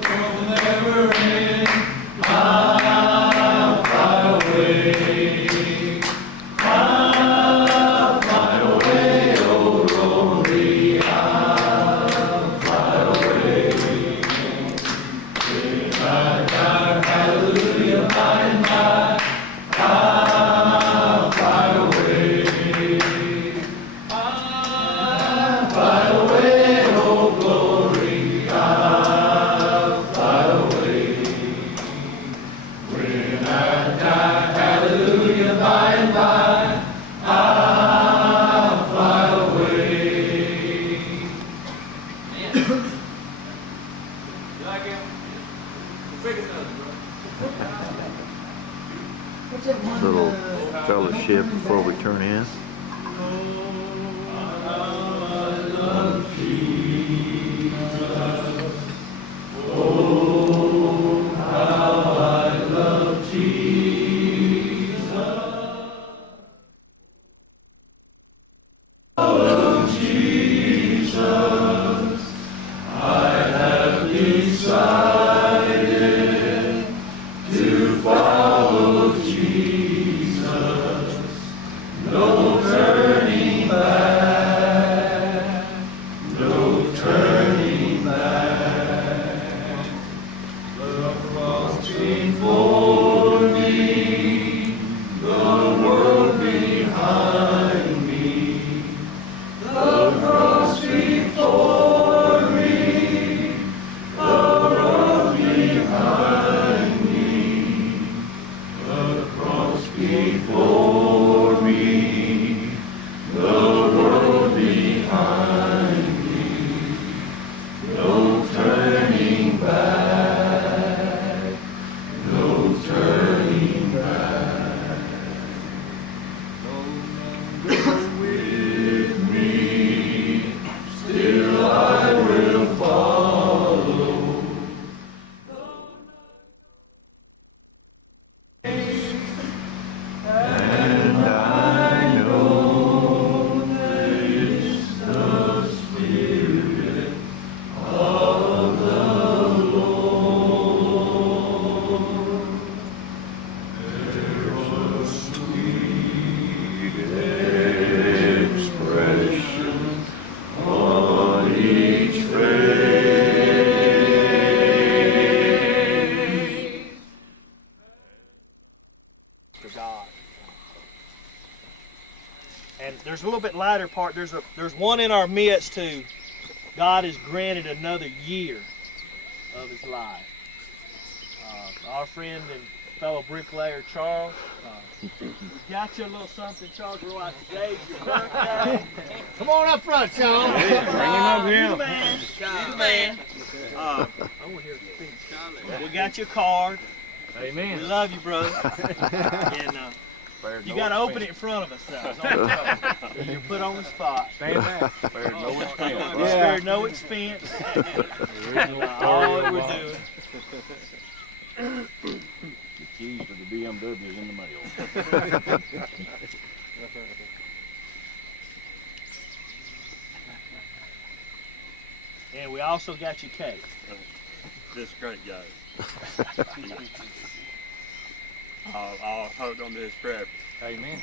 Will never end. I'll fly away. I'll fly away, oh glory. I'll fly away. When I die, hallelujah, by and by, I'll fly away. I'll fly away, oh glory. I'll fly away. When I die, hallelujah, by and by, I'll fly away. You like it? Big enough, Little fellowship before we turn in. Oh, how I love Jesus. Oh, Jesus, I have decided to follow Jesus. No turning back, no And there's a little bit lighter part. There's one in our midst who God has granted another year of his life. Our friend and fellow bricklayer Charles. Got you a little something, Charles. Right today's your birthday. Come on up front, Sean. Bring him up here. You're the man. You're the man. I want to hear the speech. We got you a card. Amen. We love you, brother. And you got to open it in front of us, though. You're put on the spot. Stand back. Spared no expense. We spared no expense. All that we're doing. The keys to the BMW is in the mail. And we also got you cake. This great guy. I'll hold on to his prayer. Amen.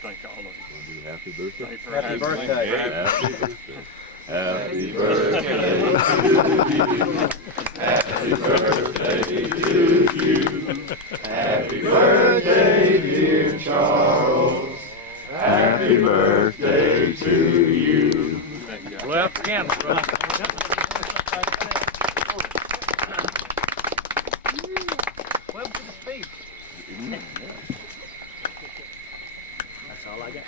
Thank all of you. Happy birthday. Happy birthday. Happy birthday. Happy birthday to you. Happy birthday, dear Charles. Happy birthday to you. Left candle, brother. Welcome to the speech. That's all I got.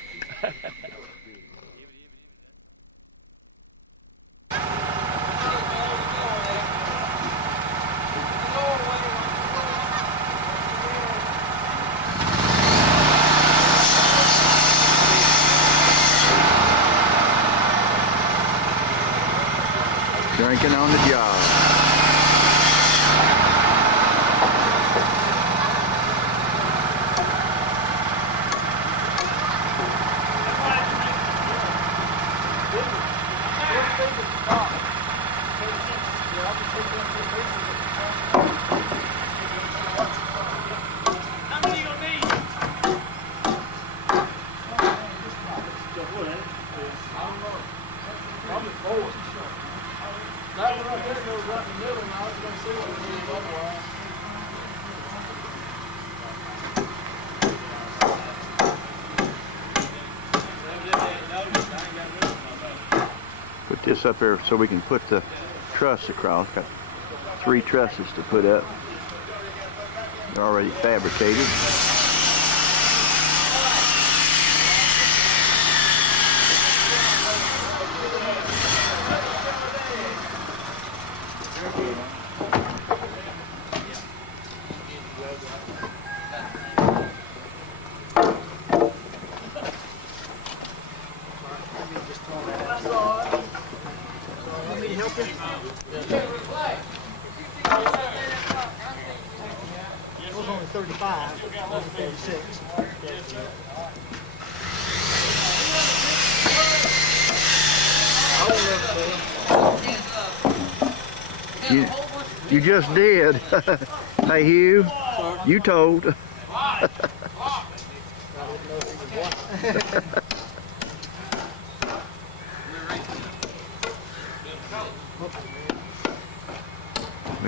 Drinking on the job. How many you gonna need? Probably 4. That one right there goes right in the middle, and I was going to see what it was otherwise. Put this up here so we can put the truss across. Got 3 trusses to put up. They're already fabricated. It was only 35, only 36. You just did. Hey Hugh, you told.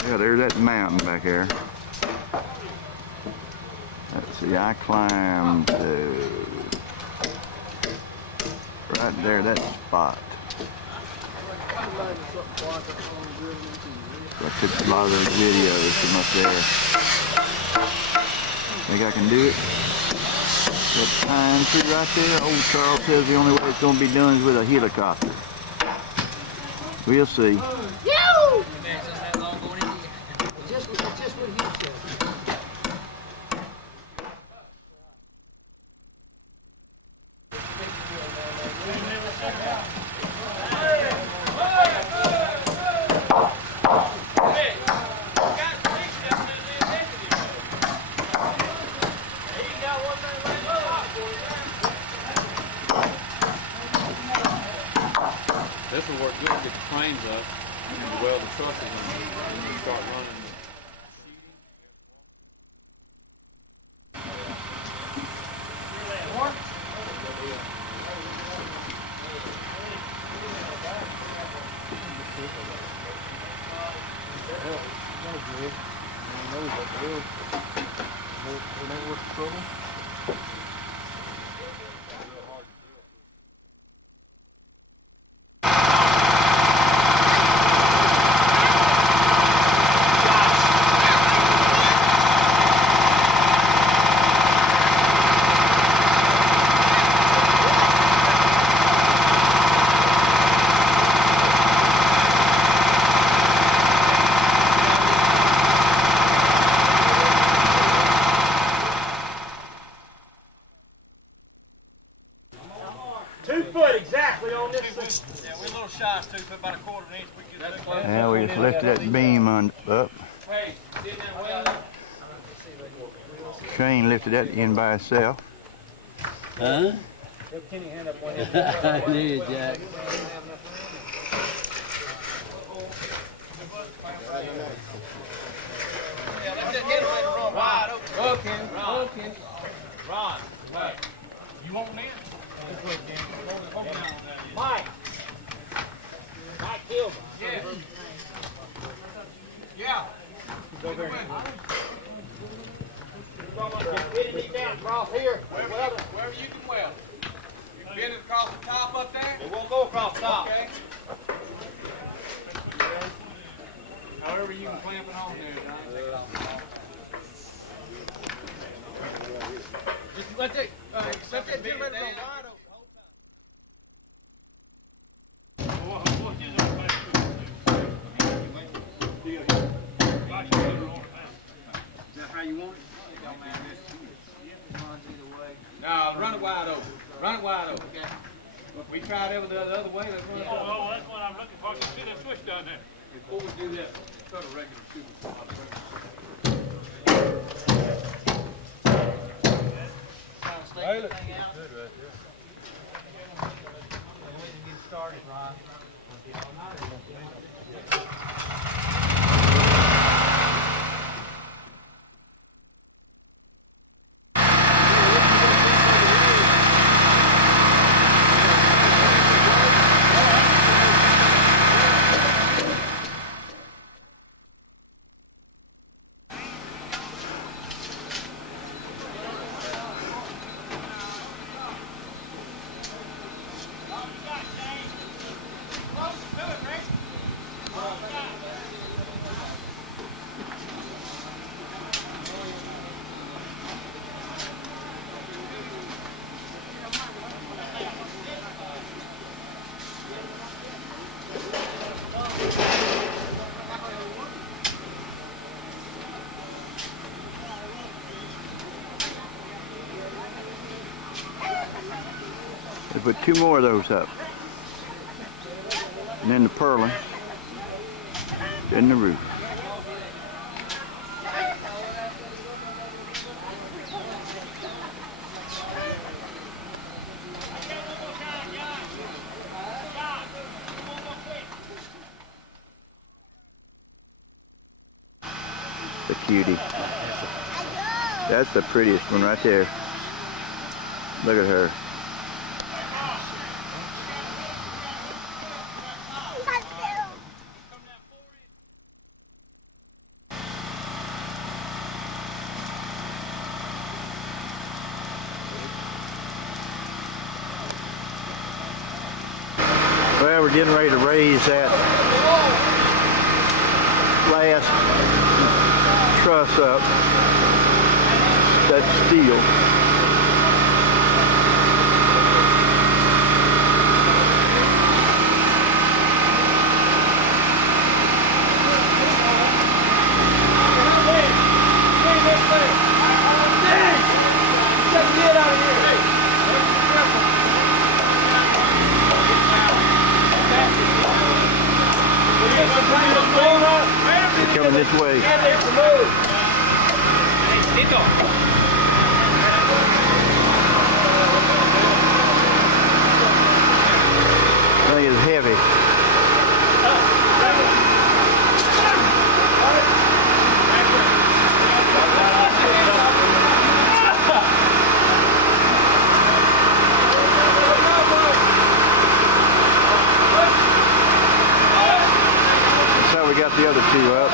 Yeah, there's that mountain back there. Let's see, I climbed to right there, that spot. I took a lot of those videos from up there. Think I can do it? That pine tree right there, old Charles says the only way it's going to be done is with a helicopter. We'll see. Just what he said. This will work good to get the frames up and weld the trusses and then start running. Trouble. 2 foot exactly on this thing. Yeah, we're a little shy of 2 foot, about a quarter of an inch. We get that. Now we just lifted that beam up. Hey, didn't that well? Shane lifted that in by itself. Huh? Kenny hand up one I knew, Jack. Yeah, let's just get him ready to run wide open. Okay. Okay. Ron, hey, you want me in? Mike. Mike Kilby. Yeah. Yeah. Go there. Just getting me down across here. Wherever you can weld. You can bend it across the top up there? It won't go across the top. Okay. However you can clamp it on there, John. Take it off. Just let that generator run wide open. Is that how you want it? No, run it wide open. Run it wide open. Okay. We tried it the other way. Let's run it. Oh, that's what I'm looking for. You see that switch down there? Before we do that, let's cut a regular super. Good right there. Get started, Ron. They put 2 more of those up. And then the purlin. Then the roof. The cutie. That's the prettiest one right there. Look at her. Well, we're getting ready to raise that last truss up, that steel. They're coming this way. I think it's heavy. That's how we got the other 2 up.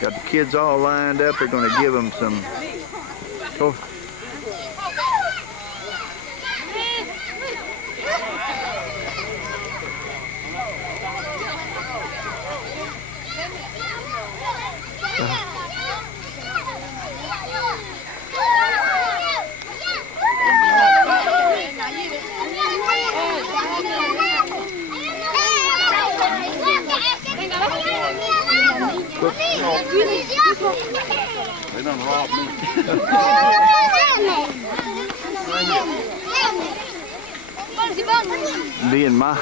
Got the kids all lined up. They're going to give them some. They done robbed me. Being my.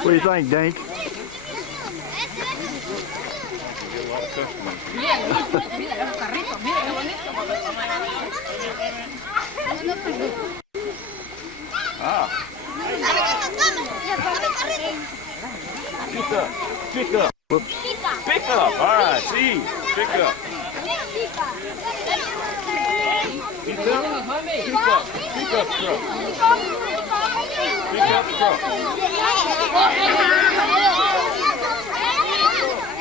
What do you think, Dink? Get a lot of customers. Pick up. Pick up. Whoops. Pick up. All right. See. Pick up. Pick up. Pick up. Pick up truck. Pick up truck.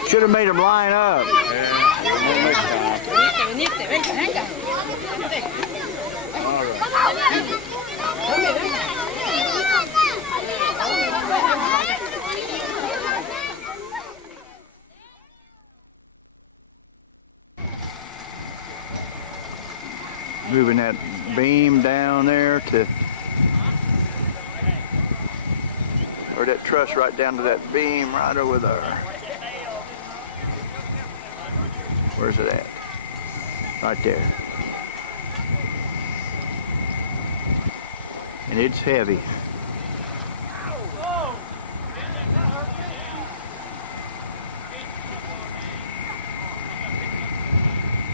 Should have made them line up. Yeah. We'll next time. All right. Moving that beam down there to, or that truss right down to that beam right over there. Where's it at? Right there. And it's heavy.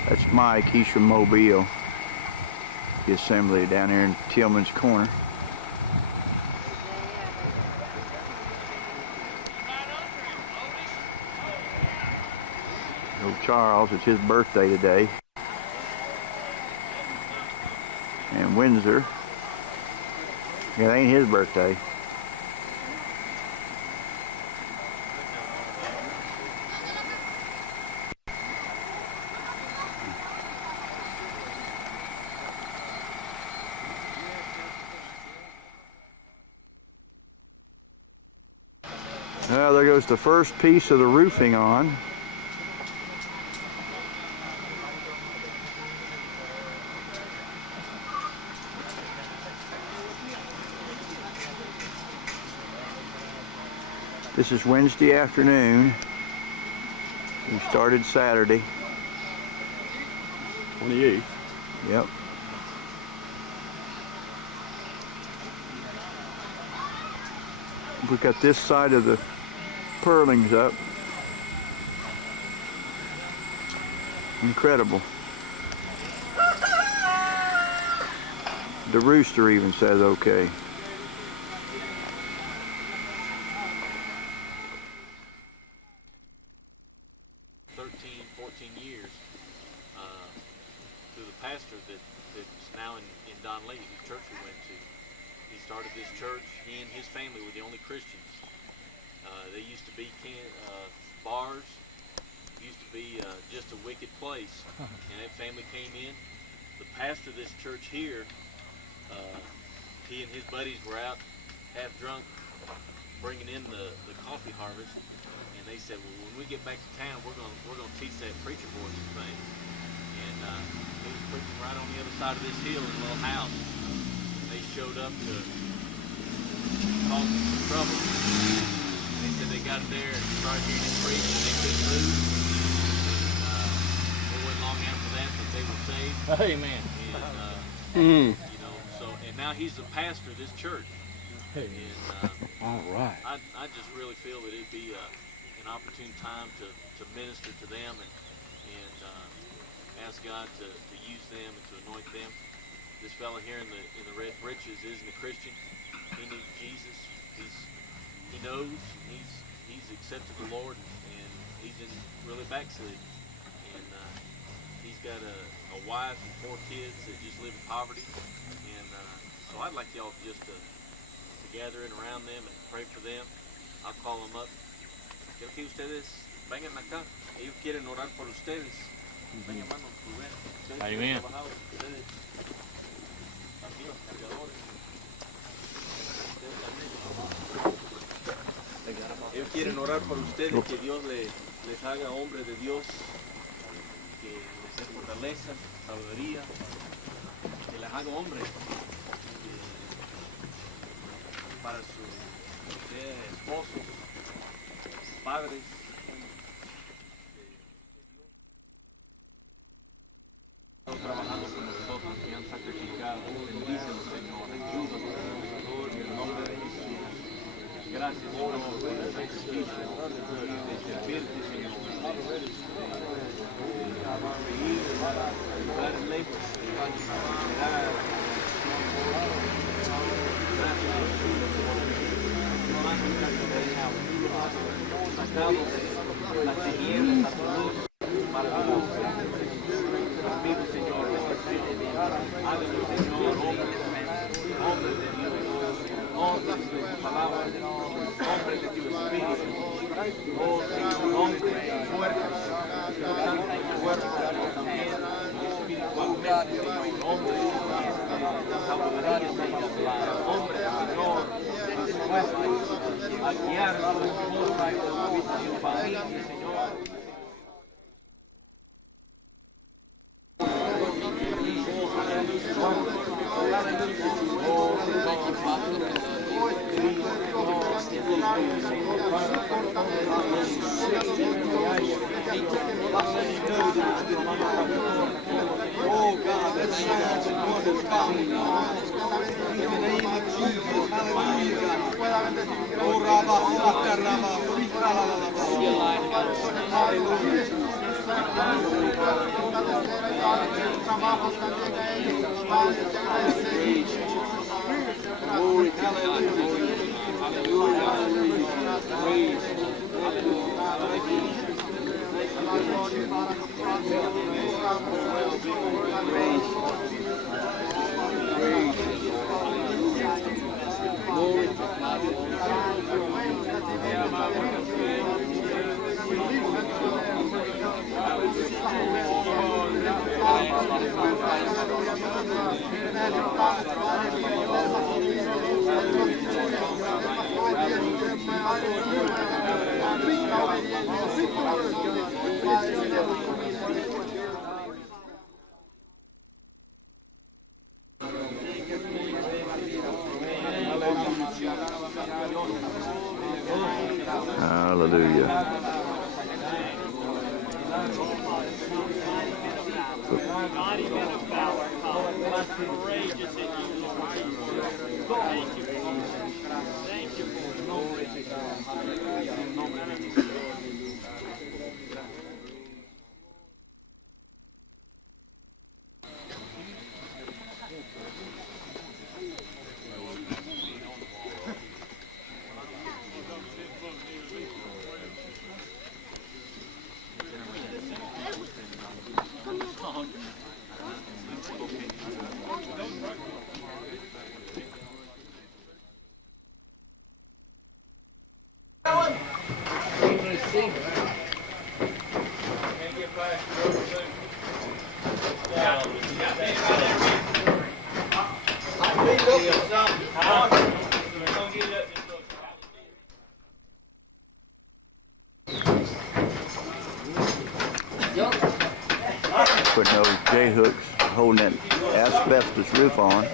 That's Mike, he's from Mobile. The assembly down here in Tillman's Corner. Old Charles, it's his birthday today. And Windsor, yeah, it ain't his birthday. Well, there goes the first piece of the roofing on. This is Wednesday afternoon. We started Saturday. 28th. Yep. We got this side of the purlings up. Incredible. The rooster even says okay. To the pastor that's now in Danli, whose church we went to. He started this church. He and his family were the only Christians. They used to be bars. It used to be just a wicked place. And that family came in. The pastor of this church here, he and his buddies were out half drunk, bringing in the coffee harvest. And they said, well, when we get back to town, we're gonna teach that preacher boy some things. And he was preaching right on the other side of this hill in a little house. They showed up to cause some trouble. And they said they got there and started hearing him preach and they couldn't move. It wasn't long after that they were saved. Amen. And, you know, so, and now he's the pastor of this church. And all right. I just really feel that it'd be an opportune time to minister to them and ask God to use them and to anoint them. This fella here in the red breeches isn't a Christian. He needs Jesus. He knows he's accepted the Lord and he's in really backslid. And he's got a wife and 4 kids that just live in poverty. And so I'd like y'all just to gather in around them and pray for them. I'll call them up. ¿Qué usted es? vengan acá. Ellos quieren orar por ustedes. Ven, hermano, Rubén. Ustedes Ahí que han viene. trabajado, ustedes también, cargadores. Ustedes también. Ellos quieren orar por ustedes, que Dios les haga hombres de Dios, que les dé fortaleza, sabiduría, que les haga hombres para sus esposos, padres. Están trabajando con nosotros, que han sacrificado. Bendícelos, Señor. Ayúdanos, Señor, en el nombre de Jesús. Gracias, Señor, por el sacrificio de servirte, Señor. De seguir, ayudar lejos, esperar. Gracias, no has sacado de las tinieblas a tu luz para tu luz. Vive, Señor, háganos, Señor, hombres de Dios, hombres de tu palabra, hombres de tu espíritu. Oh, Señor, hombres fuertes, tanto en cuerpo como también espiritualmente, Señor, hombres de sabiduría, Señor, hombres, Señor, dispuestos a guiar a su esposa y su familia, Señor. Oh God, that signs and wonders coming now. In the name of Jesus, hallelujah, God. Oh Rabba, Saka, Rabba, Sika, Glory, hallelujah, hallelujah, praise, Hallelujah. Mighty men of valor, courageous in you, Lord. Thank you, thank you, Putting those J-hooks holding that asbestos roof on.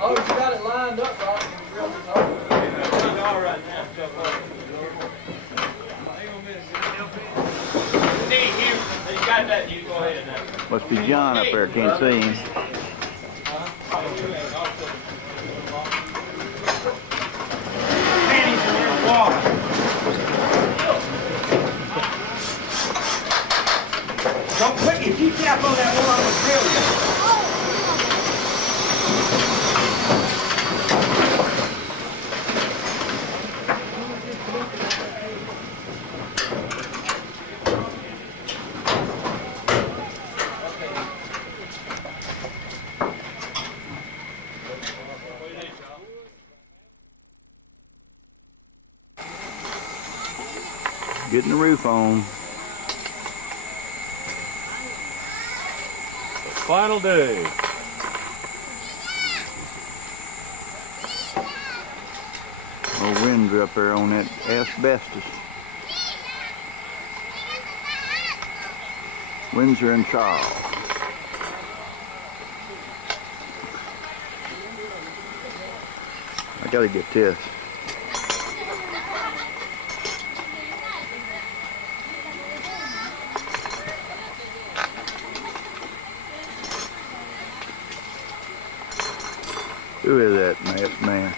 Oh, you got it lined up right. All right now. You got that, you go ahead now. Must be John up there, can't see him. Don't quick, if you tap on that one, I'm gonna drill you. Getting the roof on. Final day. Oh, winds are up there on that asbestos. Windsor and Charles. I gotta get this. Who is that M.A.P.S man?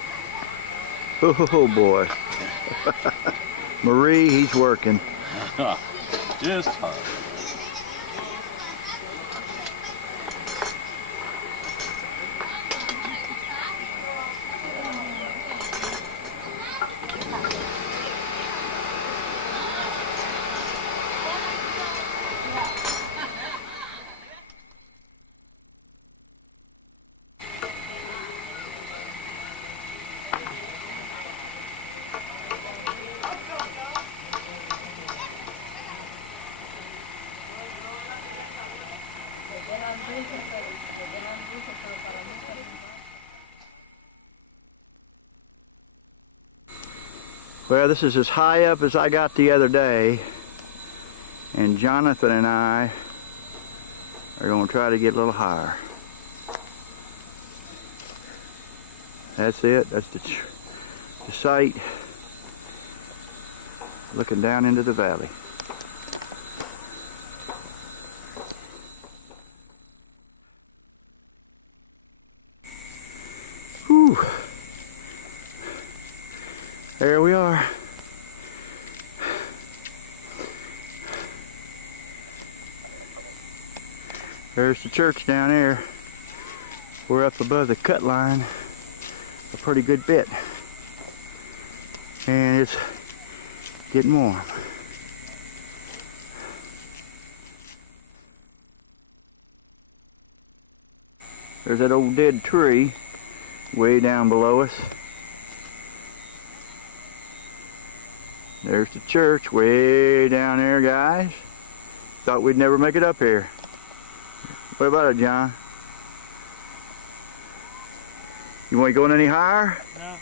Oh boy. Marie, he's working. Just her. Well, this is as high up as I got the other day, and Jonathan and I are going to try to get a little higher. That's it. That's the site, looking down into the valley. Whew. There we are. There's the church down there. We're up above the cut line a pretty good bit. And it's getting warm. There's that old dead tree way down below us. There's the church way down there, guys. Thought we'd never make it up here. What about it, John? You want to go any higher? No.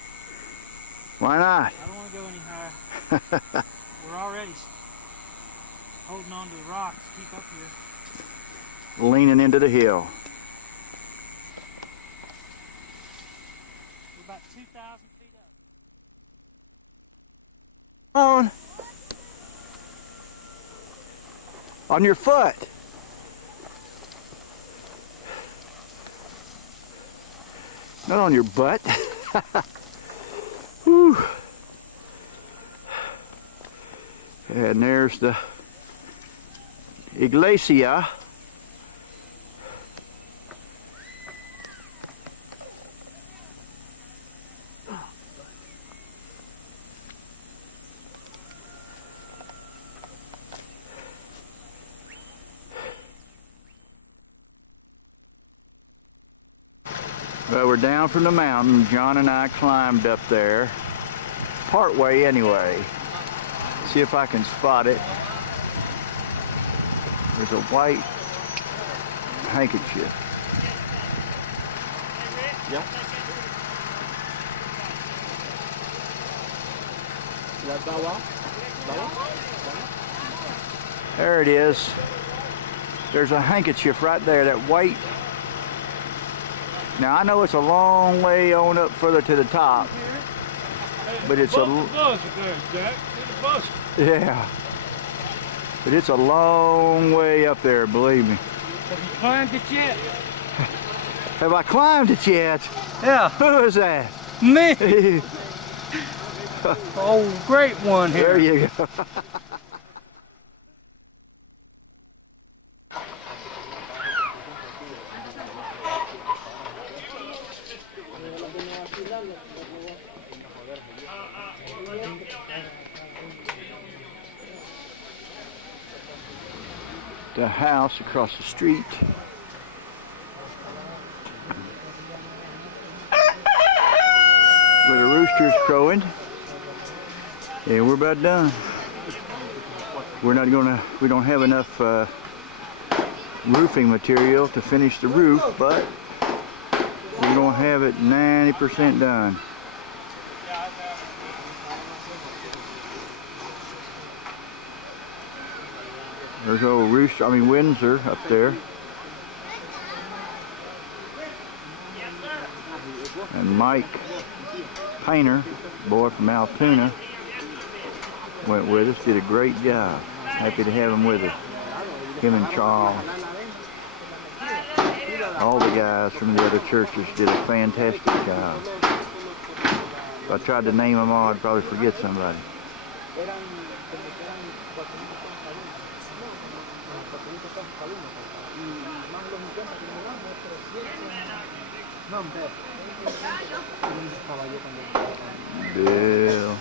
Why not? I don't want to go any higher. We're already holding on to the rocks to keep up here. Leaning into the hill. We're about 2,000 feet up. On your foot. Not on your butt. Whew. And there's the iglesia. Well, we're down from the mountain. John and I climbed up there, part way anyway. See if I can spot it. There's a white handkerchief. Yeah. There it is. There's a handkerchief right there, that white. Now I know it's a long way on up further to the top, but it's yeah, but it's a long way up there, believe me. Have you climbed it yet? Have I climbed it yet? Yeah. Who is that? Me. Oh, great one here. There you go. The house across the street. Where the rooster's crowing. And we're about done. we don't have enough roofing material to finish the roof, but we're going to have it 90% done. There's old Windsor up there. And Mike Painter, boy from Altoona, went with us, did a great job. Happy to have him with us. Him and Charles. All the guys from the other churches did a fantastic job. If I tried to name them all, I'd probably forget somebody. Bill.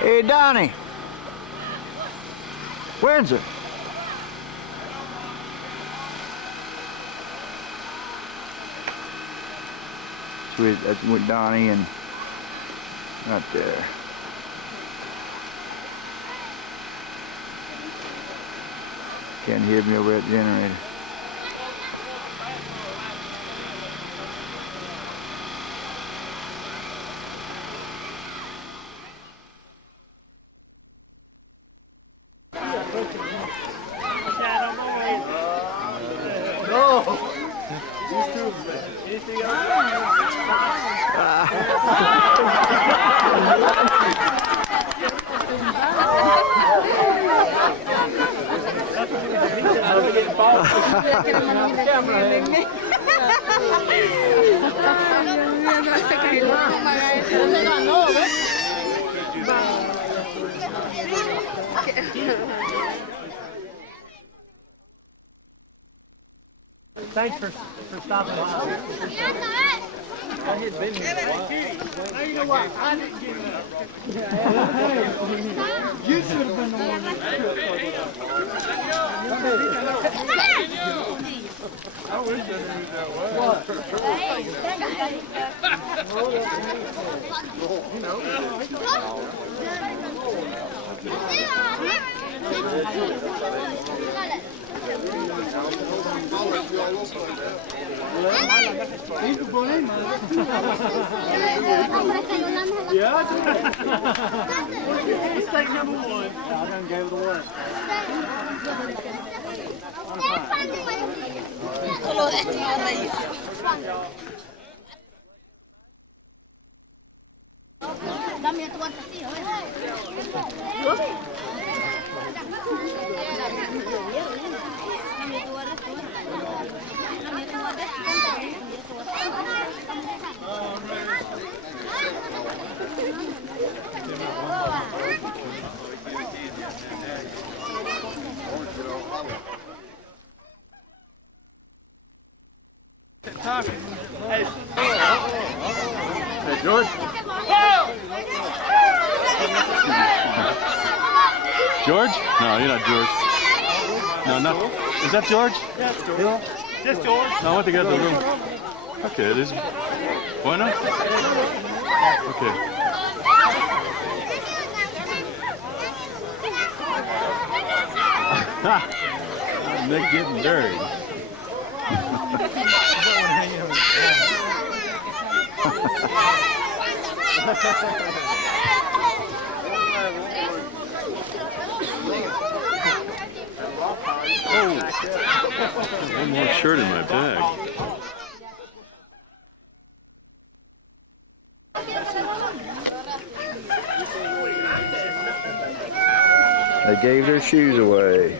Hey, Donnie. Windsor. So that's with Donnie and right there. Can't hear me over at the generator. Thanks for stopping by. I had been here a while. You know what? I didn't get it. You should have been the one that I wish I knew that well. Mistake number one. I done gave it away. Dame tu guantecillo, Hey, George? George? No, you're not George. No, not. Is that George? Yeah, it's George. Just George. No, I want to get the room. Okay, it is. Bueno? Okay. Nick getting dirty. One more shirt in my bag. They gave their shoes away.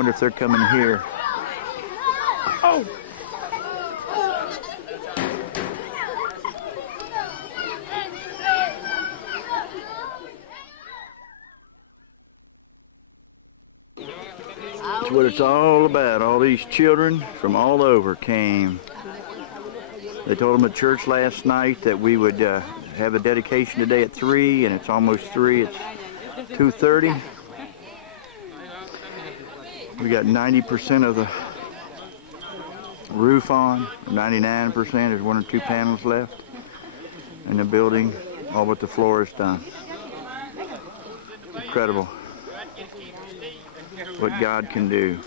wonder if they're coming here. Oh! That's what it's all about. All these children from all over came. They told them at church last night that we would have a dedication today at 3, and it's almost 3. It's 2:30. We got 90% of the roof on, 99%. There's 1 or 2 panels left in the building. All but the floor is done. Incredible what God can do.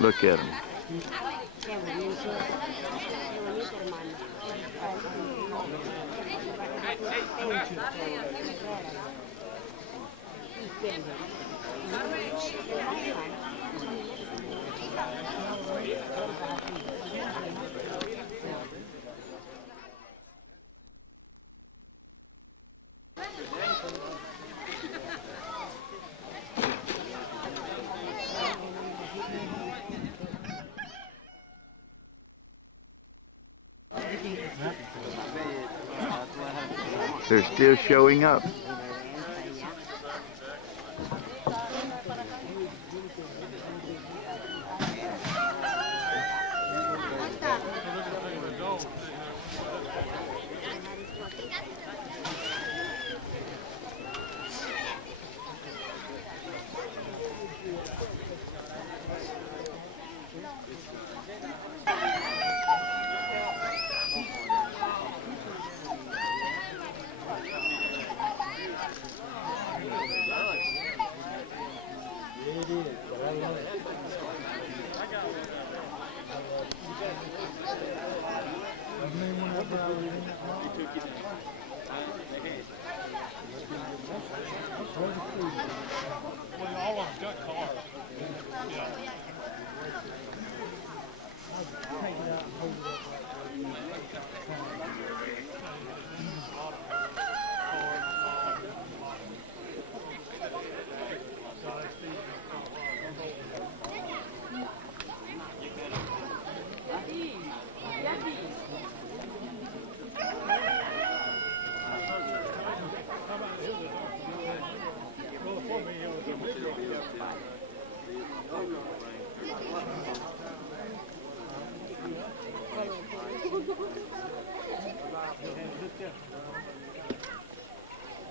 Look at them. They're still showing up.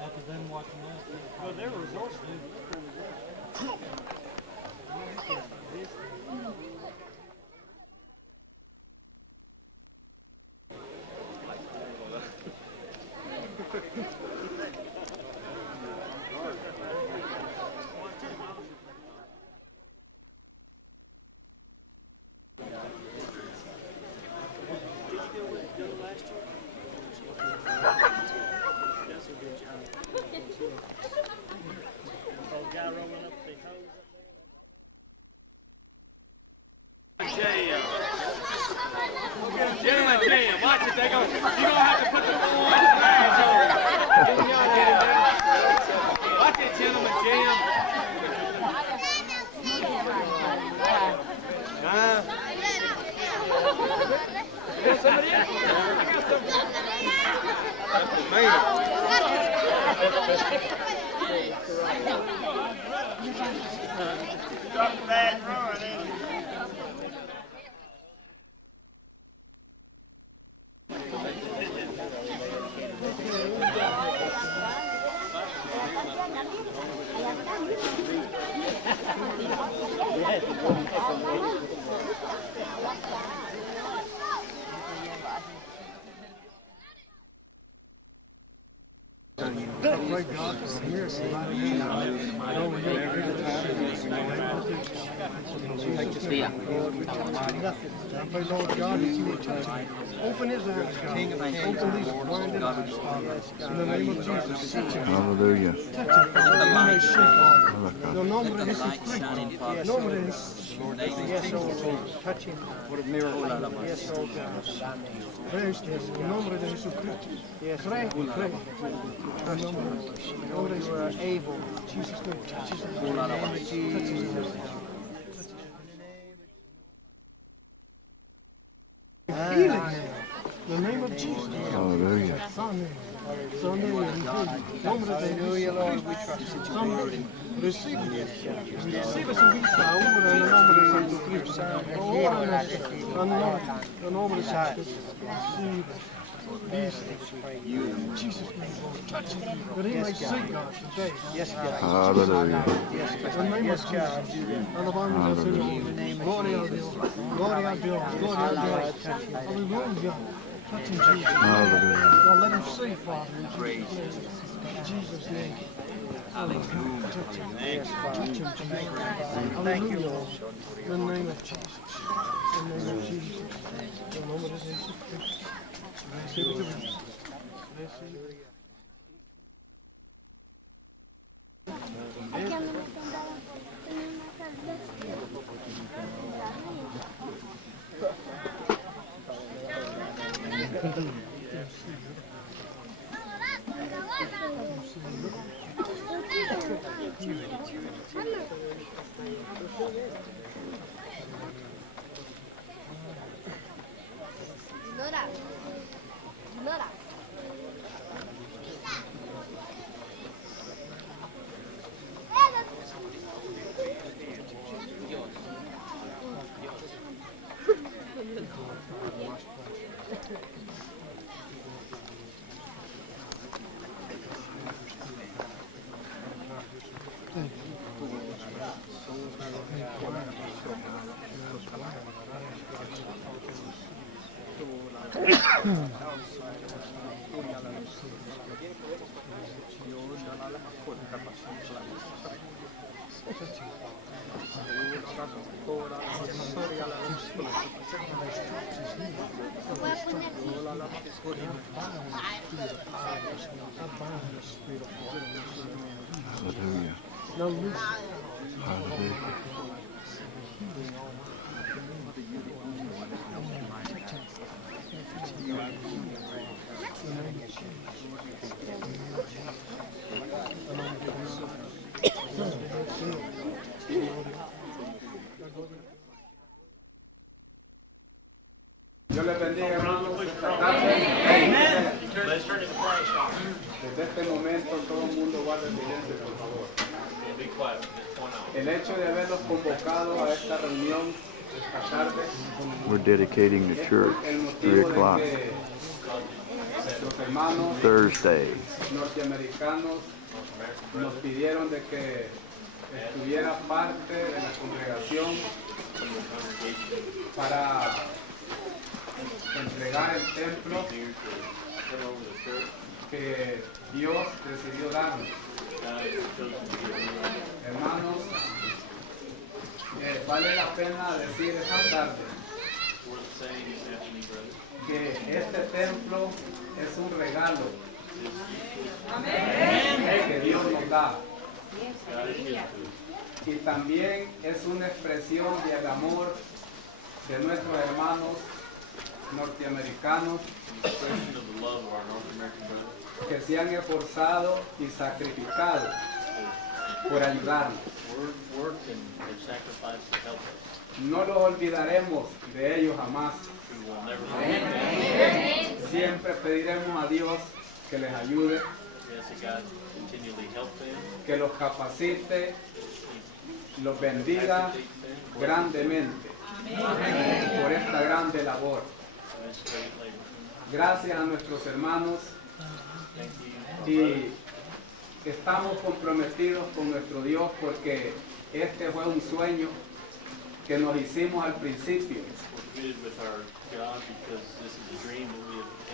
After them watching us, well, they're resourceful. Watch it, they go. You're gonna have to put the pads on. Watch it, gentlemen, Jim. Somebody else? I got something. Got the bad run, ain't it? pray God for a miracle right now. I pray, Lord God, that you would touch him. Open his eyes, God. Open these blinded eyes, Father. In the name of Jesus, touch him. Hallelujah. Touch him, Father. You may see, Father. El nombre de Jesucristo. Nombre de Yes, oh Lord. Touch him. What a miracle. Yes, oh God. Praise him. En nombre de Jesucristo. Yes, pray. Pray. Touch him. Know that you are able. Jesus' name. Touch his name. In the name of Jesus. Healing. In the name of Jesus. Hallelujah. Hallelujah, Lord, we trust you. Receive it. Receive it su vista ahora en el nombre de Jesucristo. Ahora en el nombre de Jesucristo. Receive it. Jesus' name, Lord. Touch him. That he may see God today. Yes, God. Hallelujah. Yes, God. In the name of Jesus. Alabamos al Señor. Gloria a Dios. Gloria a Dios. Gloria a Dios. Hallelujah. Touch him, Jesus. Hallelujah. Now let him see, Father, in Jesus' name. Hallelujah. Touch him. Yes, Father. Touch him, Jesus. Hallelujah. In the name of Jesus. In the name of Jesus. In the name of Jesus. Receive it. Receive it. Hallelujah. Hallelujah. Dios les bendiga, hermanos. Esta tarde. Desde este momento todo el mundo guarde silencio, por favor. El hecho de haberlos convocado a esta reunión esta tarde, We're dedicating the church, el 3 motivo o'clock, de que nuestros hermanos Thursday. norteamericanos nos pidieron de que estuviera parte de la congregación para entregar el templo que Dios decidió darnos. Hermanos, vale la pena decir esta tarde que este templo es un regalo que Dios nos da. Y también es una expresión del amor de nuestros hermanos norteamericanos que se han esforzado y sacrificado por ayudarnos. No los olvidaremos de ellos jamás. Siempre pediremos a Dios que les ayude, que los capacite, los bendiga grandemente por esta grande labor. Gracias a nuestros hermanos y estamos comprometidos con nuestro Dios porque este fue un sueño que nos hicimos al principio,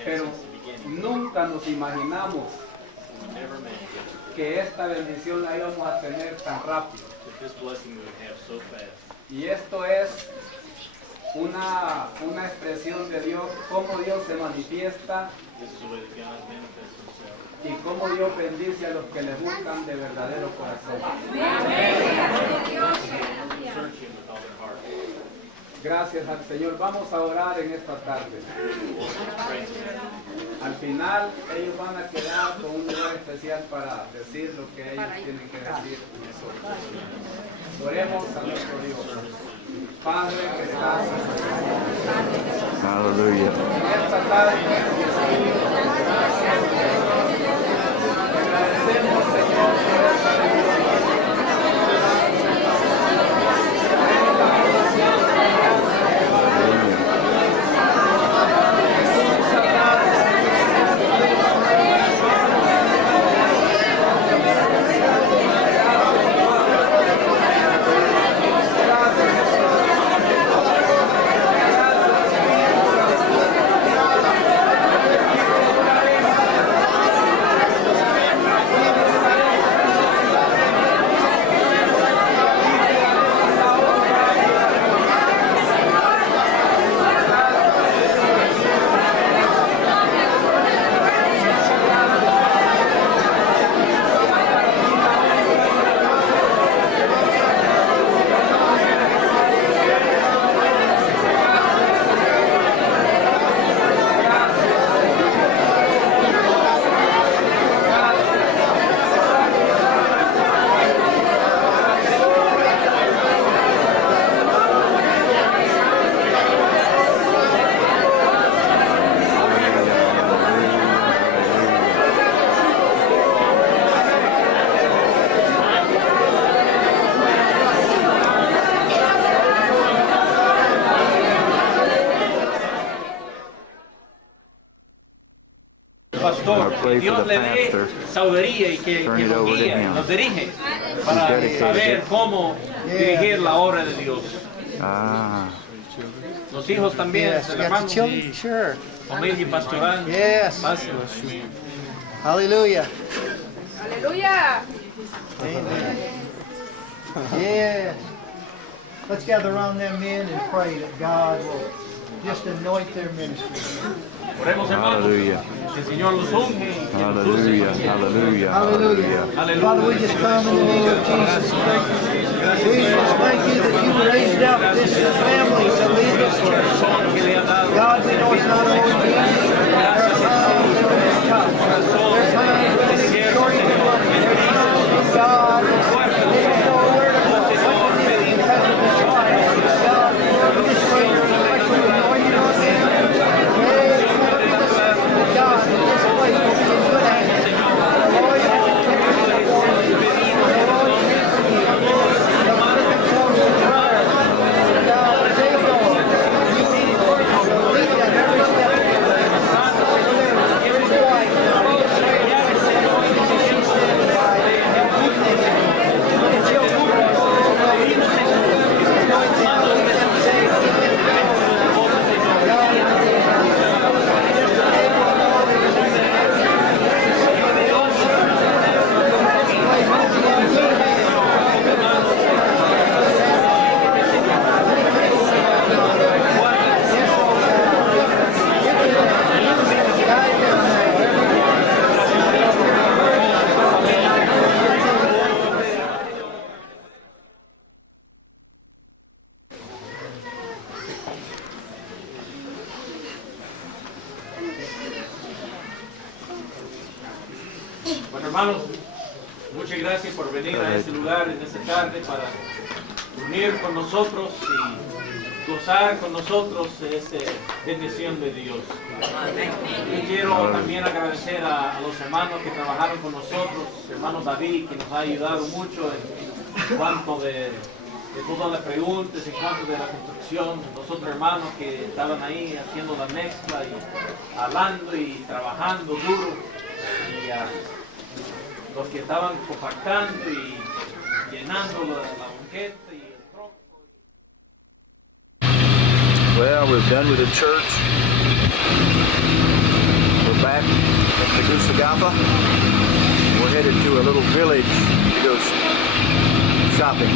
pero nunca nos imaginamos never imagined que esta bendición la íbamos a tener tan rápido. that this blessing we would have so fast. Y esto es una expresión de Dios, cómo Dios se manifiesta This is the way that God manifests himself. y cómo Dios bendice a los que le buscan de verdadero corazón. Search him with all their heart. Gracias al Señor. Vamos a orar en esta tarde. Al final ellos van a quedar con un lugar especial para decir lo que ellos tienen que decir. Oremos a nuestro Dios. Padre que estás en Hallelujah. esta tarde, agradecemos, Señor, por esta Pastor, que Dios le dé sabiduría y que nos guíe, nos dirige para saber cómo dirigir la obra de Dios. Los hijos también, hermanos, Sure. familia pastoral. Yes. Hallelujah. Hallelujah. Amen. Yes. Let's gather around them men and pray that God will just anoint their ministry. Oremos, hermanos. Hallelujah. Que el Señor los unge. Hallelujah. Hallelujah. Hallelujah. Father, we just come in the name of Jesus. Jesus, thank you that you raised up this family to lead this church. God, we know it's not always easy. There are times when it's tough. There are times when it's short of money. There are times when God, they don't know where to go, what to do because of this life. God, Lord, we just pray your special anointing on them. God, in this place will be in good hands. The Lord, you will take us to the Lord. The Lord, hear from you. The perfect tone of prayer. God, take Lord. We need it, Lord. So lead them every step of the way. Here's the wife now. We just pray that she's standing by and keep thinking. Look at children, Lord. Anoint them. Keep them safe. Keep them filled. God, in the name of Jesus. Bueno, hermanos, muchas gracias por venir a este lugar en esta tarde para unir con nosotros y gozar con nosotros de esta bendición de Dios. Yo quiero también agradecer a los hermanos que trabajaron con nosotros, hermano David, que nos ha ayudado mucho en cuanto de todas las preguntas, en cuanto de la construcción, los otros hermanos que estaban ahí haciendo la mezcla y hablando y trabajando duro, y los que estaban compactando y llenando la banqueta y el tronco. Well, we're done with the church. We're back at the Tegucigalpa. headed to a little village to go shopping.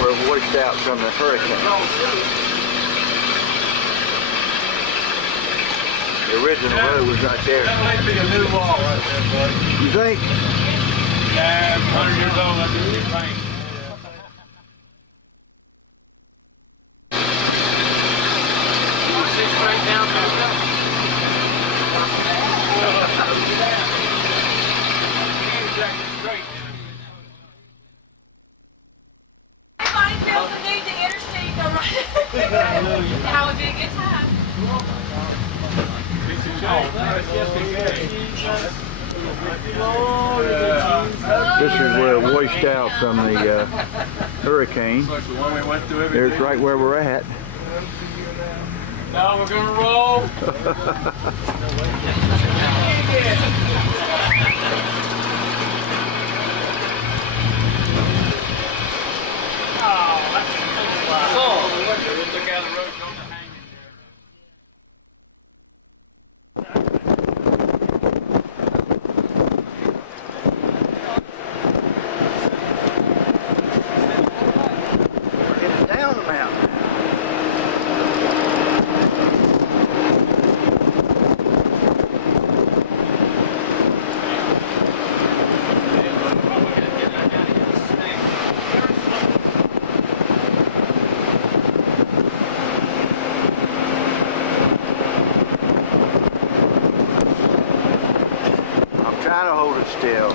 We're washed out from the hurricane. The original road was right there. That might be a new wall right there, buddy. You think? Yeah, 100 years old, that's a new paint. Straight down there. Everybody feels the need to interstate go right. That would be a good time. This is where it washed out from the hurricane. There's right where we're at. Now we're gonna roll. Look out the road. Down the mountain. I'm trying to hold it still.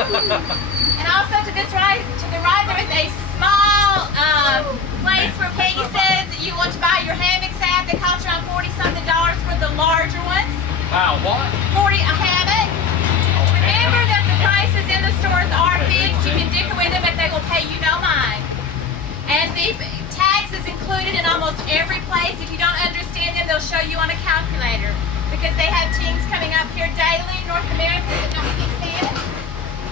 And also to the right, there is a small place where Peggy says that you want to buy your hammock salve that costs around $40-something for the larger ones. Wow, what? 40 a hammock. Remember that the prices in the stores are fixed. You can dicker with them, but they will pay you no mind. And the tax is included in almost every place. If you don't understand them, they'll show you on a calculator because they have teams coming up here daily, North America, that don't speak Spanish.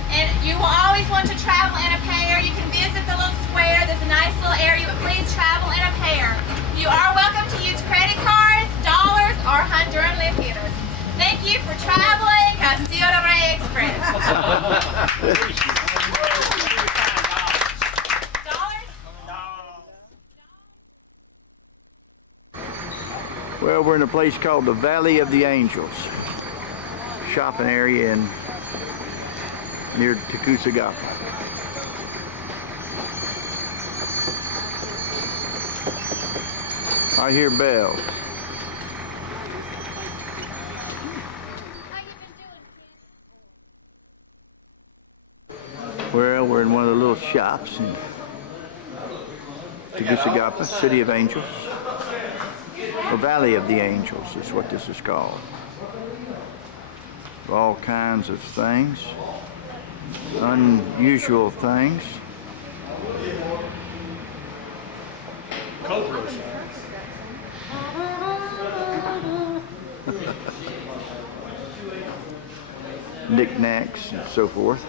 And you will always want to travel in a pair. You can visit the little square. There's a nice little area, but please travel in a pair. You are welcome to use credit cards, dollars, or Honduran lempiras. Thank you for traveling Castillo del Rey Express. Well, we're in a place called the Valley of the Angels. Shopping area in near Tegucigalpa. I hear bells. Well, we're in one of the little shops in Tegucigalpa, City of Angels. The Valley of the Angels is what this is called. All kinds of things, unusual things. Knickknacks and so forth.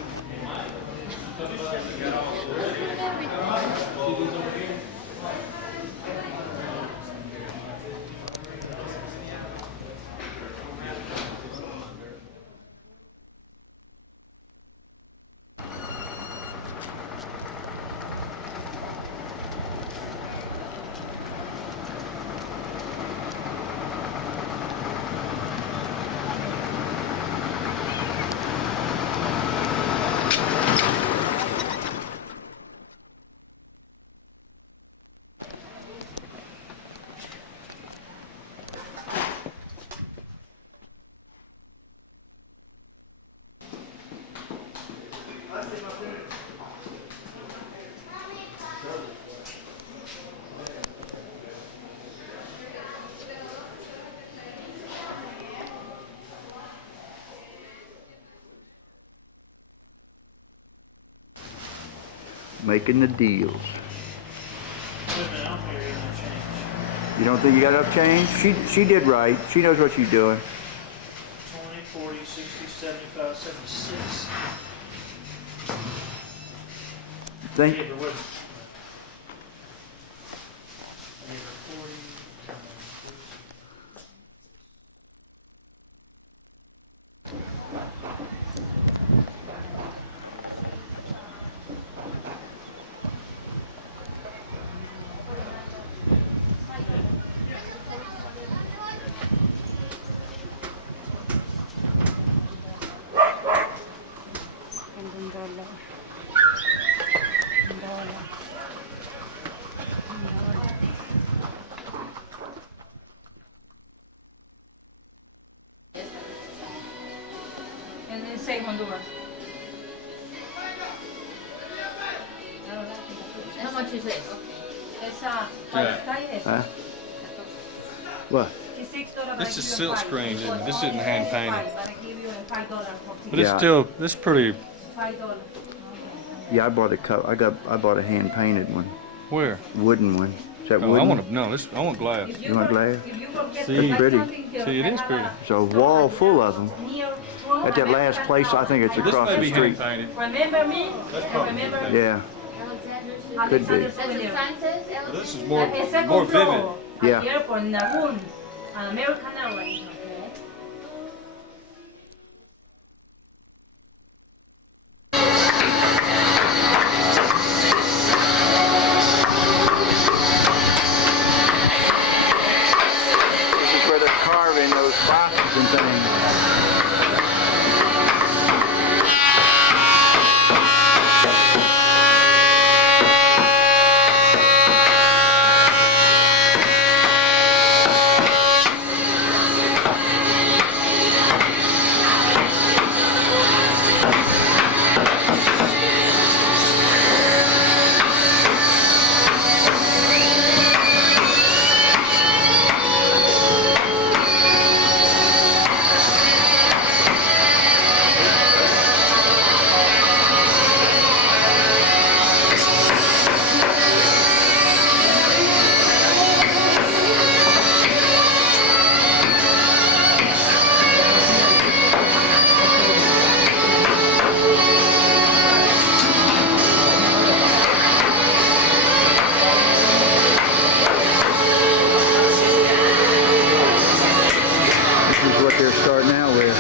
making the deals. Wait a minute, I don't think there's no change. You don't think you got enough change? She did right. She knows what she's doing. 20, 40, 60, 75, 76. Think. Yeah, but wait a minute. I gave her 40. And then say Honduras. How much is this? Esa, Huh? What? This is silk screen, isn't it? This isn't hand painted. But Yeah. it's pretty. Yeah, I bought a cup. I bought a hand painted one. Where? Wooden one. Is that No, wooden? I want glass. You want glass? See, That's pretty. See, it is pretty. There's a wall full of them. At that last place, I think it's across This the may be street. hand painted. Remember me? That's probably Remember Yeah. Could be. This is more vivid. Yeah. Here for Nahun, American Airlines. This is where they're carving those boxes and things. This is what they're starting out with.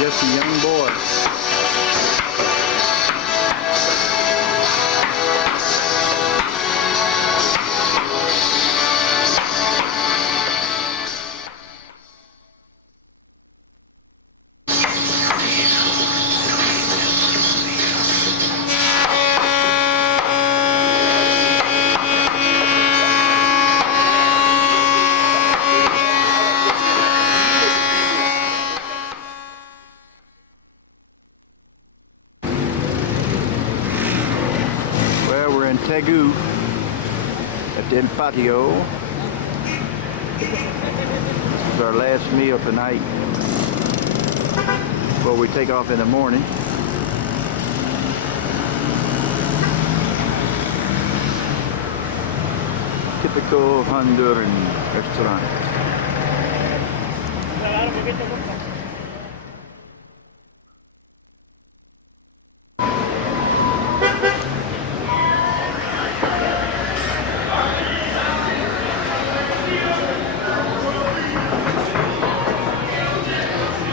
Just a young boy. Well, we're in Tegu at the patio. This is our last meal tonight before we take off in the morning. Typical Honduran restaurant.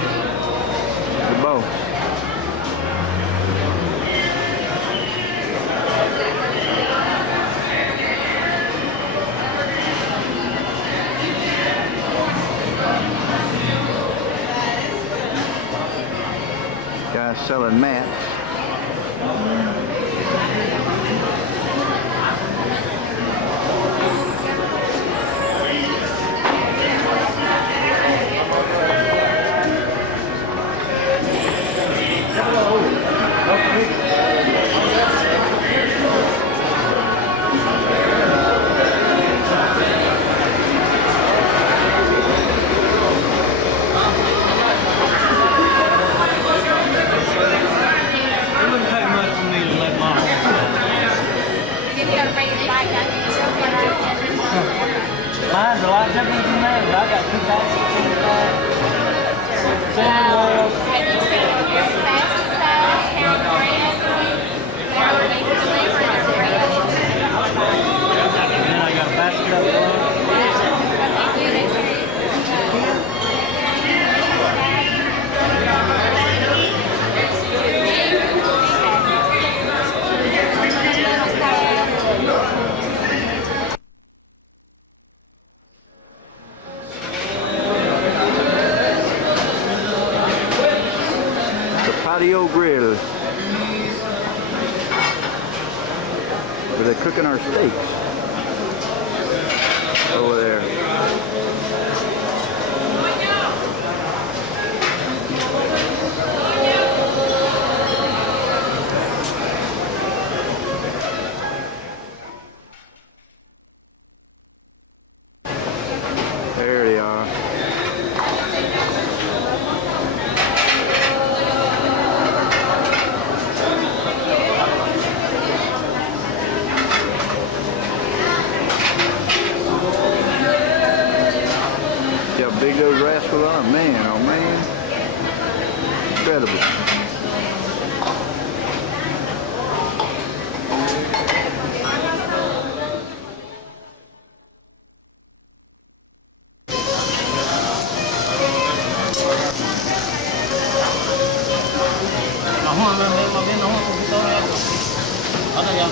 The bow. in M.A.P.S. Mine's a lot different than theirs. I got 2 baskets in the bag. Have you seen your fast side, carrying bread? They were delivering their bread. And then I got a basket up front. Patio grill where they're cooking our steaks over there. There they are. See how big those rascals are? Man, oh man. Incredible. Vamos a ver un poquito de eso. Ahora ya.